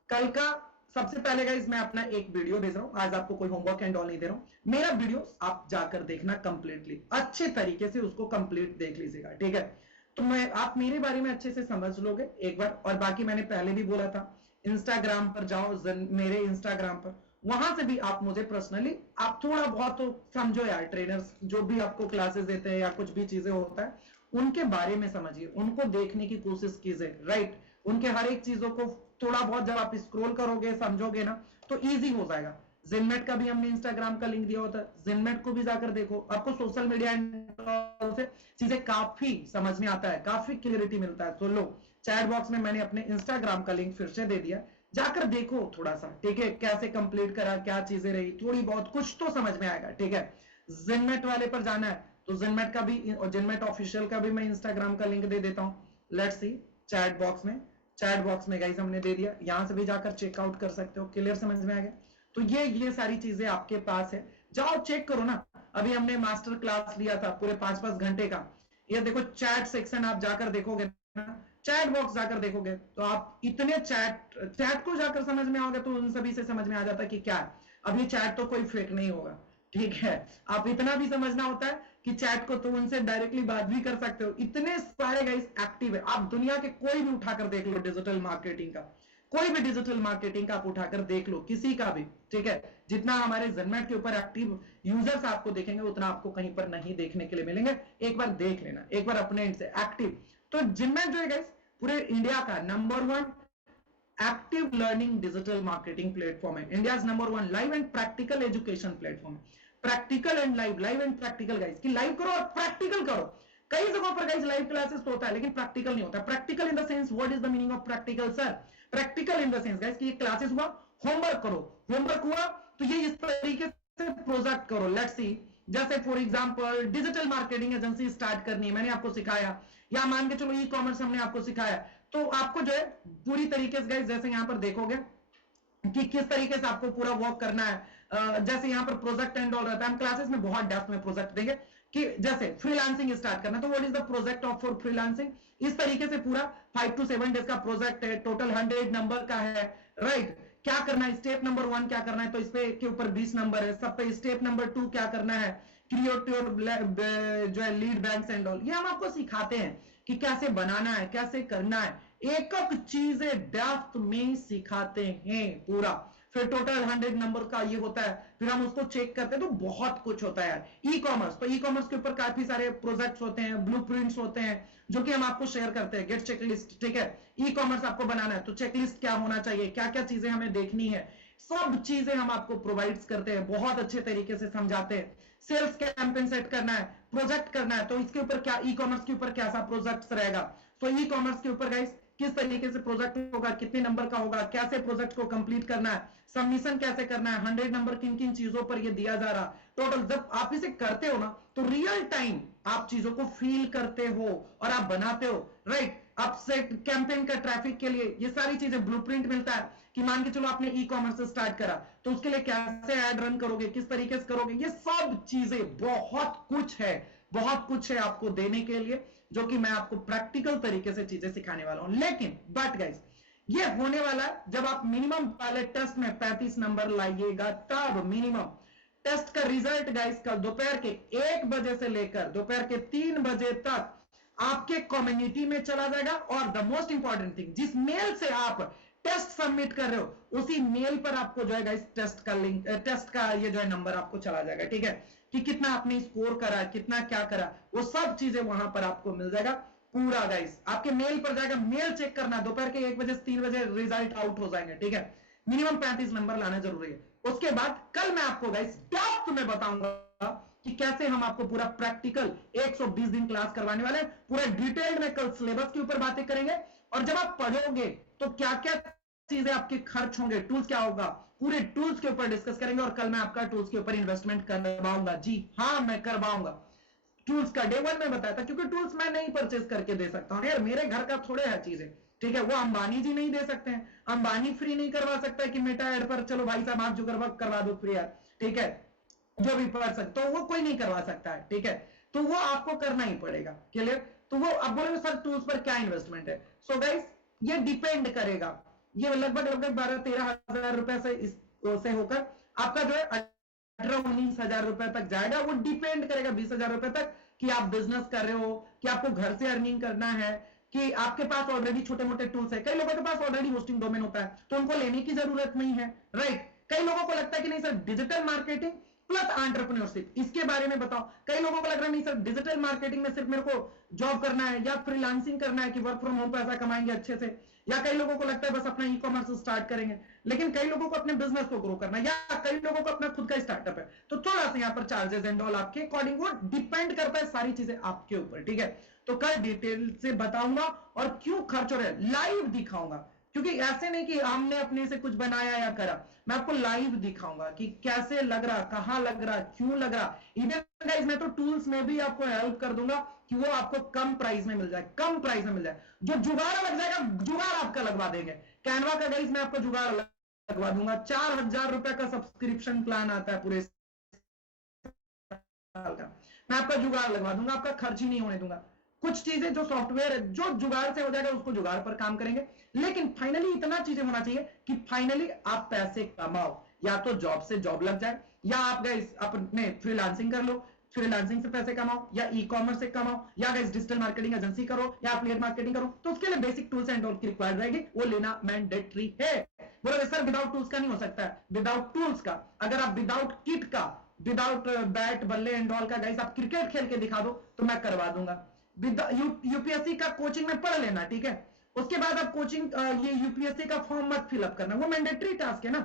कल का सबसे पहले गाइस मैं अपना एक वीडियो भेज रहा हूं, आज आपको कोई होमवर्क एंड ऑल नहीं दे रहा हूं। मेरा वीडियो आप जाकर देखना कंप्लीटली, अच्छे तरीके से उसको कंप्लीट देख लीजिएगा, ठीक है। तो मैं आप मेरे बारे में अच्छे से समझ लोगे एक बार। और बाकी मैंने पहले भी बोला था, इंस्टाग्राम पर जाओ, मेरे इंस्टाग्राम पर, वहां से भी आप मुझे पर्सनली आप थोड़ा बहुत तो समझो यार, ट्रेनर्स जो भी आपको क्लासेस देते हैं या कुछ भी चीजें होता है उनके बारे में समझिए, उनको देखने की कोशिश कीजिए, राइट। उनके हर एक चीजों को थोड़ा बहुत जब आप स्क्रॉल करोगे, समझोगे ना, तो इजी हो जाएगा। जिनमेट का भी हमने इंस्टाग्राम का लिंक दिया होता है, जिनमेट को भी जाकर देखो, आपको सोशल मीडिया से चीजें काफी समझ में आता है, काफी क्लियरिटी मिलता है। तो लो, चैट बॉक्स में मैंने अपने इंस्टाग्राम का लिंक फिर से दे दिया, जाकर देखो थोड़ा सा, ठीक है, कैसे कंप्लीट करा, क्या चीजें रही, थोड़ी बहुत कुछ तो समझ में आएगा, ठीक है। जिनमेट वाले पर जाना है तो जिनमेट का भी और जिनमेट ऑफिशियल का भी मैं इंस्टाग्राम का लिंक दे देता हूं। लेट्स सी, चैट बॉक्स में गाइस हमने दे दिया, यहां से भी जाकर चेकआउट कर सकते हो। क्लियर, समझ में आ गया। तो ये सारी चीजें आपके पास है, जाओ चेक करो ना। अभी हमने मास्टर क्लास लिया था पूरे 5-5 घंटे का, ये देखो चैट सेक्शन आप जाकर देखोगे ना, चैट बॉक्स जाकर देखोगे तो आप इतने चैट को जाकर समझ में आओगे तो उन सभी से समझ में आ जाता है कि क्या है। अभी चैट तो कोई फेक नहीं होगा, ठीक है। आप इतना भी समझना होता है कि चैट को तो उनसे डायरेक्टली बात भी कर सकते हो, इतने सारे गाइस एक्टिव है। आप दुनिया के कोई भी उठाकर देख लो, डिजिटल मार्केटिंग का कोई भी डिजिटल मार्केटिंग का आप उठाकर देख लो, किसी का भी, ठीक है। जितना हमारे जनमेट के ऊपर एक्टिव यूजर्स आपको देखेंगे उतना आपको कहीं पर नहीं देखने के लिए मिलेंगे। एक बार देख लेना, एक बार अपने एंड से एक्टिव। तो जिनमेट जो है गाइस पूरे इंडिया का number 1 active learning digital marketing platform है, India number 1 live and practical education platform है। Practical and live and practical guys, कि लाइव करो और प्रैक्टिकल करो। कई जगहों पर गाइस लाइव क्लासेस तो होता है लेकिन प्रैक्टिकल नहीं होता। Practical in the sense, what is the meaning of practical sir? Practical in the sense guys कि ये क्लासेस हुआ, होमवर्क करो, होमवर्क हुआ तो ये इस तरीके से प्रोजेक्ट करो। लेट्स सी, जैसे for example digital marketing agency start करनी है, मैंने आपको सिखाया, या मान के चलो ई कॉमर्स हमने आपको सिखाया, तो आपको जो है पूरी तरीके से गाइस जैसे यहां पर देखोगे कि किस तरीके से आपको पूरा वर्क करना है। जैसे यहाँ पर प्रोजेक्ट एंड ऑल रहता है, हम क्लासेस में बहुत डेप्थ में प्रोजेक्ट देंगे कि जैसे फ्रीलांसिंग स्टार्ट करना तो what is the project of for freelancing, इस तरीके से पूरा 5 to 7 डेज का प्रोजेक्ट है, टोटल 100 नंबर का है, राइट। क्या करना है, स्टेप नंबर 1 क्या करना है, तो इस पे के ऊपर 20 नंबर है, सब पे स्टेप नंबर 2 क्या करना है, क्रिएट योर जो है लीड बैंक्स एंड ऑल, ये हम आपको सिखाते हैं कि कैसे बनाना है, कैसे करना है, एक एक चीजें डेप्थ में सिखाते हैं पूरा। फिर टोटल 100 नंबर का ये होता है, फिर हम उसको चेक करते हैं, तो बहुत कुछ होता है यार। ई कॉमर्स, तो ई कॉमर्स के ऊपर काफी सारे प्रोजेक्ट्स होते हैं, ब्लूप्रिंट्स होते हैं, जो कि हम आपको शेयर करते हैं। गेट चेकलिस्ट, ठीक है, ई कॉमर्स आपको बनाना है तो चेकलिस्ट क्या होना चाहिए, क्या क्या चीजें हमें देखनी है, सब चीजें हम आपको प्रोवाइड करते हैं, बहुत अच्छे तरीके से समझाते हैं। सेल्स कैंपेन सेट करना है, प्रोजेक्ट करना है, तो इसके ऊपर क्या, ई कॉमर्स के ऊपर क्या सा प्रोजेक्ट रहेगा, तो ई कॉमर्स के ऊपर गाइस किस तरीके से प्रोजेक्ट होगा, कितने नंबर का होगा, कैसे प्रोजेक्ट को कंप्लीट करना है, सबमिशन कैसे करना है, 100 नंबर किन किन चीजों पर ये दिया जा रहा। टोटल जब आप इसे करते हो ना, तो रियल टाइम आप चीजों को फील करते हो और आप बनाते हो, राइट। आप सेट कैंपेन का ट्रैफिक के लिए ये सारी चीजें, ब्लूप्रिंट मिलता है कि मान के चलो आपने ई कॉमर्स से स्टार्ट करा, तो उसके लिए कैसे ऐड रन करोगे, किस तरीके से करोगे, ये सब चीजें, बहुत कुछ है, बहुत कुछ है आपको देने के लिए, जो कि मैं आपको प्रैक्टिकल तरीके से चीजें सिखाने वाला हूं। लेकिन बट गाइस, ये होने वाला है जब आप मिनिमम पहले टेस्ट में 35 नंबर लाइएगा, तब मिनिमम टेस्ट का रिजल्ट गाइस कल दोपहर के 1 बजे से लेकर दोपहर के 3 बजे तक आपके कम्युनिटी में चला जाएगा। और द मोस्ट इंपॉर्टेंट थिंग, जिस मेल से आप टेस्ट सबमिट कर रहे हो, उसी मेल पर आपको जो है गाइस टेस्ट का लिंक, टेस्ट का ये जो है नंबर आपको चला जाएगा, ठीक है, कि कितना आपने स्कोर करा, कितना क्या करा, वो सब चीजें वहां पर आपको मिल जाएगा पूरा गाइस, आपके मेल पर जाएगा। मेल चेक करना, दोपहर के 1 बजे से 3 बजे रिजल्ट आउट हो जाएंगे, ठीक है। मिनिमम 35 नंबर लाना जरूरी है। उसके बाद कल मैं आपको गाइस डेप्थ में बताऊंगा कि कैसे हम आपको पूरा प्रैक्टिकल 120 दिन क्लास करवाने वाले हैं, पूरा डिटेल्ड में कल सिलेबस के ऊपर बातें करेंगे, और जब आप पढ़ोगे तो क्या क्या चीजें आपके खर्च होंगे, टूल्स क्या होगा, पूरे टूल्स के ऊपर डिस्कस करेंगे। और कल मैं आपका टूल्स के ऊपर इन्वेस्टमेंट करवाऊंगा, जी हाँ मैं करवाऊंगा। टूल्स का डे 1 में बताया था, क्योंकि टूल्स मैं नहीं परचेज करके दे सकता हूं यार, मेरे घर का थोड़े है चीजें, ठीक है, वो अंबानी जी नहीं दे सकते हैं, अंबानी फ्री नहीं करवा सकता है कि मेटा ऐड पर चलो भाई साहब आप जो करवा दो फ्री यार, ठीक है, जो भी पढ़ सकते तो वो कोई नहीं करवा सकता है, ठीक है, तो वो आपको करना ही पड़ेगा, क्लियर। तो वो अब बोलोगे सर टूल्स पर क्या इन्वेस्टमेंट है, सो गाइस ये डिपेंड करेगा, ये लगभग 12-13 हजार रुपए से होकर आपका जो है 18-19 हजार रुपए तक जाएगा। वो डिपेंड करेगा 20 हजार रुपए तक, कि आप बिजनेस कर रहे हो, कि आपको घर से अर्निंग करना है, कि आपके पास ऑलरेडी छोटे मोटे टूल्स है। कई लोगों के पास ऑलरेडी होस्टिंग डोमेन होता है, तो उनको लेने की जरूरत नहीं है, राइट। कई लोगों को लगता है कि नहीं sir digital marketing plus entrepreneurship, इसके बारे में बताओ। कई लोगों को लग रहा है नहीं सर डिजिटल मार्केटिंग में सिर्फ मेरे को जॉब करना है या फ्रीलांसिंग करना है, कि वर्क फ्रॉम होम पैसा कमाएंगे अच्छे से, या कई लोगों को लगता है बस अपना ई कॉमर्स स्टार्ट करेंगे। लेकिन कई लोगों को अपने बिजनेस को ग्रो करना है, या कई लोगों को अपना खुद का स्टार्टअप है, तो थोड़ा सा यहाँ पर चार्जेस एंड ऑल आपके अकॉर्डिंग, वो डिपेंड करता है सारी चीजें आपके ऊपर, ठीक है। तो कल डिटेल से बताऊंगा और क्यों खर्च हो रहा है लाइव दिखाऊंगा, क्योंकि ऐसे नहीं कि हमने अपने से कुछ बनाया या करा, मैं आपको लाइव दिखाऊंगा कि कैसे लग रहा, कहां लग रहा, क्यों लग रहा। इवन गाइस मैं तो टूल्स में भी आपको हेल्प कर दूंगा कि वो आपको कम प्राइस में मिल जाए, कम प्राइस में मिल जाए। जो जुगाड़ लग जाएगा जुगाड़ आपका लगवा देंगे। कैनवा का गाइस मैं आपको जुगाड़ लगवा दूंगा, 4000 रुपए का सब्सक्रिप्शन प्लान आता है पूरे साल का, मैं आपका जुगाड़ लगवा दूंगा, आपका खर्च ही नहीं होने दूंगा। कुछ चीजें जो सॉफ्टवेयर है जो जुगाड़ से हो जाएगा उसको जुगाड़ पर काम करेंगे, लेकिन फाइनली इतना चीजें होना चाहिए कि फाइनली आप पैसे कमाओ, या तो जॉब से जॉब लग जाए, या आप गाइस अपने फ्रीलांसिंग कर लो, फ्रीलांसिंग से पैसे कमाओ, या ई कॉमर्स से कमाओ, या गाइस डिजिटल मार्केटिंग एजेंसी करो, या एफिलिएट मार्केटिंग करो। तो उसके लिए बेसिक टूल्स एंड ऑल की रिक्वायर्ड रहेगी, वो लेना मैंडेटरी है। बोलोगे सर विदाउट टूल्स का नहीं हो सकता है, विदाउट टूल्स का, अगर आप विदाउट किट का, विदाउट बैट बल्ले एंड ऑल का गाइस आप क्रिकेट खेल के दिखा दो तो मैं करवा दूंगा। यूपीएससी का कोचिंग में पढ़ लेना, ठीक है, उसके बाद आप कोचिंग ये यूपीएससी का फॉर्म मत फिलअप करना, वो मैंडेटरी टास्क है ना,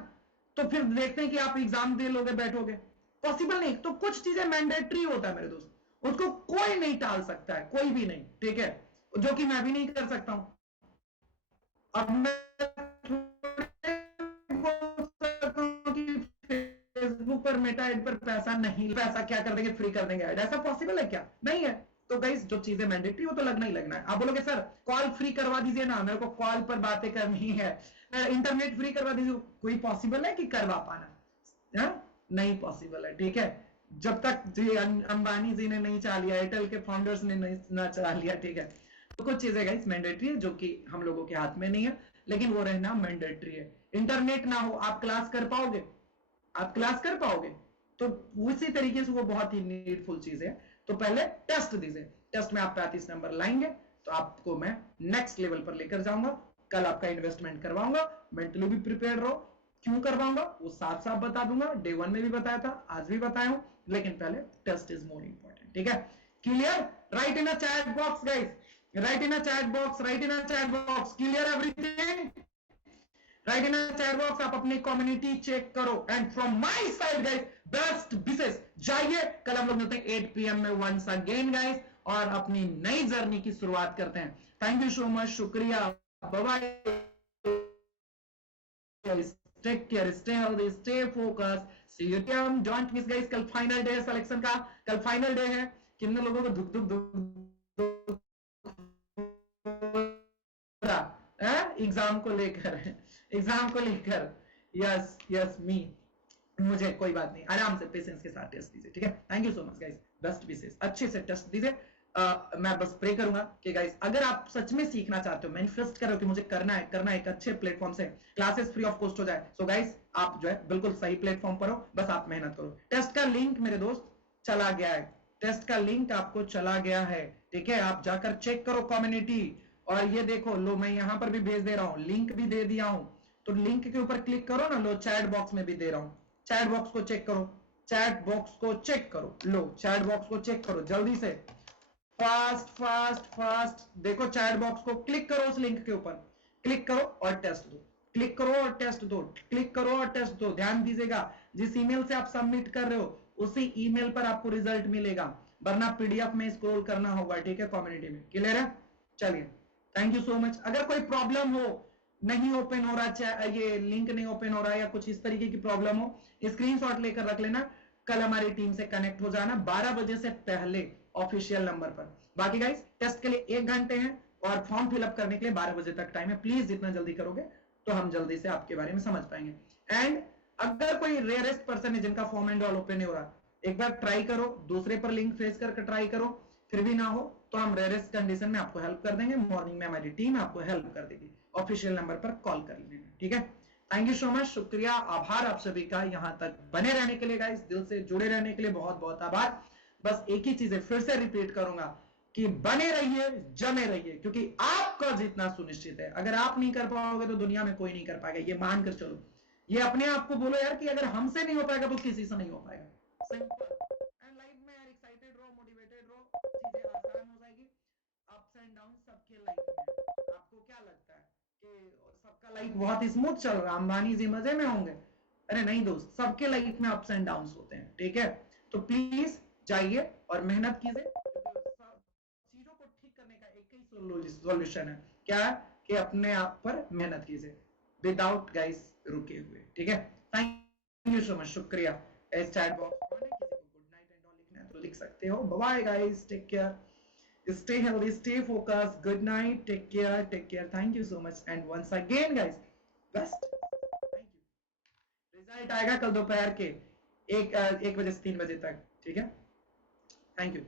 तो फिर देखते हैं कि आप एग्जाम दे लोगे बैठोगे, पॉसिबल नहीं। तो कुछ चीजें मैंडेटरी होता है मेरे दोस्त, उसको कोई नहीं टाल सकता है, कोई भी नहीं, ठीक है, जो कि मैं भी नहीं कर सकता हूं। अब मैं फेसबुक पर मेटा एड पर पैसा नहीं, पैसा क्या कर देंगे, फ्री कर देंगे ऐड, ऐसा पॉसिबल है क्या, नहीं है। तो गाइस जो चीजें मैंडेटरी वो तो लगना ही लगना है। आप बोलोगे सर कॉल फ्री करवा दीजिए ना, मेरे को कॉल पर बातें करनी है, इंटरनेट फ्री करवा दीजिए, कोई पॉसिबल है कि करवा पाना है? नहीं पॉसिबल है, ठीक है, जब तक जी अंबानी जी ने नहीं चला लिया, एयरटेल के फाउंडर्स ने नहीं ना चला लिया, ठीक है। तो कुछ चीजें गाइस मैंडेटरी है जो कि हम लोगों के हाथ में नहीं है, लेकिन वो रहना मैंडेटरी है। इंटरनेट ना हो आप क्लास कर पाओगे, आप क्लास कर पाओगे, तो उसी तरीके से वो बहुत ही नीडफुल चीज है। तो पहले टेस्ट दीजिए, टेस्ट में आप 35 नंबर लाएंगे तो आपको मैं नेक्स्ट लेवल पर लेकर जाऊंगा। कल आपका इन्वेस्टमेंट करवाऊंगा, मेंटली भी प्रिपेयर रहो, क्यों करवाऊंगा वो साफ साफ बता दूंगा, डे 1 में भी बताया था, आज भी बताया हूं, लेकिन पहले टेस्ट इज मोर इंपॉर्टेंट, ठीक है? Clear? Right in a chat box guys, right in a chat box, right in a chat box, clear everything? Right in a chat box, आप अपनी कम्युनिटी चेक करो। And from my side guys, best wishes, जाइए कल हम लोग मिलते हैं 8 PM में वंस अगेन गाइस, और अपनी नई जर्नी की शुरुआत करते हैं। थैंक यू सो मच, शुक्रिया, bye bye, take care, stay healthy, stay focus, see you then, don't miss guys, कल फाइनल डे है सिलेक्शन का, कल फाइनल डे है। कितने लोगों को धुक धुक धुक एग्जाम को लेकर, एग्जाम को लेकर, यस यस मी, मुझे कोई बात नहीं, आराम से पेशेंस के साथ टेस्ट दीजिए, ठीक है? Thank you so much guys, best wishes, अच्छे से टेस्ट दीजिए। मैं बस प्रे करूंगा कि गाइस अगर आप सच में सीखना चाहते हो, मैनिफेस्ट करो कि मुझे करना है एक अच्छे प्लेटफॉर्म से, क्लासेस फ्री ऑफ कॉस्ट हो जाए, सो गाइस आप जो है बिल्कुल सही प्लेटफॉर्म पर हो, बस आप मेहनत करो। टेस्ट का लिंक मेरे दोस्त चला गया है, टेस्ट का लिंक आपको चला गया है, ठीक है? आप जाकर चेक करो कम्युनिटी, और ये देखो लो, मैं यहां पर भी भेज दे रहा हूं, लिंक भी दे दिया हूं, तो लिंक के ऊपर क्लिक करो ना, लो चैट बॉक्स में भी दे रहा हूं, चैट बॉक्स को चेक करो, चैट बॉक्स को चेक करो, लो चैट बॉक्स को चेक करो जल्दी से, फास्ट फास्ट फास्ट, देखो चैट बॉक्स को क्लिक करो, उस लिंक के ऊपर क्लिक करो और टेस्ट दो, क्लिक करो और टेस्ट दो, क्लिक करो और टेस्ट दो। ध्यान दीजिएगा, जिस ईमेल से आप सबमिट कर रहे हो उसी ईमेल पर आपको रिजल्ट मिलेगा, वरना पीडीएफ में स्क्रॉल करना होगा, ठीक है? कम्युनिटी में, क्लियर है? चलिए, थैंक यू सो मच। अगर कोई प्रॉब्लम हो, नहीं ओपन हो रहा, ये लिंक नहीं ओपन हो रहा है, या कुछ इस तरीके की प्रॉब्लम हो, स्क्रीनशॉट लेकर रख लेना, कल हमारी टीम से कनेक्ट हो जाना 12 बजे से पहले ऑफिशियल नंबर पर। बाकी गाइस टेस्ट के लिए 1 घंटे हैं और फॉर्म फिलअप करने के लिए 12 बजे तक टाइम है, प्लीज जितना जल्दी करोगे तो हम जल्दी से आपके बारे में समझ पाएंगे। एंड अगर कोई रेयरेस्ट पर्सन है जिनका फॉर्म एंड ऑल ओपन नहीं हो रहा, एक बार ट्राई करो, दूसरे पर लिंक फेस करके ट्राई करो, फिर भी ना हो तो हम रेयरेस्ट कंडीशन में आपको हेल्प कर देंगे, मॉर्निंग में हमारी टीम आपको हेल्प कर देगी, ऑफिशियल नंबर पर कॉल कर लेना, ठीक है? थैंक यू सो मच, शुक्रिया, आभार आप सभी का यहां तक बने रहने के लिए गाइस, दिल से जुड़े रहने के लिए बहुत बहुत आभार। बस एक ही चीज फिर से रिपीट करूंगा कि बने रहिए, जमे रहिए, क्योंकि आपका जीतना सुनिश्चित है। अगर आप नहीं कर पाओगे तो दुनिया में कोई नहीं कर पाएगा, ये मानकर चलो, ये अपने आप को बोलो यार कि अगर हमसे नहीं हो पाएगा तो किसी से नहीं हो पाएगा, सिंपल। एंड लाइफ में यार एक्साइटेड रहो, मोटिवेटेड रहो, चीजें आसान हो जाएगी। अप्स एंड डाउन सबके लाइफ में, आपको क्या लगता है कि सबका लाइफ बहुत स्मूथ चल रहा, अंबानी जी मजे में होंगे? अरे नहीं दोस्त, सबके लाइफ में अप्स एंड डाउन होते हैं, ठीक है? तो प्लीज जाइए और मेहनत कीजिए, चीजों को ठीक करने का एक ही सॉल्यूशन है, क्या? कि अपने आप पर मेहनत कीजिए, विदाउट गाइस रुके हुए, ठीक है? थैंक यू सो मच, शुक्रिया। इस चैट बॉक्स में किसी को गुड नाइट एंड ऑल लिखना है तो लिख सकते हो। Bye guys, take care, stay healthy, stay focused, good night, take care, thank you so much, and once again guys, best, thank you। Result आएगा कल दोपहर के 1 बजे से 3 बजे तक, ठीक है? Thank you.